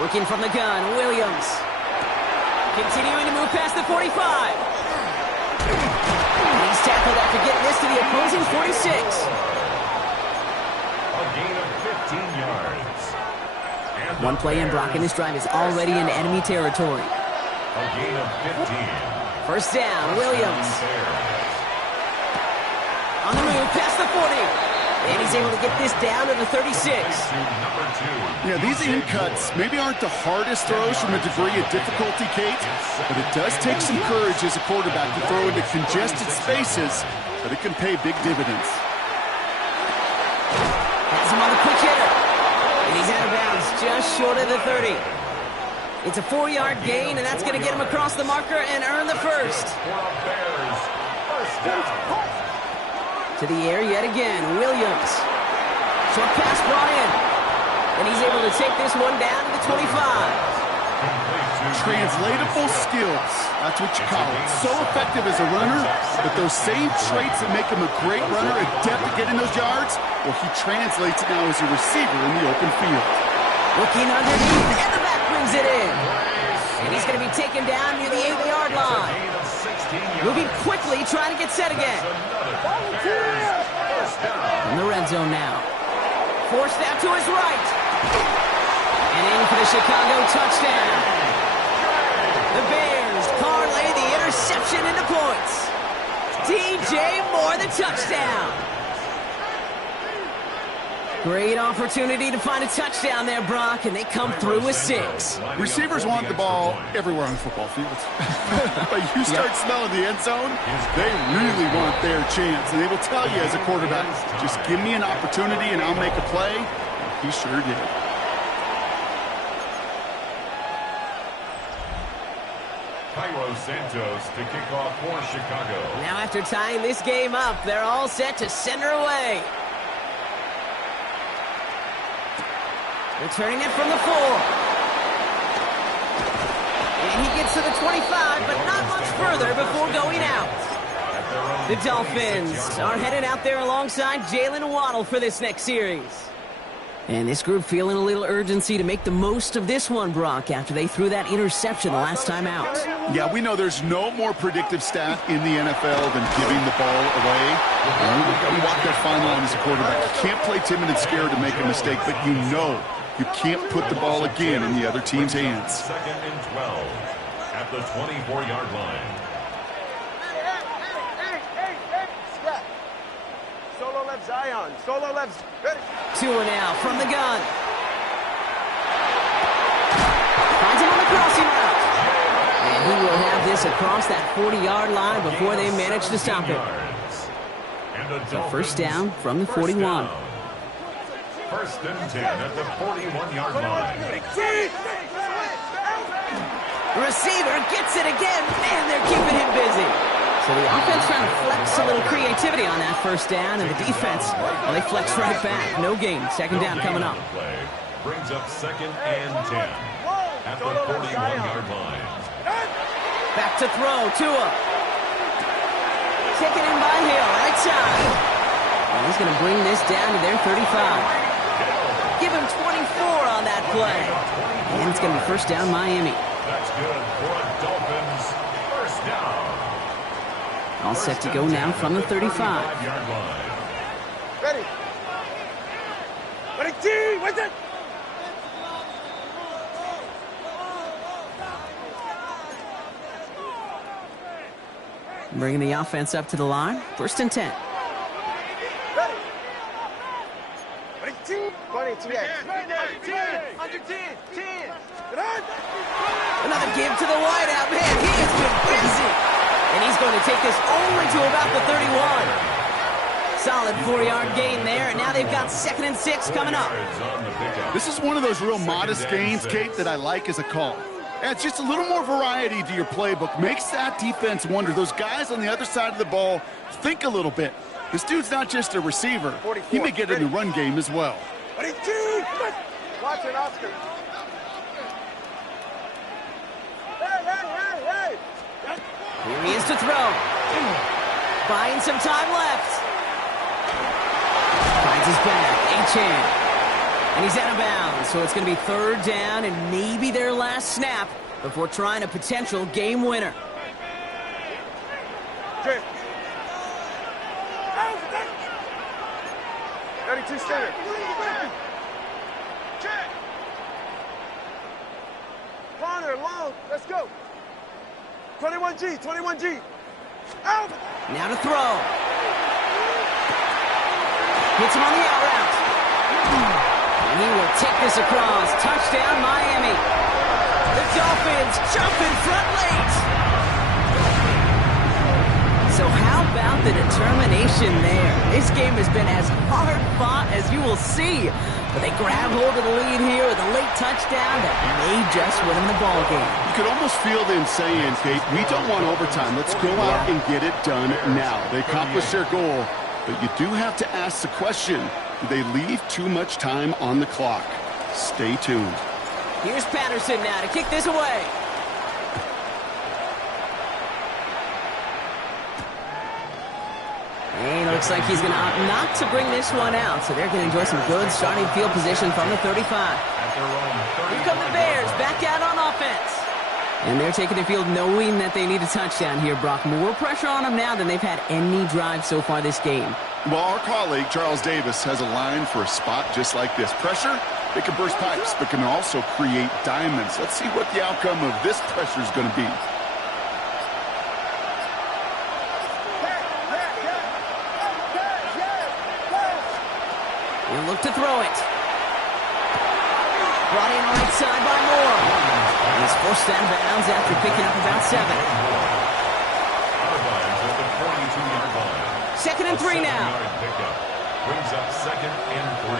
Working from the gun, Williams. Continuing to move past the 45. And he's tackled after getting this to the opposing 46. A gain of 15 yards. And One play in Brock in this drive is already in enemy territory. a gain of 15. 1st down, Williams. On the move, past the 40. And he's able to get this down to the 36. Yeah, these in cuts maybe aren't the hardest throws from a degree of difficulty, Kate, but it does take some courage as a quarterback to throw into congested spaces, but it can pay big dividends. Has him on the quick hitter. And he's out of bounds just short of the 30. It's a 4-yard gain, and that's going to get him across the marker and earn the first. To the air yet again, Williams. Short pass brought in. And he's able to take this one down to the 25. Translatable skills. That's what you call it. So effective as a runner, but those same traits that make him a great runner, adept at getting those yards, well, he translates it now as a receiver in the open field. Looking underneath, and the back brings it in. And he's going to be taken down near the 8-yard line. Moving quickly, trying to get set again. In the red zone now. Forced out to his right. And in for the Chicago touchdown. The Bears parlay the interception into points. DJ Moore, the touchdown. Great opportunity to find a touchdown there, Brock, and they come through with 6. Receivers want the ball everywhere on the football field. But you start smelling the end zone, they really want their chance. And they will tell you as a quarterback, just give me an opportunity and I'll make a play. And he sure did. Cairo Santos to kick off for Chicago. Now after tying this game up, they're all set to send her away. Returning it from the 4. And he gets to the 25, but not much further before going out. The Dolphins are headed out there alongside Jalen Waddle for this next series. And this group feeling a little urgency to make the most of this one, Brock, after they threw that interception the last time out. Yeah, we know there's no more predictive stat in the NFL than giving the ball away. You walk that fine line as a quarterback. You can't play timid and scared to make a mistake, but you know you can't put the ball again in the other team's hands. Second and 12 at the 24-yard line. Solo left Zion. Solo left. Ready. 2 now from the gun. Finds him on the crossing route. And he will have this across that 40-yard line before they manage to stop it. So first down from the 41. First and 10 at the 41-yard line. The receiver gets it again. Man, they're keeping him busy. So the offense trying to flex a little creativity on that first down, and the defense, well, they flex right back. No gain. Second down coming up. Brings up second and 10 at the 41-yard line. Back to throw. Tua. Taken in by Hill. Right side. And he's going to bring this down to their 35. Give him 24 on that play. And it's going to be first down Miami. That's good for a Dolphins first down. All set to go now from the 35. Ready. Ready, T. What's it? Bringing the offense up to the line. First and 10. Ready. Ready, T. 20, TX. 110. 10. Another give to the wideout. Man, he has been busy. And he's going to take this only to about the 31. Solid 4-yard gain there, and now they've got second and 6 coming up. This is one of those real modest gains, Kate, that I like as a call. Adds just a little more variety to your playbook. Makes that defense wonder. Those guys on the other side of the ball think a little bit. This dude's not just a receiver. He may get in the run game as well. Watch it, Oscar. Hey. Here he is to throw. Buying some time left. Finds his back. H-hand. And he's out of bounds, so it's going to be third down and maybe their last snap before trying a potential game winner. Jay. 32 center. Corner, long. Let's go. 21G. Out. Now to throw. Hits him on the out route. And he will take this across. Touchdown, Miami. The Dolphins jump in front late. So how about the determination there? This game has been as hard fought as you will see. But they grab hold of the lead here with a late touchdown that may just win them the ball game. You could almost feel them saying, Kate, we don't want overtime. Let's go out and get it done now. They accomplished their goal, but you do have to ask the question, do they leave too much time on the clock? Stay tuned. Here's Patterson now to kick this away. And it looks like he's going to opt not to bring this one out, so they're going to enjoy some good starting field position from the 35. Here come the Bears, back out on offense. And they're taking the field knowing that they need a touchdown here, Brock. More pressure on them now than they've had any drive so far this game. Well, our colleague, Charles Davis, has a line for a spot just like this. Pressure, it can burst pipes, but can also create diamonds. Let's see what the outcome of this pressure is going to be. He'll look to throw it. Brought in right side by Moore. And he's forced out of bounds after picking up about 7. Second and 3 now. Brings up second and 3.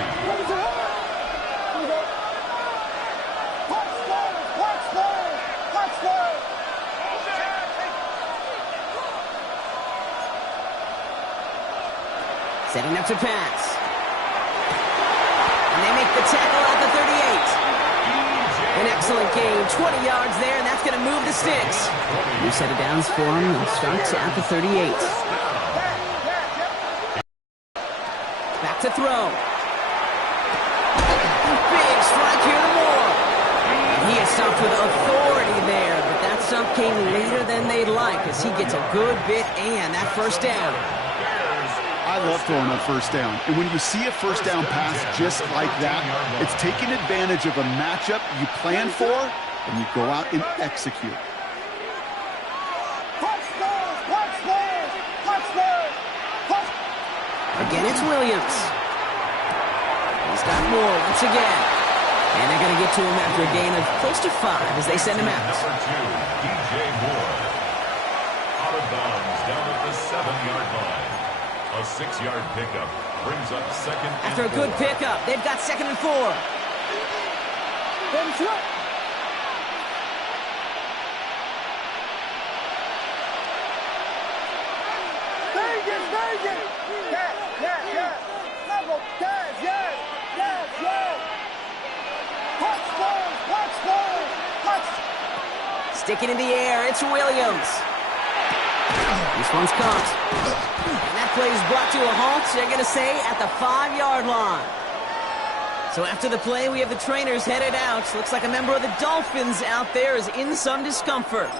Setting up to pass. And they make the tackle at the 38. An excellent gain. 20 yards there, and that's going to move the sticks. New set of downs for them. They'll start at the 38. throw. Big strike here to Moore. He is stopped with authority there, but that stop came later than they'd like as he gets a good bit and that first down. I love throwing on first down. And when you see a first down pass just like that, it's taking advantage of a matchup you plan for, and you go out and execute. Again, it's Williams. He's got Moore once again. And they're going to get to him after a gain of close to 5 as they send him out. Number 2, DJ Moore. Out of bounds down at the 7-yard line. A 6-yard pickup brings up second and After a good 4. pickup, they've got second and 4. Sticking in the air, it's Williams. This one's caught. And that play is brought to a halt, they're going to say, at the 5-yard line. So after the play, we have the trainers headed out. Looks like a member of the Dolphins out there is in some discomfort.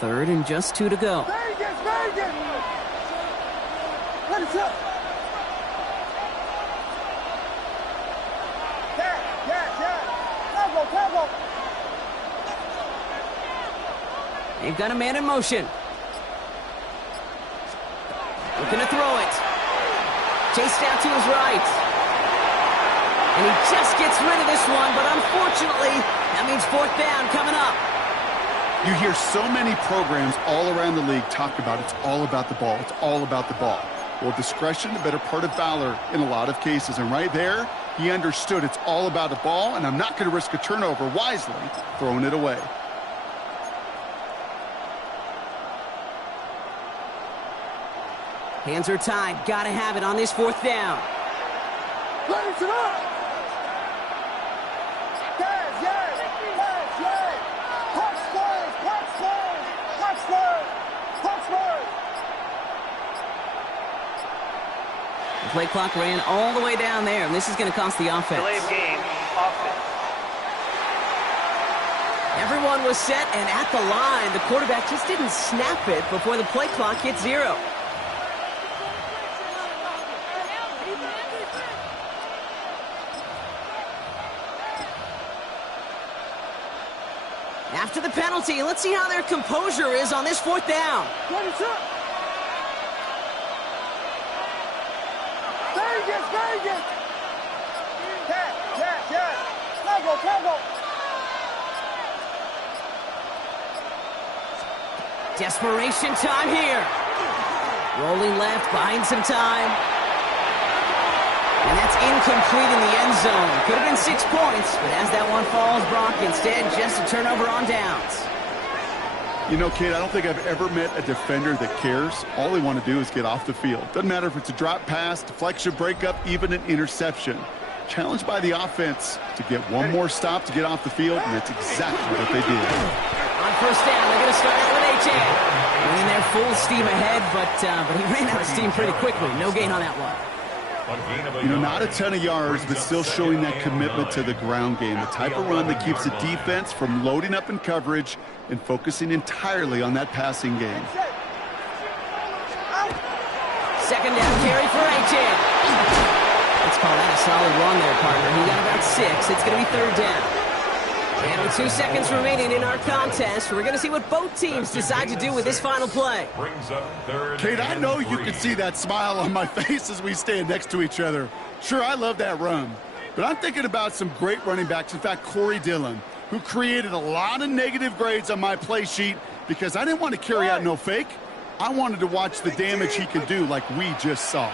Third and just 2 to go. They've got a man in motion. Looking to throw it. Chased out to his right. And he just gets rid of this one, but unfortunately, that means 4th down coming up. You hear so many programs all around the league talk about it's all about the ball. It's all about the ball. Well, discretion, the better part of valor in a lot of cases. And right there, he understood it's all about the ball, and I'm not going to risk a turnover wisely, throwing it away. Hands are tied. Got to have it on this 4th down. The play clock ran all the way down there, and this is going to cost the offense. Delay of game, offense. Everyone was set and at the line. The quarterback just didn't snap it before the play clock hit 0. After the penalty, let's see how their composure is on this 4th down. Desperation time here. Rolling left, buying some time. And that's incomplete in the end zone. Could have been 6 points, but as that one falls, Brock, instead just a turnover on downs. You know, kid, I don't think I've ever met a defender that cares. All they want to do is get off the field. Doesn't matter if it's a drop pass, deflection, breakup, even an interception. Challenged by the offense to get one more stop to get off the field, and that's exactly what they did. On 1st down, they're going to start out with H.A. Went in there full steam ahead, but he ran out of steam pretty quickly. No gain on that one. You know, not a ton of yards, but still showing that commitment to the ground game. The type of run that keeps the defense from loading up in coverage and focusing entirely on that passing game. 2nd down carry for H.A. Let's call that a solid run there, partner. He got about 6. It's going to be 3rd down. And with 2 seconds remaining in our contest, we're going to see what both teams decide to do with this final play. Kate, I know you can see that smile on my face as we stand next to each other. Sure, I love that run. But I'm thinking about some great running backs. In fact, Corey Dillon, who created a lot of negative grades on my play sheet because I didn't want to carry out no fake. I wanted to watch the damage he could do like we just saw.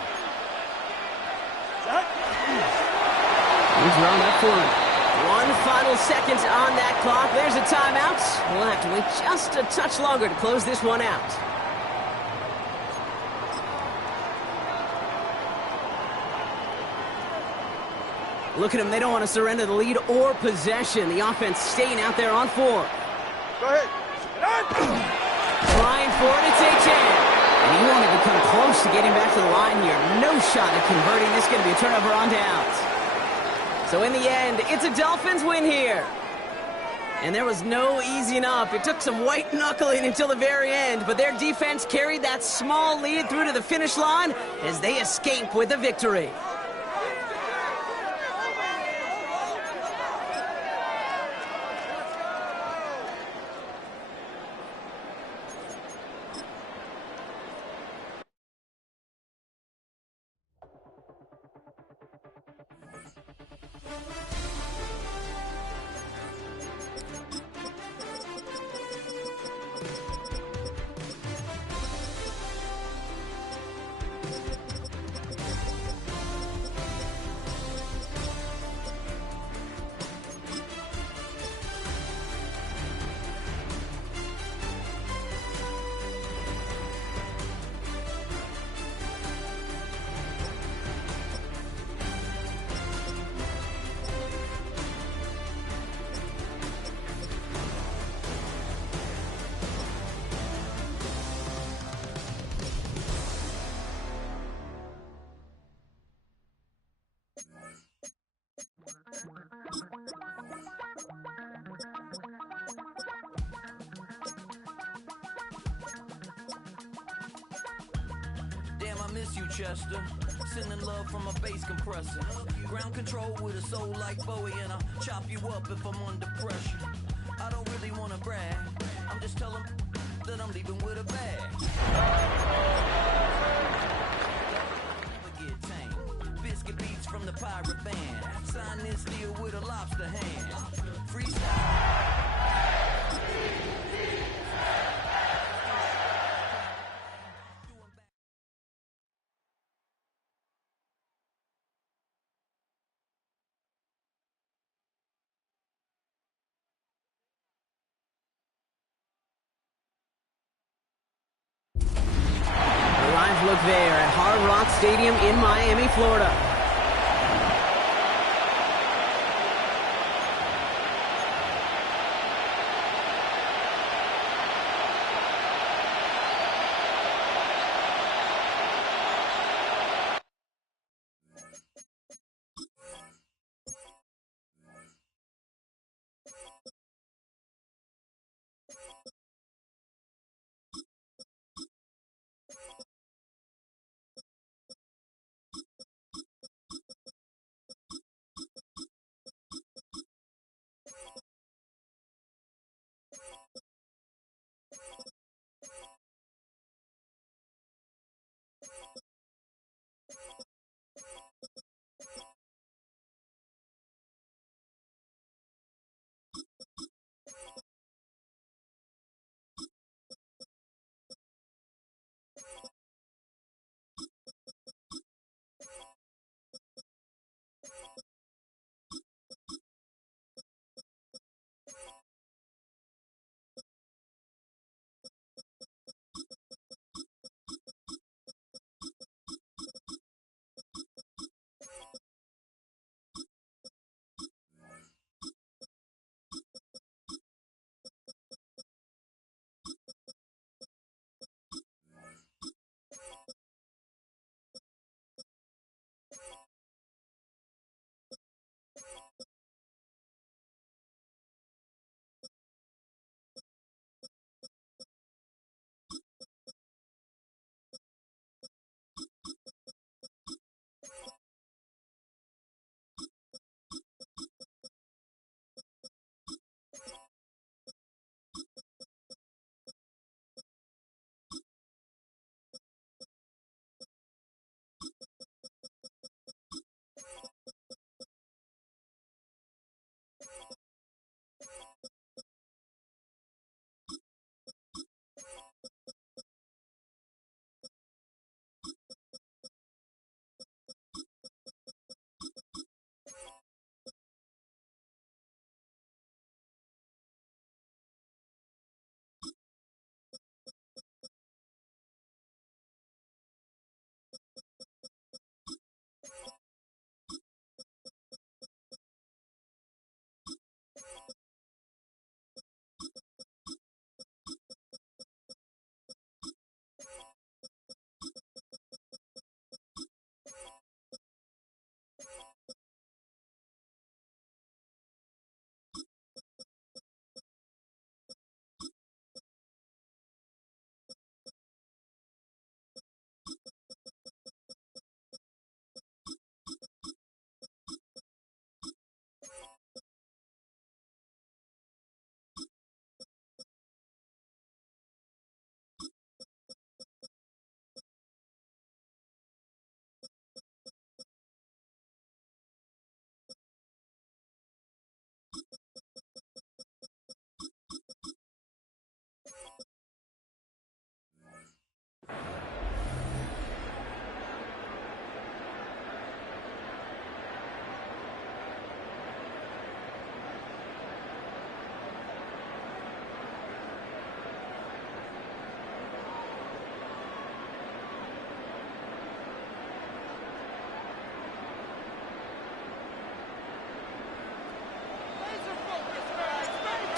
He's drawn up for it. 1 final second on that clock. There's a timeout. We'll have to wait just a touch longer to close this one out. Look at them. They don't want to surrender the lead or possession. The offense staying out there on 4. Go ahead. Trying for it. It's H.A. And he won't even come close to getting back to the line here. No shot at converting. This is going to be a turnover on downs. So in the end, it's a Dolphins win here. And there was no easing up. It took some white knuckling until the very end, but their defense carried that small lead through to the finish line as they escape with a victory. Damn, I miss you, Chester. Sending love from a bass compressor. Ground control with a soul like Bowie, and I'll chop you up if I'm under pressure. I don't really want to brag. I'm just telling that I'm leaving with a bag. Never get tame. Biscuit beats from the pirate band. Sign this deal with a lobster hand. Freestyle. Look there at Hard Rock Stadium in Miami, Florida.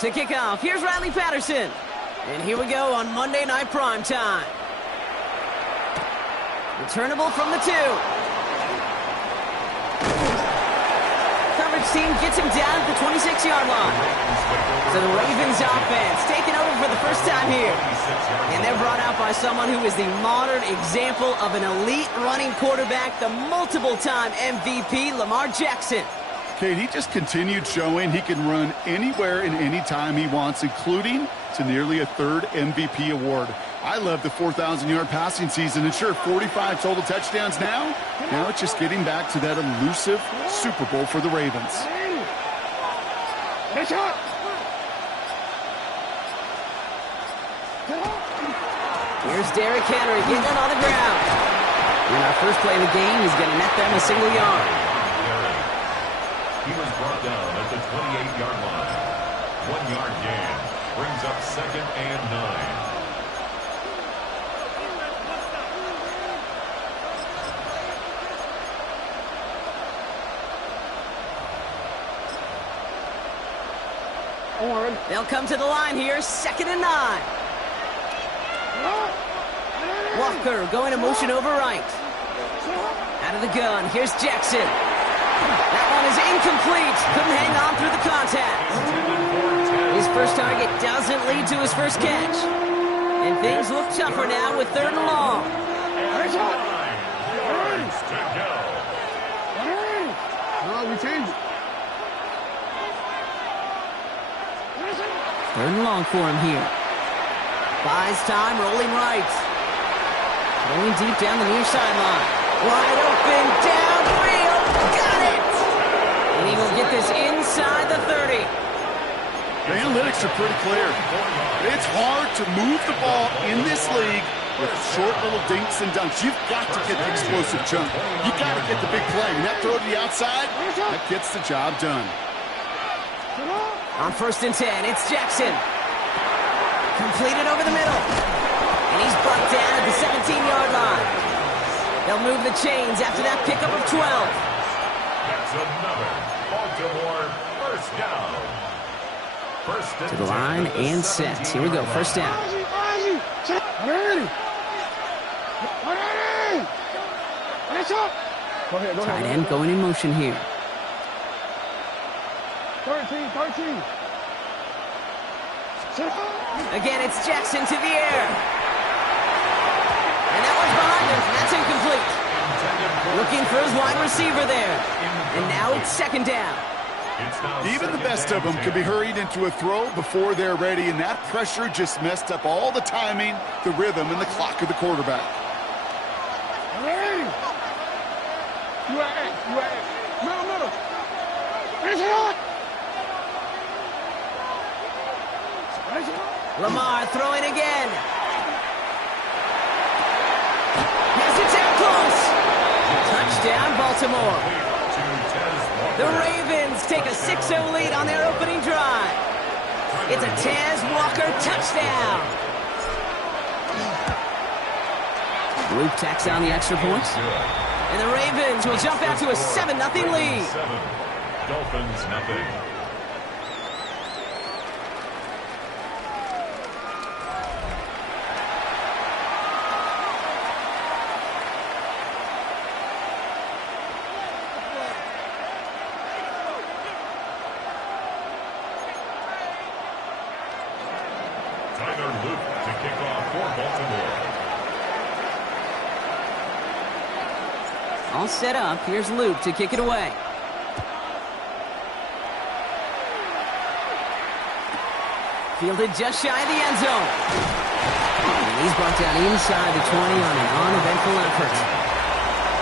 To kick off, here's Riley Patterson. And here we go on Monday Night Primetime. Returnable from the 2. Coverage team gets him down at the 26-yard line. So the Ravens offense taking over for the first time here. And they're brought out by someone who is the modern example of an elite running quarterback, the multiple-time MVP, Lamar Jackson. Kate, he just continued showing he can run anywhere and anytime he wants, including to nearly a third MVP award. I love the 4,000-yard passing season, and sure, 45 total touchdowns now. Now it's just getting back to that elusive Super Bowl for the Ravens. Here's Derrick Henry getting it on the ground. And our first play of the game is going to net them a single yard. He was brought down at the 28-yard line. 1-yard gain brings up 2nd and 9. They'll come to the line here, 2nd and 9. Walker going to motion over right. Out of the gun, here's Jackson. That one is incomplete. Couldn't hang on through the contact. His first target doesn't lead to his first catch. And things look tougher now with 3rd and long. 3rd and long for him here. Buys time, rolling right. Going deep down the near sideline. Wide open, downfield, got it! And he will get this inside the 30. The analytics are pretty clear. It's hard to move the ball in this league with short little dinks and dunks. You've got to get the explosive chunk. You've got to get the big play. And that throw to the outside, that gets the job done. On 1st and 10, it's Jackson. Completed over the middle. And he's brought down at the 17-yard line. They'll move the chains after that pickup of 12. That's another Baltimore first down. To the line and set. Here we go, 1st down. Tight end going in motion here. 13. Again, it's Jackson to the air. And that one's behind him. That's incomplete. Looking for his wide receiver there. And now it's 2nd down. Even the best of them can be hurried into a throw before they're ready, and that pressure just messed up all the timing, the rhythm, and the clock of the quarterback. Lamar throwing again. Has it down close. Touchdown, Baltimore. The Ravens take a 6-0 lead on their opening drive. It's a Taz Walker touchdown. Luke tacks on the extra points. And the Ravens will jump out to a 7-0 lead. Dolphins nothing. All set up. Here's Luke to kick it away. Fielded just shy of the end zone. And he's brought down inside the 20 on an uneventful effort.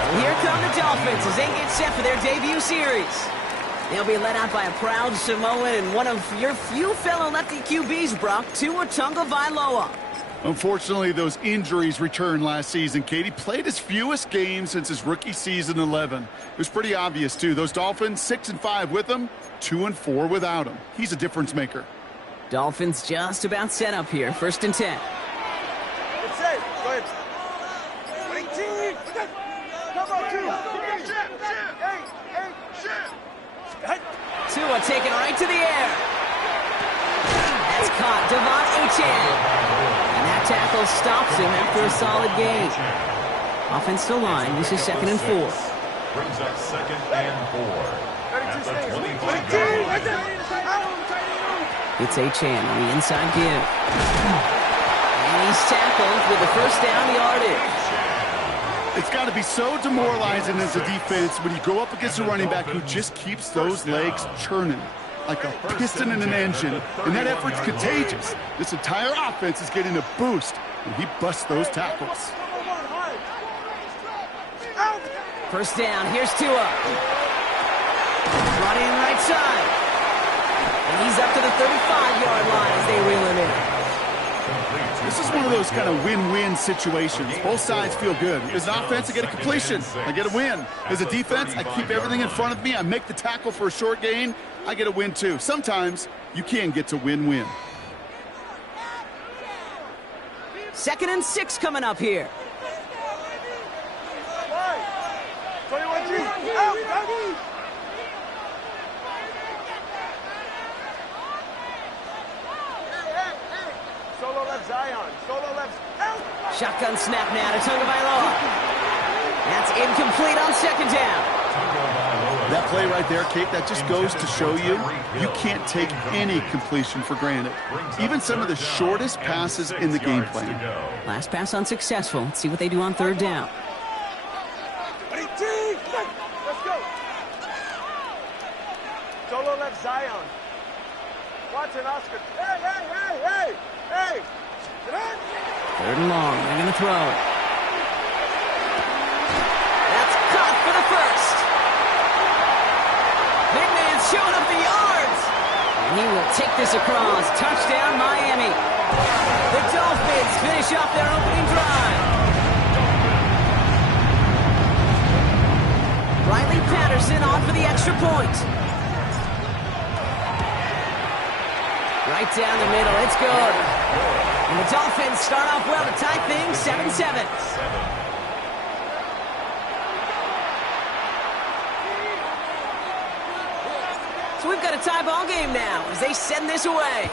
And here come the Dolphins as they get set for their debut series. They'll be led out by a proud Samoan and one of your few fellow lefty QBs, Brock, Tua Tagovailoa. Unfortunately, those injuries returned last season. Katie played his fewest games since his rookie season 11. It was pretty obvious, too. Those Dolphins, 6-5 with him, 2-4 without him. He's a difference maker. Dolphins just about set up here. 1st and 10. It's safe. Go ahead. 18. Come on, Tua. Tua taken right to the air. chan. And that tackle stops him after a solid gain. Offense still line. This is 2nd and 4. Brings up 2nd and 4. At the 25-yard line. It's Chan on the inside give. And he's tackled with the first down yardage. It's got to be so demoralizing as a defense when you go up against a running back who just keeps those legs churning like a piston in an engine, and that effort's contagious. This entire offense is getting a boost when he busts those tackles. First down, here's Tua. Running right side. And he's up to the 35-yard line as they reel him in. This is one of those kind of win-win situations. Both sides feel good. As an offense, I get a completion. I get a win. As a defense, I keep everything in front of me. I make the tackle for a short gain. I get a win, too. Sometimes you can get to win-win. 2nd and 6 coming up here. Solo left Zion. Solo left. Shotgun snap now to Tagovailoa. That's incomplete on 2nd down. That play right there, Kate, that just goes to show you can't take any completion for granted. Even some of the shortest passes in the game plan. Last pass unsuccessful. Let's see what they do on 3rd down. Let's go. Solo left Zion. Watson, Oscar. Hey, hey, hey, hey, hey. 3rd and long. They're going to throw. That's caught for the first. Big man's showing up the yards. And he will take this across. Touchdown, Miami. The Dolphins finish off their opening drive. Riley Patterson on for the extra point. Right down the middle. It's good. And the Dolphins start off well to tie things 7-7. So we've got a tie ball game now as they send this away.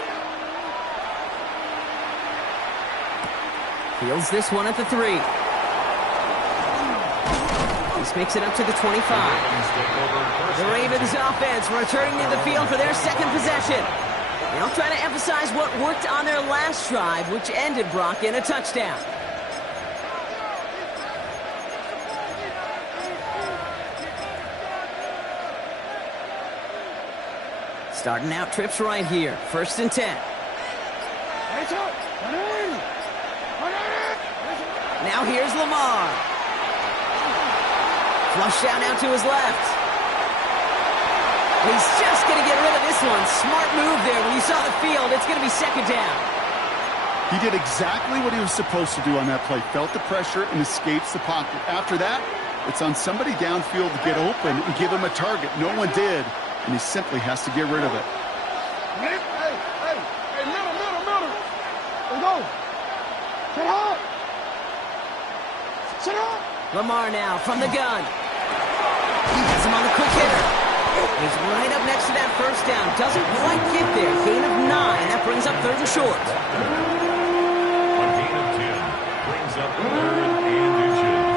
Fields this one at the 3. This makes it up to the 25. The Ravens offense returning to the field for their 2nd possession. They'll try to emphasize what worked on their last drive, which ended, Brock, in a touchdown. Starting out trips right here. 1st and 10. Now here's Lamar. Flush out now to his left. He's just going to get rid of this one. Smart move there. When you saw the field, it's going to be 2nd down. He did exactly what he was supposed to do on that play. Felt the pressure and escapes the pocket. After that, it's on somebody downfield to get open and give him a target. No one did, and he simply has to get rid of it. Hey, middle. Let's go. Sit up. Lamar now from the gun. Has him on the quick hitter. He's right up next to that first down. Doesn't quite get there. Gain of 9. That brings up 3rd and short. A gain of 10 brings up 3rd and inches.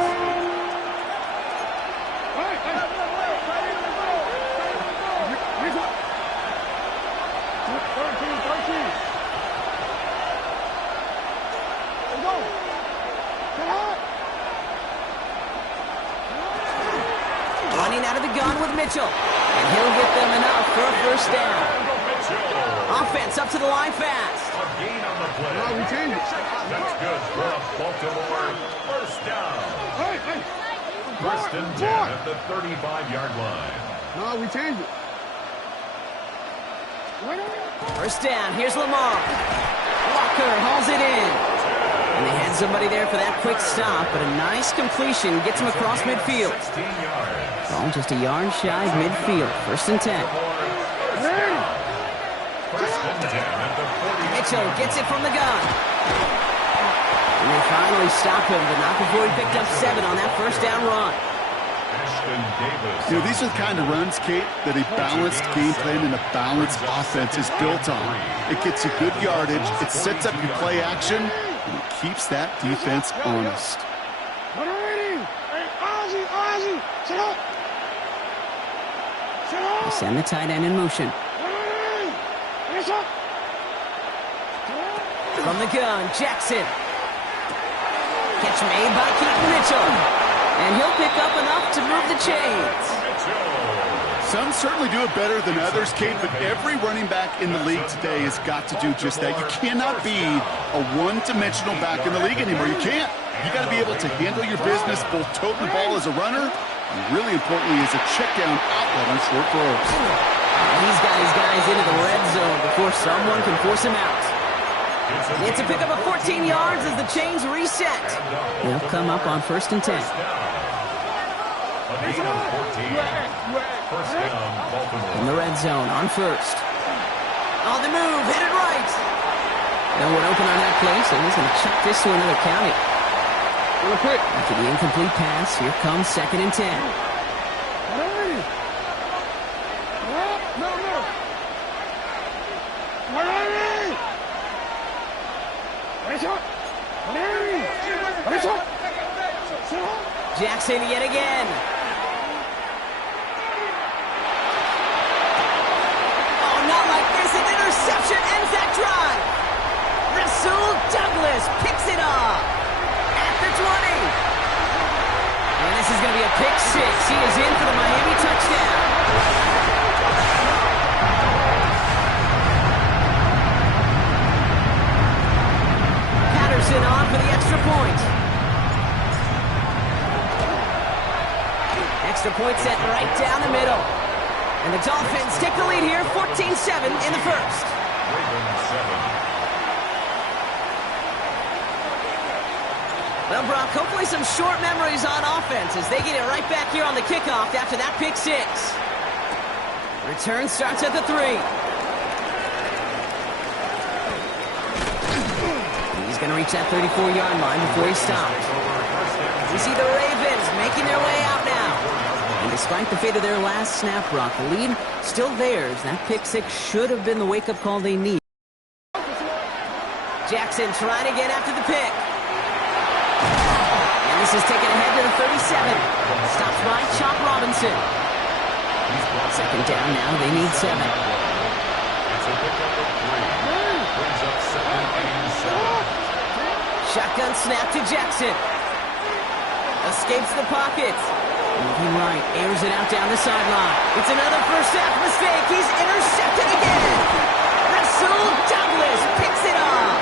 Running out of the gun with Mitchell. And he'll get them enough for a first down. Offense up to the line fast. A gain on the play. That's good for a Baltimore first down. 1st and 10 at the 35-yard line. No, we changed it. First down. Here's Lamar. Walker hauls it in. And they had somebody there for that quick stop, but a nice completion gets him across midfield. 16 yards. Ball just a yard shy of midfield. 1st and 10. First and 10 at the 40. Mitchell gets it from the gun. And they finally stop him, but not before he picked up 7 on that first down run. You know, these are the kind of runs, Kate, that a balanced game plan and a balanced offense is built on. It gets you good yardage, it sets up your play action, and it keeps that defense honest. They send the tight end in motion. From the gun, Jackson. Catch made by Keaton Mitchell. And he'll pick up enough to move the chains. Some certainly do it better than others, Kate, but every running back in the league today has got to do just that. You cannot be a one-dimensional back in the league anymore. You can't. You got to be able to handle your business, both toting the ball as a runner, and really importantly as a check-down outlet on short throws. He's got his guys into the red zone before someone can force him out. It's a pickup of 14 yards as the chains reset. They'll come up on 1st and 10. In the red zone on 1st. On the move, hit it right. No one open on that play, so he's going to chuck this to another county. After the incomplete pass, here comes 2nd and 10. Jackson yet again. Oh, not like this. An interception ends that drive. Rasul Douglas picks it off at the 20. And this is going to be a pick 6. He is in for the Miami touchdown. Patterson on for the extra point. Extra point set right down the middle. And the Dolphins take the lead here, 14-7 in the first. Well, Brock, hopefully some short memories on offense as they get it right back here on the kickoff after that pick 6. Return starts at the 3. He's going to reach that 34-yard line before he stops. We see the Ravens making their way out now. And despite the fate of their last snap, Brock, the lead still theirs. That pick 6 should have been the wake-up call they need. Jackson trying again after the pick. And this is taken ahead to the 37. Stops by Chop Robinson. 2nd down now. They need 7. Shotgun snap to Jackson. Escapes the pocket. Moving right, airs it out down the sideline. It's another first half mistake. He's intercepted again. Rasul Douglas picks it off.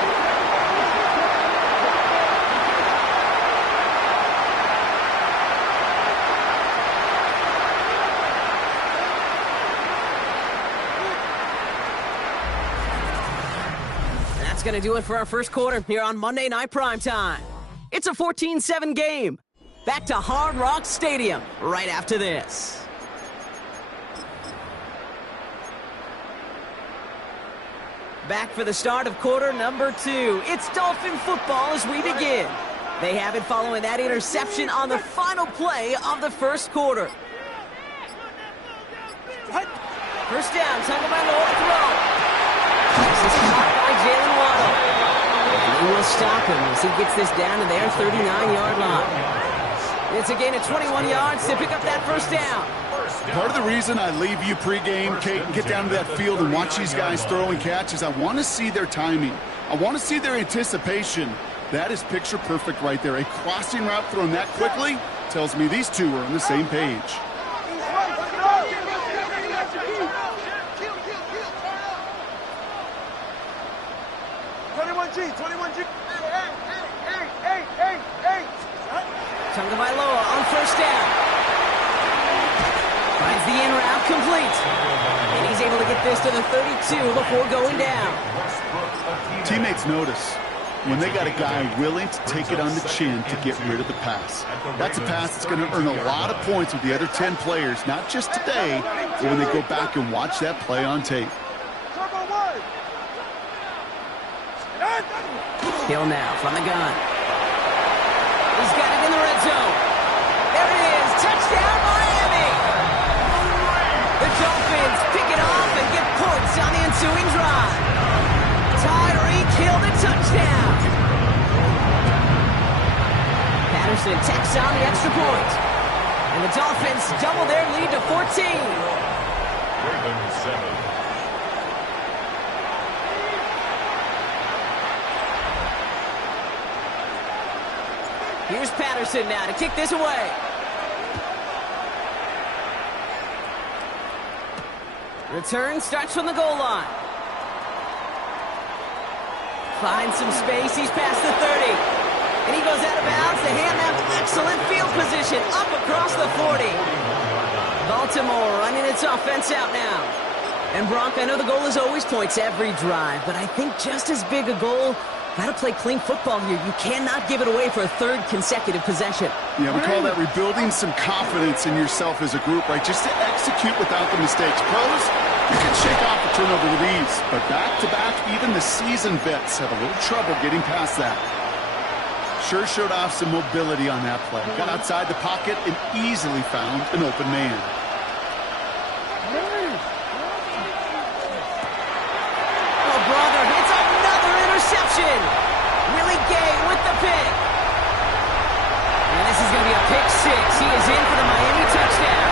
That's going to do it for our first quarter here on Monday Night Primetime. It's a 14-7 game. Back to Hard Rock Stadium right after this. Back for the start of quarter number 2. It's Dolphin football as we begin. They have it following that interception on the final play of the first quarter. First down, Tagovailoa throw. This is caught by Jalen Waddle. They will stop him as he gets this down to their 39-yard line. It's a gain of 21 yards to pick up that first down. Part of the reason I leave you pregame, Kate, and get down to that field and watch these guys throw and catch is I want to see their timing. I want to see their anticipation. That is picture perfect right there. A crossing route thrown that quickly tells me these two are on the same page. Tagovailoa on first down. Finds the in route complete. And he's able to get this to the 32 before going down. Teammates notice when they got a guy willing to take it on the chin to get rid of the pass. That's a pass that's going to earn a lot of points with the other 10 players, not just today, but when they go back and watch that play on tape. Hill now from the gun. He's got it in the red zone. There it is, touchdown, Miami! The Dolphins pick it off and get points on the ensuing drive. Tyreek Hill the touchdown. Patterson tacks on the extra point. And the Dolphins double their lead to 14. Ravens 7. Here's Patterson now to kick this away. Return starts from the goal line. Finds some space. He's past the 30. And he goes out of bounds to hand them excellent field position up across the 40. Baltimore running its offense out now. And Bronk, I know the goal is always points every drive, but I think just as big a goal, got to play clean football here. You cannot give it away for a third consecutive possession. Yeah, we call that rebuilding some confidence in yourself as a group, right? Just to execute without the mistakes. Pros, you can shake off a turnover with ease, but back-to-back, even the seasoned vets have a little trouble getting past that. Sure showed off some mobility on that play. Got outside the pocket and easily found an open man. Oh, brother, it's another interception. Willie Gay with the pick. And this is going to be a pick six. He is in for the Miami touchdown.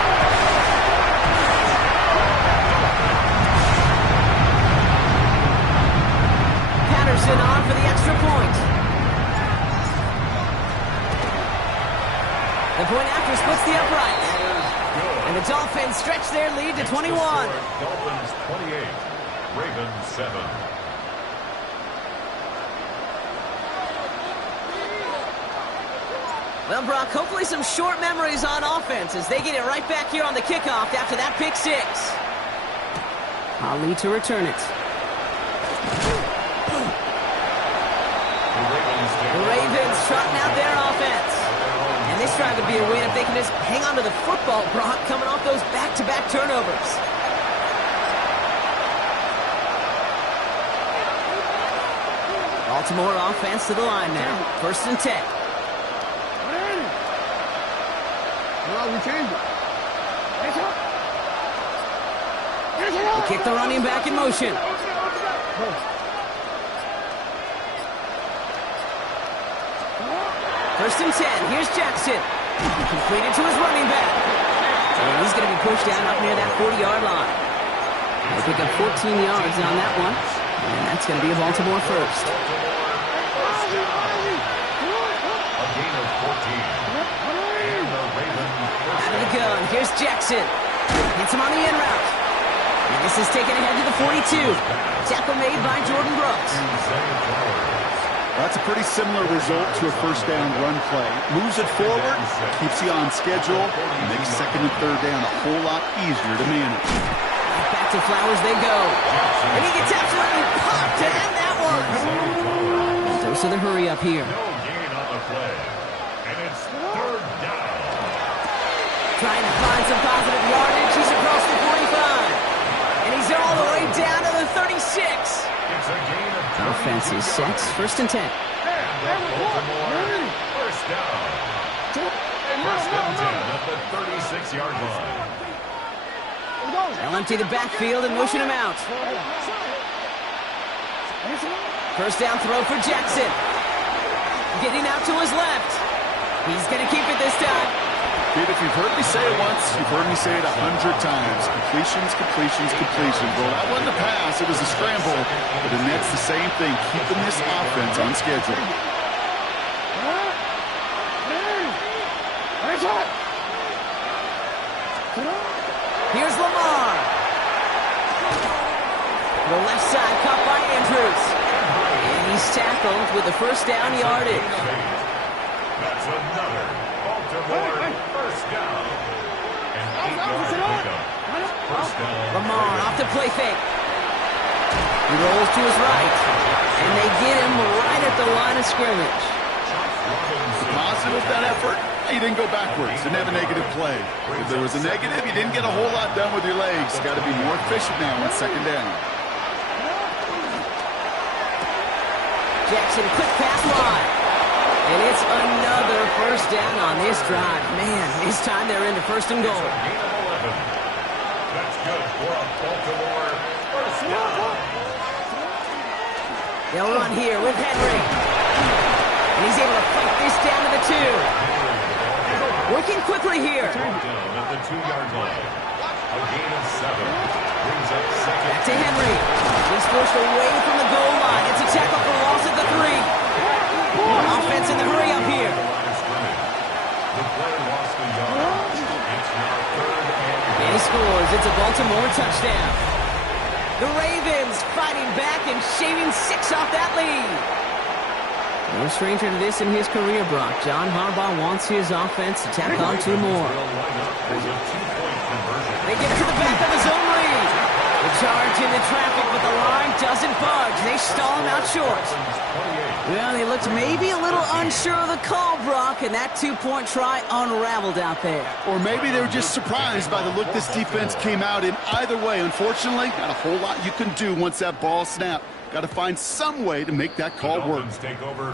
Patterson on for the extra point. The point after splits the uprights. And the Dolphins stretch their lead to 21. Dolphins 28, Ravens 7. Well, Brock, hopefully some short memories on offense as they get it right back here on the kickoff after that pick six. Ali to return it. The Ravens trotting out their offense. And this drive would be a win if they can just hang on to the football, Brock, coming off those back-to-back turnovers. Baltimore offense to the line now. 1st and 10. They kick the running back in motion. 1st and 10. Here's Jackson. Completed to his running back. And he's going to be pushed down up near that 40-yard line. They pick up 14 yards on that one. And that's going to be a Baltimore first. A gain of 14. And the Ravens Out of the gun. Here's Jackson. Hits him on the in route. And this is taken ahead to the 42. Tackle made by Jordan Brooks. That's a pretty similar result to a first down run play. Moves it forward, keeps you on schedule, and makes 2nd and 3rd down a whole lot easier to manage. Back to Flowers they go. And he gets absolutely popped to end that one. Dose of the hurry up here. no gain on the play. And it's 3rd down. Trying to find some positive yardage. He's across the 45. And he's all the way down to the 36. It's a gain of 2. Offense is set. 1st and 10. And the Baltimore first down. 1st and 10 at the 36-yard line. They'll empty the backfield and motion him out. 1st down throw for Jackson. Getting out to his left. He's going to keep it this time. Kid, if you've heard me say it once, you've heard me say it 100 times. Completions, completions, completions. Well, that wasn't a pass. It was a scramble. But the Nets, the same thing, keeping this offense on schedule. Here's Lamar. The left side caught by Andrews. And he's tackled with the 1st down yardage. That's another Baltimore first down. An 8-yard pickup. First down. Lamar off the play fake. He rolls to his right. And they get him right at the line of scrimmage. The positive of that effort, he didn't go backwards. Didn't have a negative play. If there was a negative, you didn't get a whole lot done with your legs. Got to be more efficient now on 2nd down. Jackson, quick pass wide. And it's another first down on this drive. Man, this time they're into first and goal. Gain of 11. That's good for a Baltimore first down. They'll run here with Henry. And he's able to fight this down to the 2. Working quickly here. Down at the 2-yard line. A gain of 7. Brings up second. Back to Henry. He's forced away from the goal line. It's a tackle for loss at the 3. Offense in the hurry up here. The play lost a yard. It's now third And he scores. It's a Baltimore touchdown. The Ravens fighting back and shaving 6 off that lead. No stranger to this in his career, Brock. John Harbaugh wants his offense to tack on 2 more. They get to the back of his own lead. The charge into traffic, but the line doesn't budge. They stall him out short. Well, they looked maybe a little unsure of the call, Brock, and that 2-point try unraveled out there. Or maybe they were just surprised by the look this defense came out in. Either way, unfortunately, not a whole lot you can do once that ball snapped. Got to find some way to make that call work.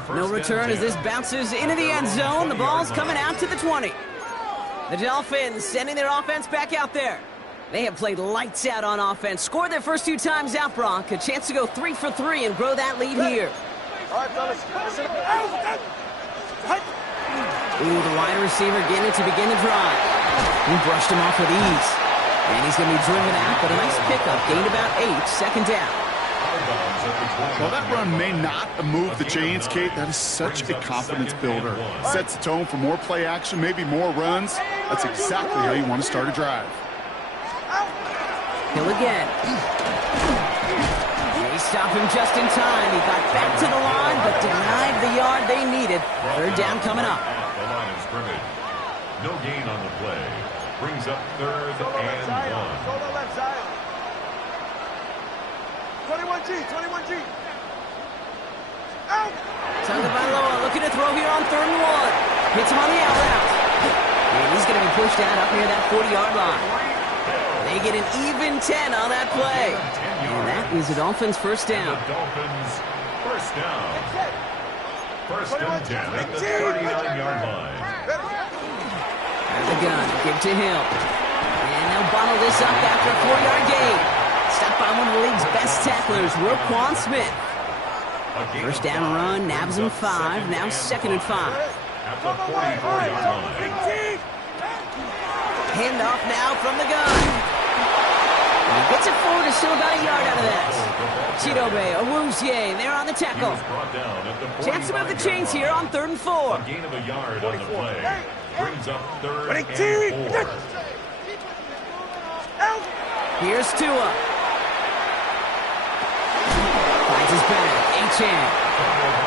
No return as this bounces into the end zone. The ball's coming out to the 20. The Dolphins sending their offense back out there. They have played lights out on offense. Scored their first 2 times out, Brock. A chance to go 3 for 3 and grow that lead here. Ooh, the wide receiver getting it to begin the drive. He brushed him off with ease. And he's going to be driven out, but a nice pickup. Gained about 8, second down. Well, that run may not move the chains, Kate. That is such a confidence builder. Sets the tone for more play action, maybe more runs. That's exactly how you want to start a drive. Hill again. They stop him just in time. He got back to the line, but denied the yard they needed. Third down coming up. The line of scrimmage. No gain on the play. Brings up third and 1. 21G. Tagovailoa looking to throw here on 3rd and 1. Hits him on the out route. And he's going to be pushed out up near that 40-yard line. They get an even 10 on that play. And that is the Dolphins' first down. The Dolphins first down. First and 10 at the 39-yard line. Out of the gun, give to Hill. And they'll bottle this up after a 4-yard gain. Stopped by one of the league's best tacklers, Roquan Smith. First down run, nabs him 5, now 2nd and 5. At the 44-yard line. Handoff now from the gun. And he gets it forward to still about a yard out of that. Chidobe, Awuzie, they're on the tackle. Chance to move the chains here on 3rd and 4. A gain of a yard on the play. Brings up 3rd and 4. Here's Tua. Finds his back, Achane.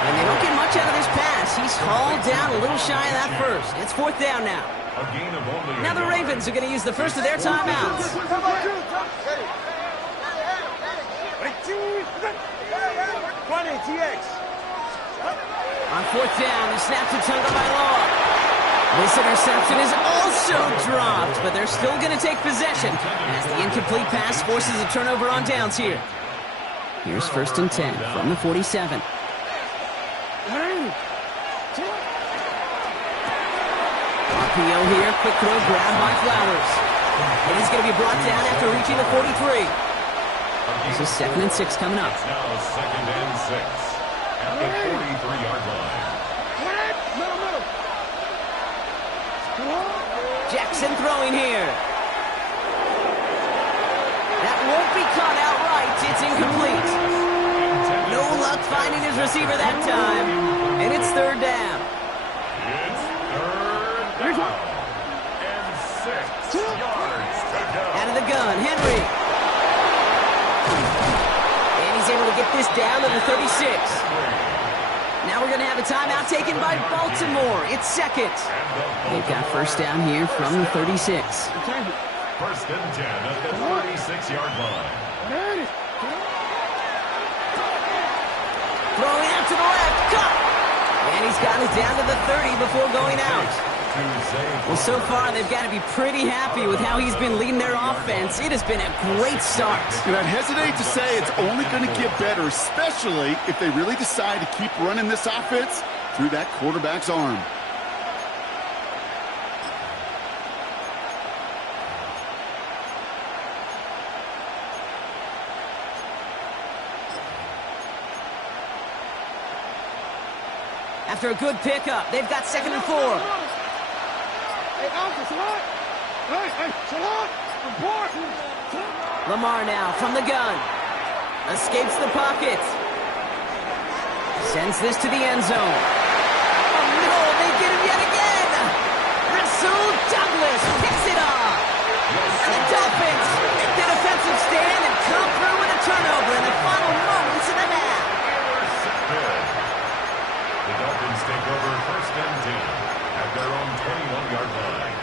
And they don't get much out of this pass. He's hauled down a little shy of that first. It's 4th down now. A gain of only Now the Ravens are going to use the first of their timeouts. On 4th down, the snap to Tagovailoa. This interception is also dropped, but they're still going to take possession as the incomplete pass forces a turnover on downs here. Here's 1st and 10 from the 47. RPO here, quick throw grabbed by Flowers. And he's going to be brought down after reaching the 43. This is 2nd and 6 coming up. It's now 2nd and 6 at the 43-yard line. Jackson throwing here. That won't be caught outright. It's incomplete. No luck finding his receiver that time. And it's 3rd down. It's 3rd down and 6 yards to go. Out of the gun, Henry. And he's able to get this down to the 36. Now we're going to have a timeout taken by Baltimore. It's 2nd. They've got first down here from the 36. First and 10 at the 36-yard line. Throwing out to the left, cut! And he's got it down to the 30 before going out. Well, so far, they've got to be pretty happy with how he's been leading their offense. It has been a great start. And I'd hesitate to say it's only going to get better, especially if they really decide to keep running this offense. through that quarterback's arm. After a good pickup, they've got 2nd and 4. Lamar now from the gun. Escapes the pocket. Sends this to the end zone. Oh no, they get him yet again. Rasul Douglas picks it off. The Dolphins make the defensive stand and come through with a turnover in the final moments of the half. The Dolphins take over 1st and 10 at their own 21-yard line.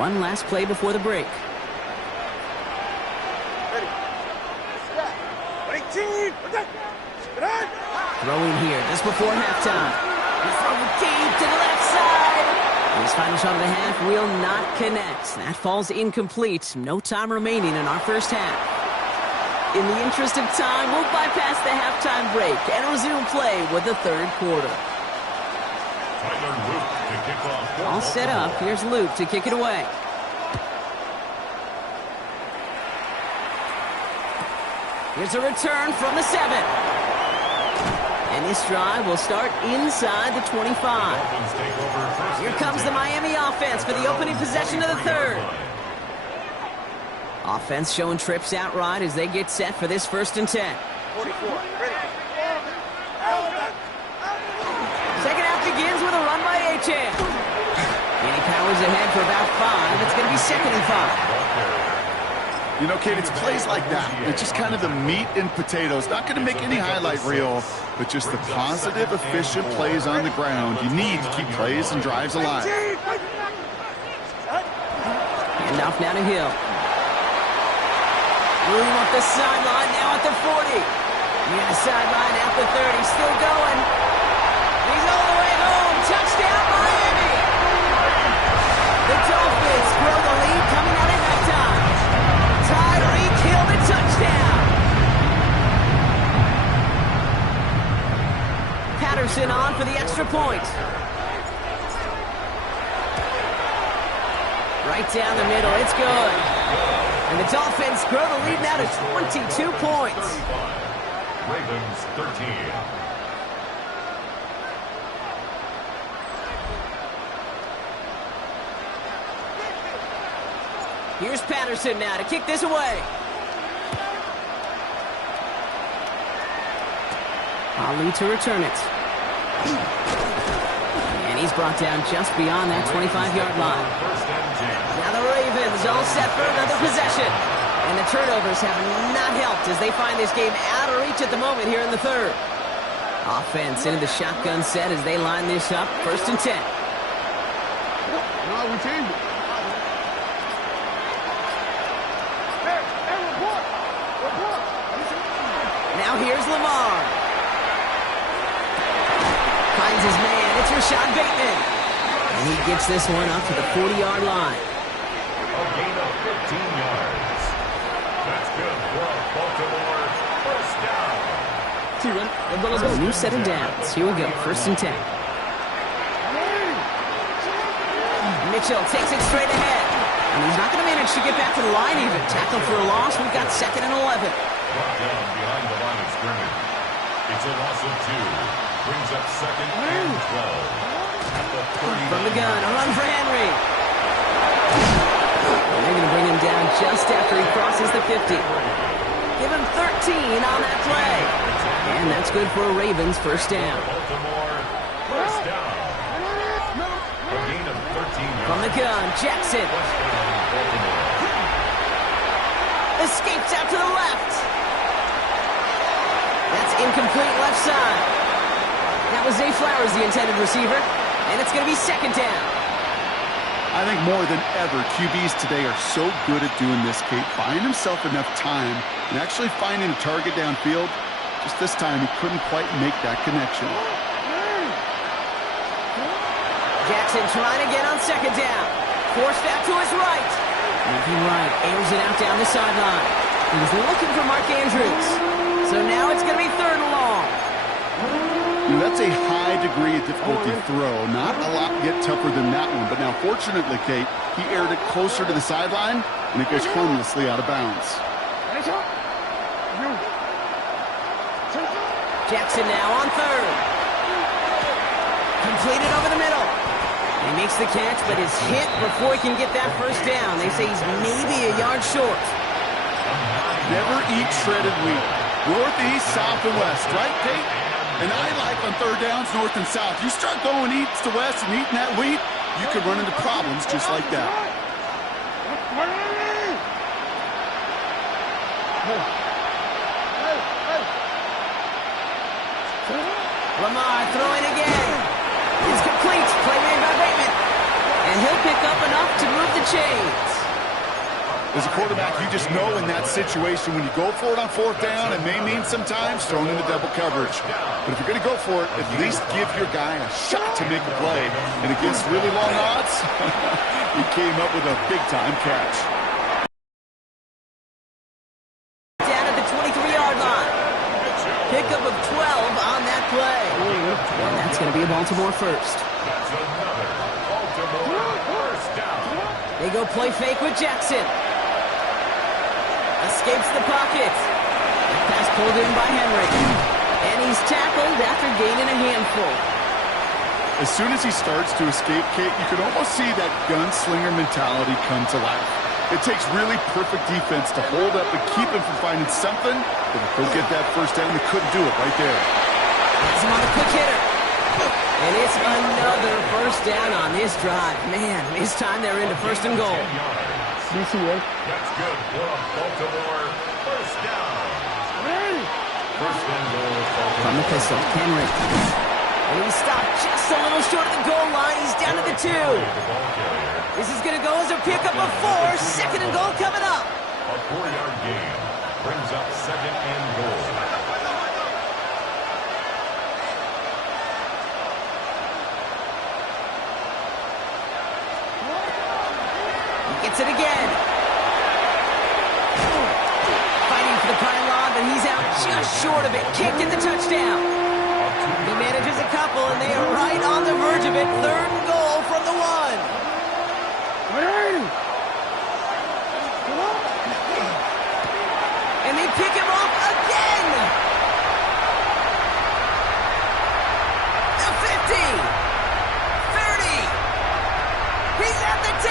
One last play before the break. Throwing here just before halftime. He's throwing deep to the left side. His final shot of the half will not connect. That falls incomplete. No time remaining in our first half. In the interest of time, we'll bypass the halftime break and resume play with the 3rd quarter. Tyler Luke to kick off. All set up. Here's Luke to kick it away. Here's a return from the 7. And this drive will start inside the 25. Here comes the Miami offense for the opening possession of the 3rd. Offense showing trips out right as they get set for this 1st and 10. 44. Ready. Second half begins with a run by Achane. And he powers ahead for about 5. It's going to be 2nd and 5. You know, Kate, it's plays like that. It's just kind of the meat and potatoes. Not going to make any highlight reel, but just the positive, efficient plays on the ground. You need to keep plays and drives alive. Handoff now to Hill. Room up the sideline, now at the 40. Near the sideline at the 30, still going. He's all the way home. Touchdown, Miami! The Dolphins throw the lead coming out at halftime. Tyreek Hill, the touchdown. Patterson on for the extra point. Right down the middle, it's good. And the Dolphins grow the lead now to 22 points. Ravens 13. Here's Patterson now to kick this away. Ali to return it. And he's brought down just beyond that 25-yard line. Now the Ravens all set for another possession. And the turnovers have not helped as they find this game out of reach at the moment here in the 3rd. Offense into the shotgun set as they line this up. 1st and 10. No, we changed it. Now here's Lamar. Finds his man. It's Rashad Bateman. And he gets this one up to the 40-yard line. A gain of 15 yards. That's good for a Baltimore 1st down. A new set of downs. Here we go. 1st and 10. Mitchell takes it straight ahead. And he's not going to manage to get back to the line even. Tackle for a loss. We've got 2nd and 11. Brought down behind the line of scrimmage. It's a loss of 2. Brings up 2nd and 12. At the 30. From the gun, a run for Henry. And they're going to bring him down just after he crosses the 50. Give him 13 on that play. And that's good for a Ravens 1st down. Baltimore 1st down. A gain of 13 yards. From the gun, Jackson. Escapes out to the left. That's incomplete left side. That was Zay Flowers, the intended receiver. And it's going to be 2nd down. I think more than ever, QBs today are so good at doing this, Kate. Buying himself enough time and actually finding a target downfield. Just this time, he couldn't quite make that connection. Jackson trying to get on 2nd down. Forced out to his right. Moving right, airs it out down the sideline. He was looking for Mark Andrews. So now it's going to be 3rd and long. You know, that's a high degree of difficulty throw. Not a lot get tougher than that one. But now, fortunately, Kate, he aired it closer to the sideline, and it goes harmlessly out of bounds. Jackson now on third. Completed over the middle. He makes the catch, but is hit before he can get that first down. They say he's maybe a yard short. Never eat shredded wheat. North, east, south, and west, right, Kate? And I like on third downs, north and south. You start going east to west and eating that wheat, you could run into problems just like that. Lamar throwing again. It's complete. Play made by Bateman. And he'll pick up enough to move the chains. As a quarterback, you just know in that situation when you go for it on fourth down, it may mean sometimes thrown into double coverage. But if you're going to go for it, at least give your guy a shot to make a play. And against really long odds, he came up with a big-time catch. Down at the 23-yard line. Pickup of 12 on that play. And that's going to be a Baltimore first. That's another Baltimore first down. They go play fake with Jackson. Escapes the pocket. Pass pulled in by Henry. And he's tackled after gaining a handful. As soon as he starts to escape, Kate, you can almost see that gunslinger mentality come to life. It takes really perfect defense to hold up and keep him from finding something. But if they'll get that first down, they couldn't do it right there. That's him on a quick hitter. And it's another first down on this drive. Man, this time they're into first and goal. That's good for a Baltimore first down. First and goal. From the pistol, Henry. And he's stopped just a little short of the goal line. He's down to the 2. This is going to go as a pickup of 4. Second and goal coming up. A 4-yard gain brings up second and goal. Gets it again. Fighting for the pylon, but he's out just short of it. Kicked at the touchdown. He manages a couple, and they are right on the verge of it. Third and goal from the 1. And they pick him off again. The 50. 30. He's at the 10.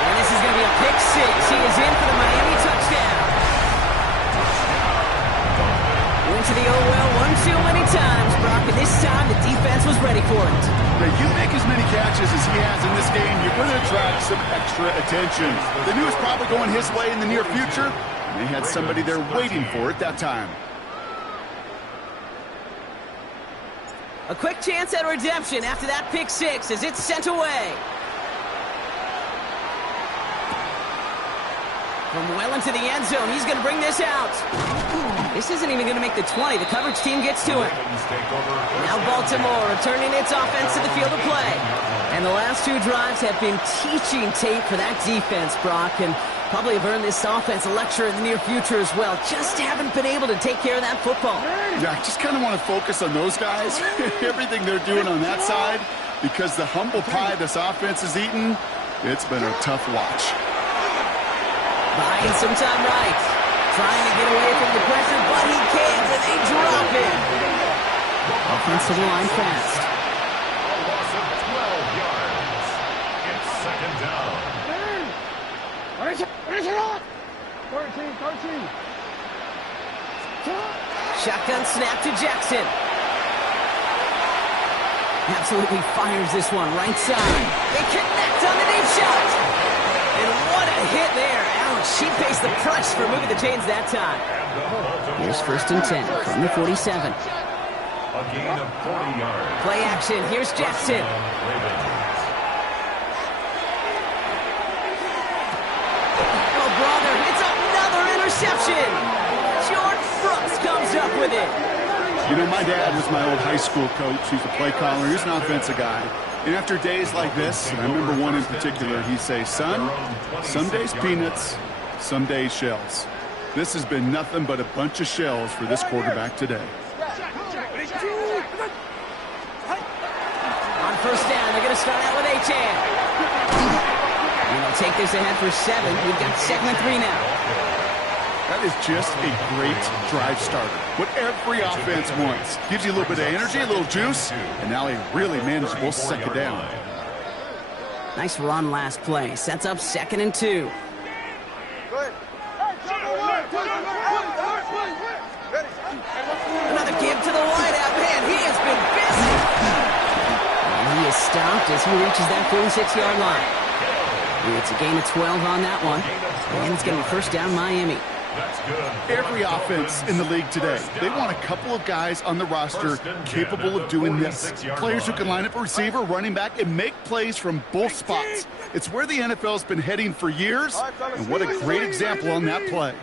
And this is going to be a pick 6. He is in for the Miami touchdown. Went to the oh well one too many times, Brock, and this time the defense was ready for it. Now, you make as many catches as he has in this game, you're going to attract some extra attention. They knew it was probably going his way in the near future, and they had somebody there waiting for it that time. A quick chance at redemption after that pick 6 as it's sent away. From well into the end zone, he's going to bring this out. This isn't even going to make the 20. The coverage team gets to it. Now Baltimore returning its offense to the field of play. And the last 2 drives have been teaching tape for that defense, Brock, and probably have earned this offense a lecture in the near future as well. Just haven't been able to take care of that football. Yeah, I just kind of want to focus on those guys, everything they're doing on that side, because the humble pie this offense has eaten, it's been a tough watch. Buying some time right. Trying to get away from the pressure, but he can't, and they drop him. Offensive line fast. A loss of 12 yards. It's second down. 13. Shotgun snap to Jackson. Absolutely fires this one right side. They connect on the deep shot. And what a hit there. Ouch, she pays the price for moving the chains that time. Here's first and 10 from the 47. A gain of 40 yards. Play action. Here's Jackson. Oh, brother, it's another interception. George Brooks comes up with it. You know, my dad was my old high school coach. He's a play caller. He's an offensive guy. And after days like this, and I remember one in particular, he'd say, son, some days peanuts, some days shells. This has been nothing but a bunch of shells for this quarterback today. first down. They're going to start out with Achan. And they'll take this ahead for 7. We've got 2nd and 3 now. That is just a great drive starter. What every offense wants. Gives you a little bit of energy, a little juice, and now a really manageable 2nd down. Nice run last play. Sets up 2nd and 2. Another give to the wideout. Man, he has been busy. And he is stopped as he reaches that 46-yard line. And it's a gain of 12 on that one. And it's going to be first down Miami. Every offense in the league today, they want a couple of guys on the roster capable of doing this. Players who can line up a receiver, running back, and make plays from both spots. It's where the NFL's been heading for years, and what a great example on that play.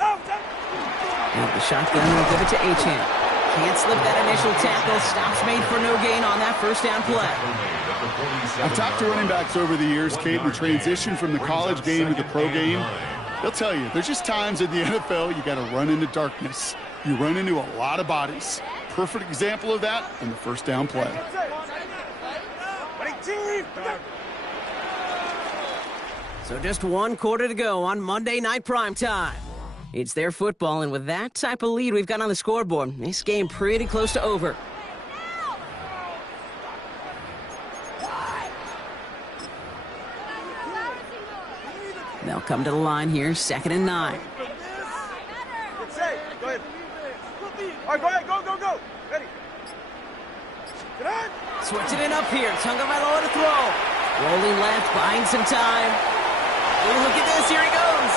And the shotgun will give it to Achan. Can't slip that initial tackle. Stops made for no gain on that first down play. I've talked to running backs over the years, Kate, the transition from the college game to the pro game. They'll tell you, there's just times in the NFL you got to run into darkness. You run into a lot of bodies. Perfect example of that in the first down play. So just 1 quarter to go on Monday Night Primetime. It's their football, and with that type of lead we've got on the scoreboard, this game pretty close to over. They'll come to the line here, 2nd and 9. Go ahead. All right, go ahead. Go. Ready. Switching it up here. Tagovailoa to throw. Rolling left, buying some time. Oh, look at this. Here he goes.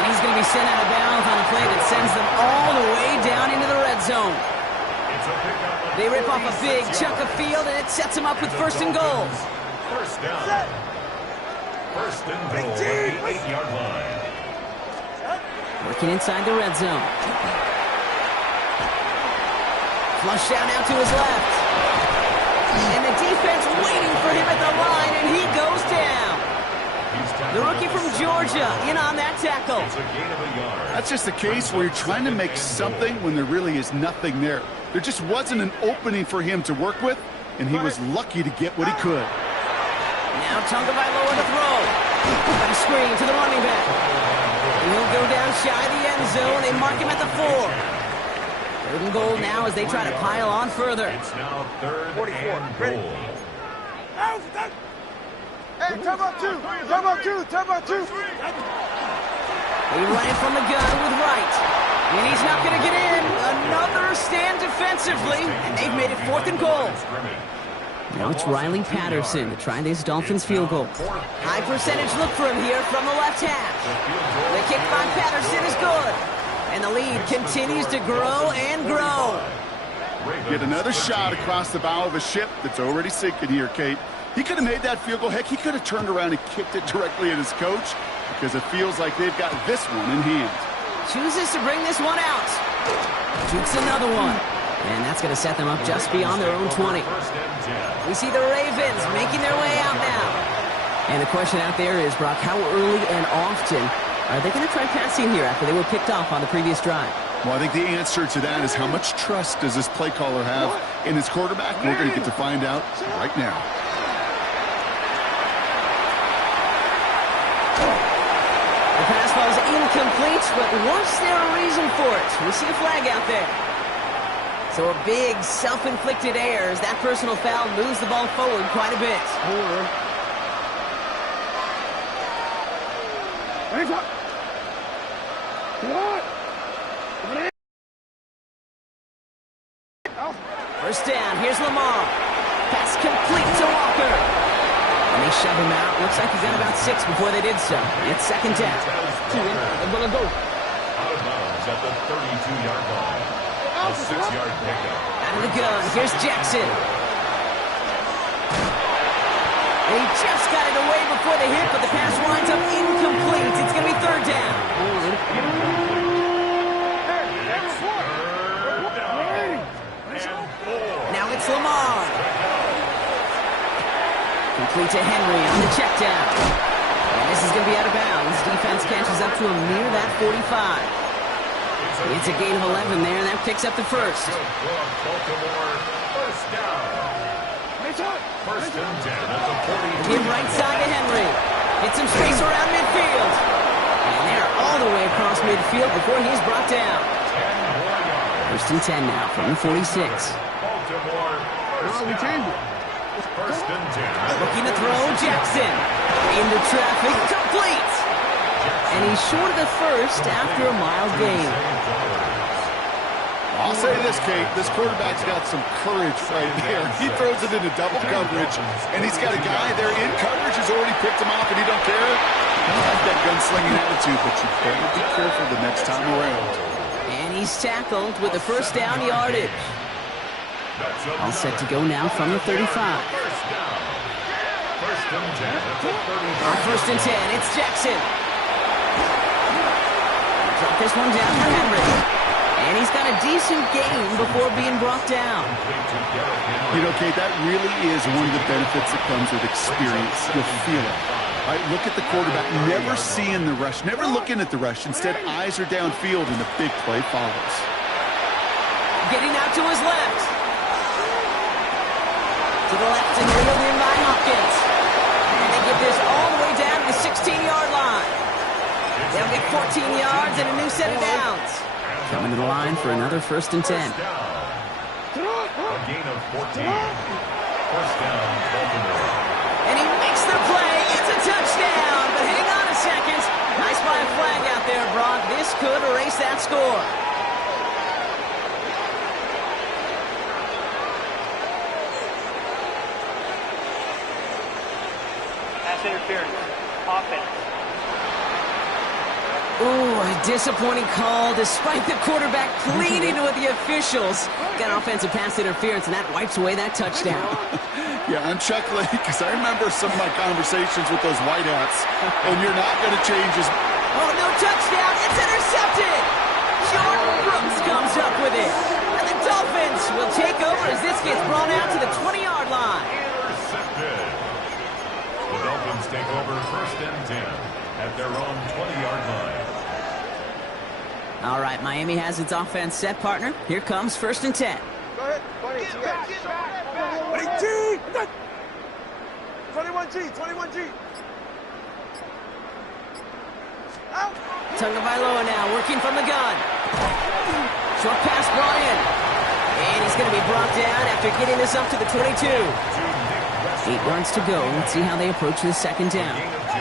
And he's going to be sent out of bounds on a play that sends them all the way down into the red zone. They rip off a big chunk of field, and it sets them up with 1st and goal. First down. 1st and goal at the 8-yard line. Working inside the red zone. Flush down out to his left. And the defense waiting for him at the line, and he goes down. The rookie from Georgia in on that tackle. It's a gain of a yard. That's just a case where you're trying to make something when there really is nothing there. There just wasn't an opening for him to work with, and he was lucky to get what he could. Now Tagovailoa to throw. Got a screen to the running back. And he'll go down shy of the end zone. They mark him at the 4. 3rd and goal now as they try to pile on further. It's now 3rd 44. and Ready. goal. Hey, time out two. They ran from the gun with Wright. And he's not going to get in. Another stand defensively. And they've made it 4th and goal. Now it's Riley Patterson to try this Dolphins field goal. High percentage look for him here from the left hash. The kick by Patterson is good. And the lead continues to grow and grow. Get another shot across the bow of a ship that's already sinking here, Kate. He could have made that field goal. Heck, he could have turned around and kicked it directly at his coach because it feels like they've got this one in hand. Chooses to bring this one out. Shoots another one. And that's going to set them up just beyond their own 20. We see the Ravens making their way out now. And the question out there is, Brock, how early and often are they going to try passing here after they were picked off on the previous drive? Well, I think the answer to that is how much trust does this play caller have in his quarterback? We're going to get to find out right now. The pass ball is incomplete, but was there a reason for it? We see a flag out there. So a big self-inflicted error as that personal foul moves the ball forward quite a bit. First down, here's Lamar. Pass complete to Walker. And they shove him out. Looks like he got about 6 before they did so. It's 2nd down. They're going to go. Out of bounds at the 32-yard line. A 6-yard pickup. Out of the gun, here's Jackson. And he just got it away before the hit, but the pass winds up incomplete. It's going to be 3rd down. Now it's Lamar. Complete to Henry on the check down. And this is going to be out of bounds. Defense catches up to him near that 45. It's a gain of 11 there, and that picks up the first. Baltimore, first down. First and 10 at the 40. Give right side to Henry. Get some space around midfield. And they're all the way across midfield before he's brought down. 10 more yards. First and 10 now from the 46. Baltimore, first down. First and 10. Looking to throw, Jackson. Into traffic, complete. And he's short of the first after a mile gain. I'll say this, Kate. This quarterback's got some courage right there. He throws it into double coverage, and he's got a guy there in coverage who's already picked him off, and he don't care. He has that gunslinging attitude, but you better be careful the next time around. And he's tackled with the first down yardage. All set to go now from the 35. First down. First and 10 at the 35. On first and 10, it's Jackson. Drop this one down for Henry. And he's got a decent gain before being brought down. You know, Kate, that really is one of the benefits that comes with experience. You'll feel it. All right, look at the quarterback, never seeing the rush, never looking at the rush. Instead, eyes are downfield, and the big play follows. Getting out to his left. To the left and reeled in by Hopkins. And they get this all the way down to the 16-yard line. They'll get 14 yards and a new set of downs. Coming to the line for another first and 10. A gain of 14. First down, Baltimore. And he makes the play. It's a touchdown. But hang on a second. Nice by a flag out there, Brock. This could erase that score. Pass interference. Offense. Ooh, a disappointing call despite the quarterback pleading with the officials. Got offensive pass interference, and that wipes away that touchdown. Yeah, I'm chuckling because I remember some of my conversations with those whiteouts, and you're not going to change his... Oh, no touchdown. It's intercepted. Jordan Brooks comes up with it. And the Dolphins will take over as this gets brought out to the 20-yard line. Intercepted. The Dolphins take over first and 10 at their own 20-yard line. All right, Miami has its offense set, partner. Here comes first and 10. Go ahead. 21G. Out. Tagovailoa now working from the gun. Short pass brought in. And he's going to be brought down after getting this up to the 22. 8 yards to go. Let's see how they approach this second down. Gain of 2.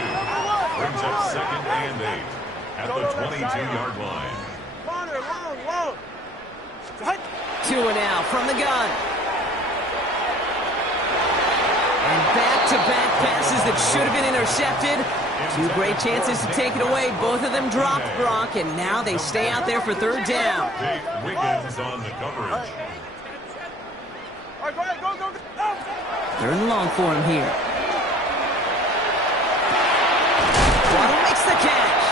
Brings up second and 8 at the 22-yard line. Long. 2 now from the gun. And back-to-back passes that should have been intercepted. 2 great chances to take it away. Both of them dropped, Brock, and now they stay out there for third down. Jake Wiggins on the coverage. All right, go ahead. Go. Third and long for him here. Waddle makes the catch.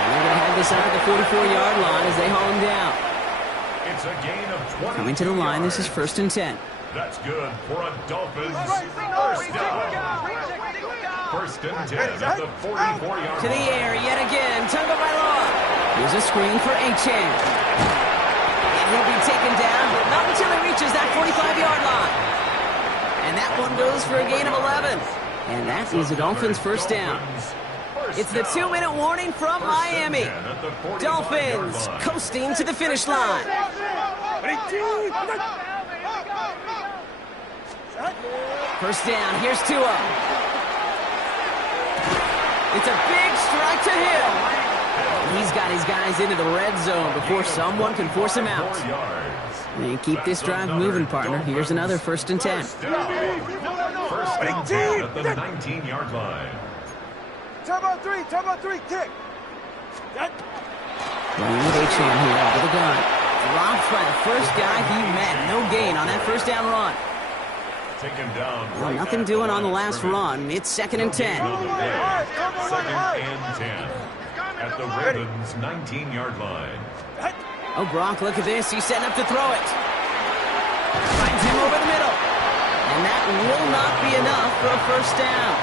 And they're going to have this out at the 44-yard line as they haul him down. It's a gain of 20. Coming to the line, this is first and 10. That's good for a Dolphins first down. First and 10 at the 44-yard To the line. air yet again. Tagovailoa. Here's a screen for Achane. And he'll be taken down, but not until he reaches that 45-yard line. And that one goes for a gain of 11. And that is the Dolphins' first down. It's the 2-minute warning from Miami. Dolphins coasting to the finish line. First down, here's Tua. It's a big strike to Hill. He's got his guys into the red zone before someone can force him out. And keep this drive moving, partner. Here's another first and 10. First down at the 19-yard line. Turbo 3, kick. Running with Achane here out of the gun. Dropped by the first guy he met. No gain on that first down run. Taken down. Well, nothing doing on the last run. It's second and 10. Second and 10 at the Ravens' 19-yard line. Oh, Brock, look at this. He's setting up to throw it. Finds him over the middle. And that will not be enough for a first down.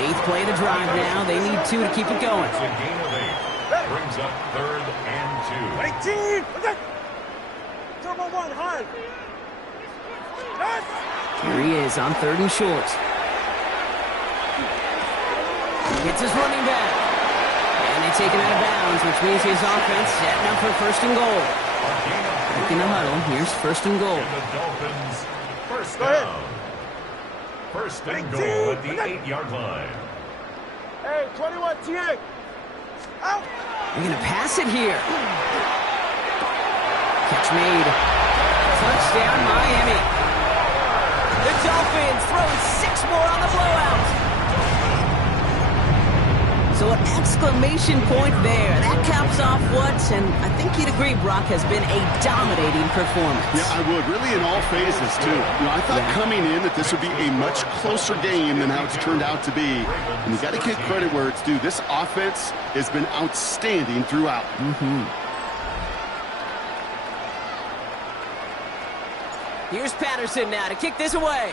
8th play to drive now. They need 2 to keep it going. It's a gain of 8. brings up 3rd and 2. Turbo 1, hard. Here he is on 3rd and short. Gets his running back. And they take him out of bounds, which means his offense setting up for 1st and goal. Back in the huddle, here's 1st and goal. And the Dolphins, first down. 1st and goal at the 8-yard line. Hey, 21, TA. Out. They're going to pass it here. Catch made. Touchdown, Miami. The Dolphins throwing 6 more on the blowout. So an exclamation point there. That caps off what, and I think you'd agree, Brock, has been a dominating performance. Yeah, I would. Really in all phases, too. You know, I thought coming in that this would be a much closer game than how it's turned out to be. And you got to give credit where it's due. This offense has been outstanding throughout. Here's Patterson now to kick this away.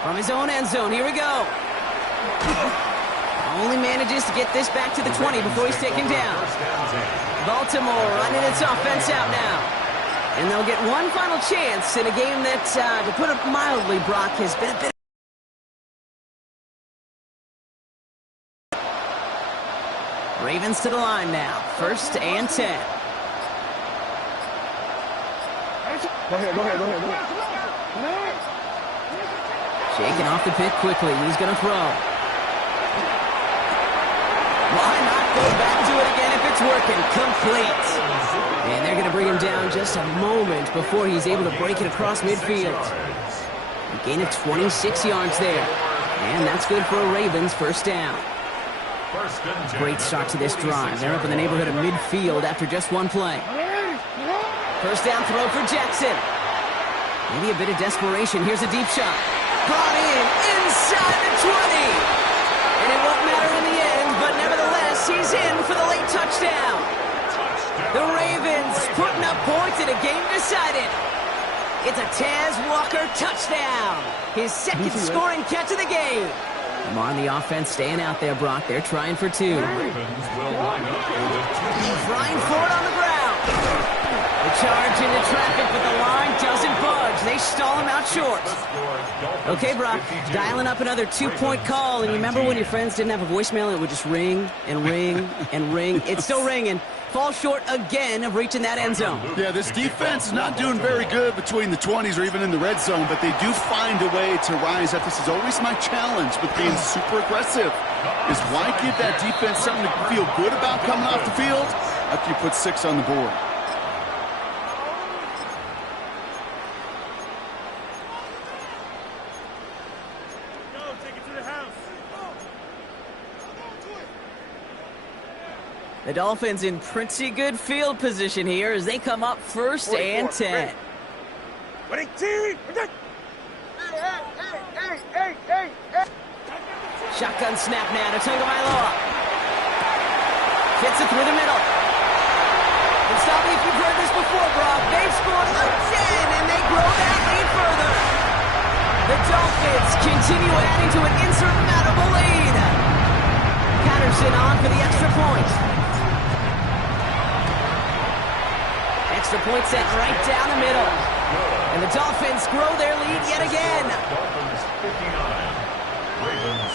From his own end zone, here we go. Only manages to get this back to the 20 before he's taken down. Baltimore running its offense out now. And they'll get one final chance in a game that, to put it mildly, Brock, has been a bit... Ravens to the line now. 1st and 10. Go ahead. Shaking off the pick quickly. He's going to throw. Why not go back to it again if it's working? Complete. And they're going to bring him down just a moment before he's able to break it across midfield. A gain of 26 yards there. And that's good for a Ravens 1st down. Great start to this drive. They're up in the neighborhood of midfield after just one play. 1st down throw for Jackson. Maybe a bit of desperation. Here's a deep shot. Brought in inside the 20. And it won't matter in the end, but nevertheless, he's in for the late touchdown. The Ravens putting up points in a game decided. It's a Taz Walker touchdown. His 2nd scoring catch of the game. Come on, the offense staying out there, Brock. They're trying for 2. Trying for it on the ground. The charge into traffic, but the line doesn't budge. They stall him out short. Okay, Brock, dialing up another 2-point call. And remember when your friends didn't have a voicemail, it would just ring and ring and ring. It's still ringing. Fall short again of reaching that end zone. Yeah, this defense is not doing very good between the 20s or even in the red zone, but they do find a way to rise up. This is always my challenge with being super aggressive, is why give that defense something to feel good about coming off the field after you put 6 on the board. The Dolphins in pretty good field position here as they come up 1st and 10. Shotgun snap now to Tagovailoa. Fits it through the middle. And stop me if you've heard this before, Brock. They've scored again, and they grow that lead further. The Dolphins continue adding to an insurmountable lead. Patterson on for the extra point. Extra point set right down the middle. And the Dolphins grow their lead yet again. Dolphins 59, Ravens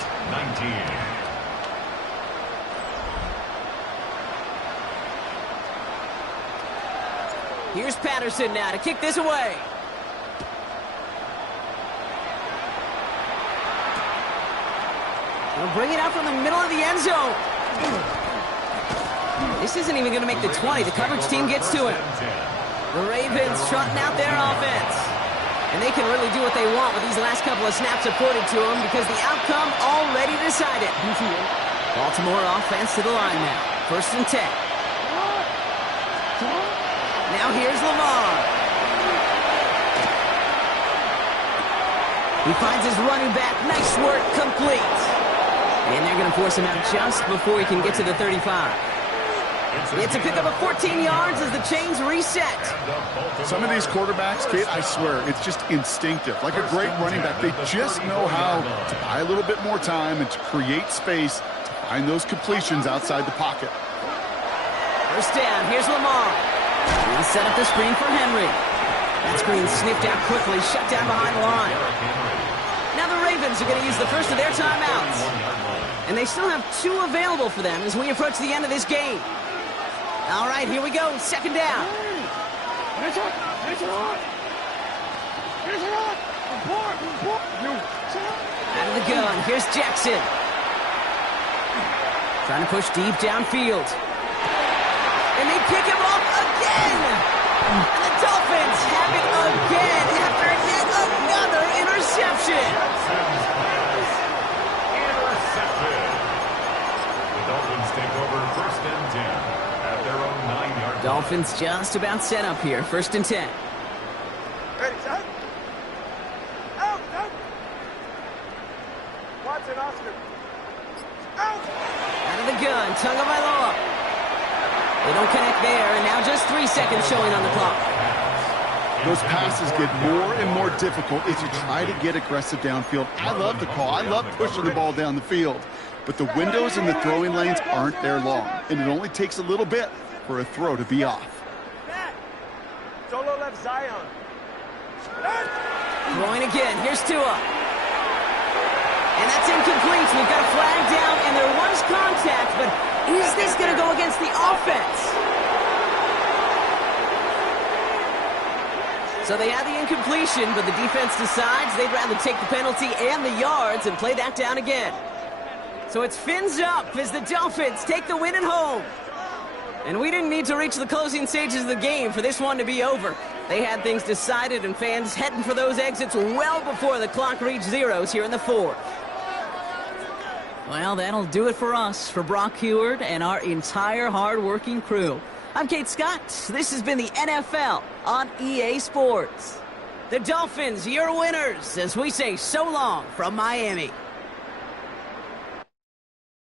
19. Here's Patterson now to kick this away. They'll bring it out from the middle of the end zone. This isn't even going to make the 20. The coverage team gets to him. The Ravens trotting out their offense. And they can really do what they want with these last couple of snaps afforded to them because the outcome already decided. Baltimore offense to the line now. 1st and 10. Now here's Lamar. He finds his running back. Nice work, complete. And they're going to force him out just before he can get to the 35. It's a pickup of 14 yards as the chains reset. Some of these quarterbacks, Kate, I swear, it's just instinctive. Like a great running back, they just know how to buy a little bit more time and to create space to find those completions outside the pocket. First down, here's Lamar. He'll set up the screen for Henry. That screen sniffed out quickly, shut down behind the line. Now the Ravens are going to use the first of their timeouts. And they still have 2 available for them as we approach the end of this game. All right, here we go, second down. Out of the gun, here's Jackson. Trying to push deep downfield. And they pick him off again! And the Dolphins have it again after yet another interception! Intercepted. The Dolphins take over first and 10 at their own 9-yard line. Dolphins just about set up here, first and 10. Ready, set. Out, out. Watson, Oscar. Out. Out of the gun, Tagovailoa. They don't connect there, and now just 3 seconds showing on the clock. Those passes get more and more difficult as you try to get aggressive downfield. I love the call. I love pushing the ball down the field. But the windows in the throwing lanes aren't there long, and it only takes a little bit for a throw to be off. Solo left Zion. Throwing again, here's Tua. And that's incomplete. We've got a flag down, and there was contact, but is this going to go against the offense? So they had the incompletion, but the defense decides they'd rather take the penalty and the yards and play that down again. So it's fins up as the Dolphins take the win at home. And we didn't need to reach the closing stages of the game for this one to be over. They had things decided and fans heading for those exits well before the clock reached zeros here in the 4th. Well, that'll do it for us, for Brock Heward and our entire hard-working crew. I'm Kate Scott. This has been the NFL on EA Sports. The Dolphins, your winners, as we say so long from Miami.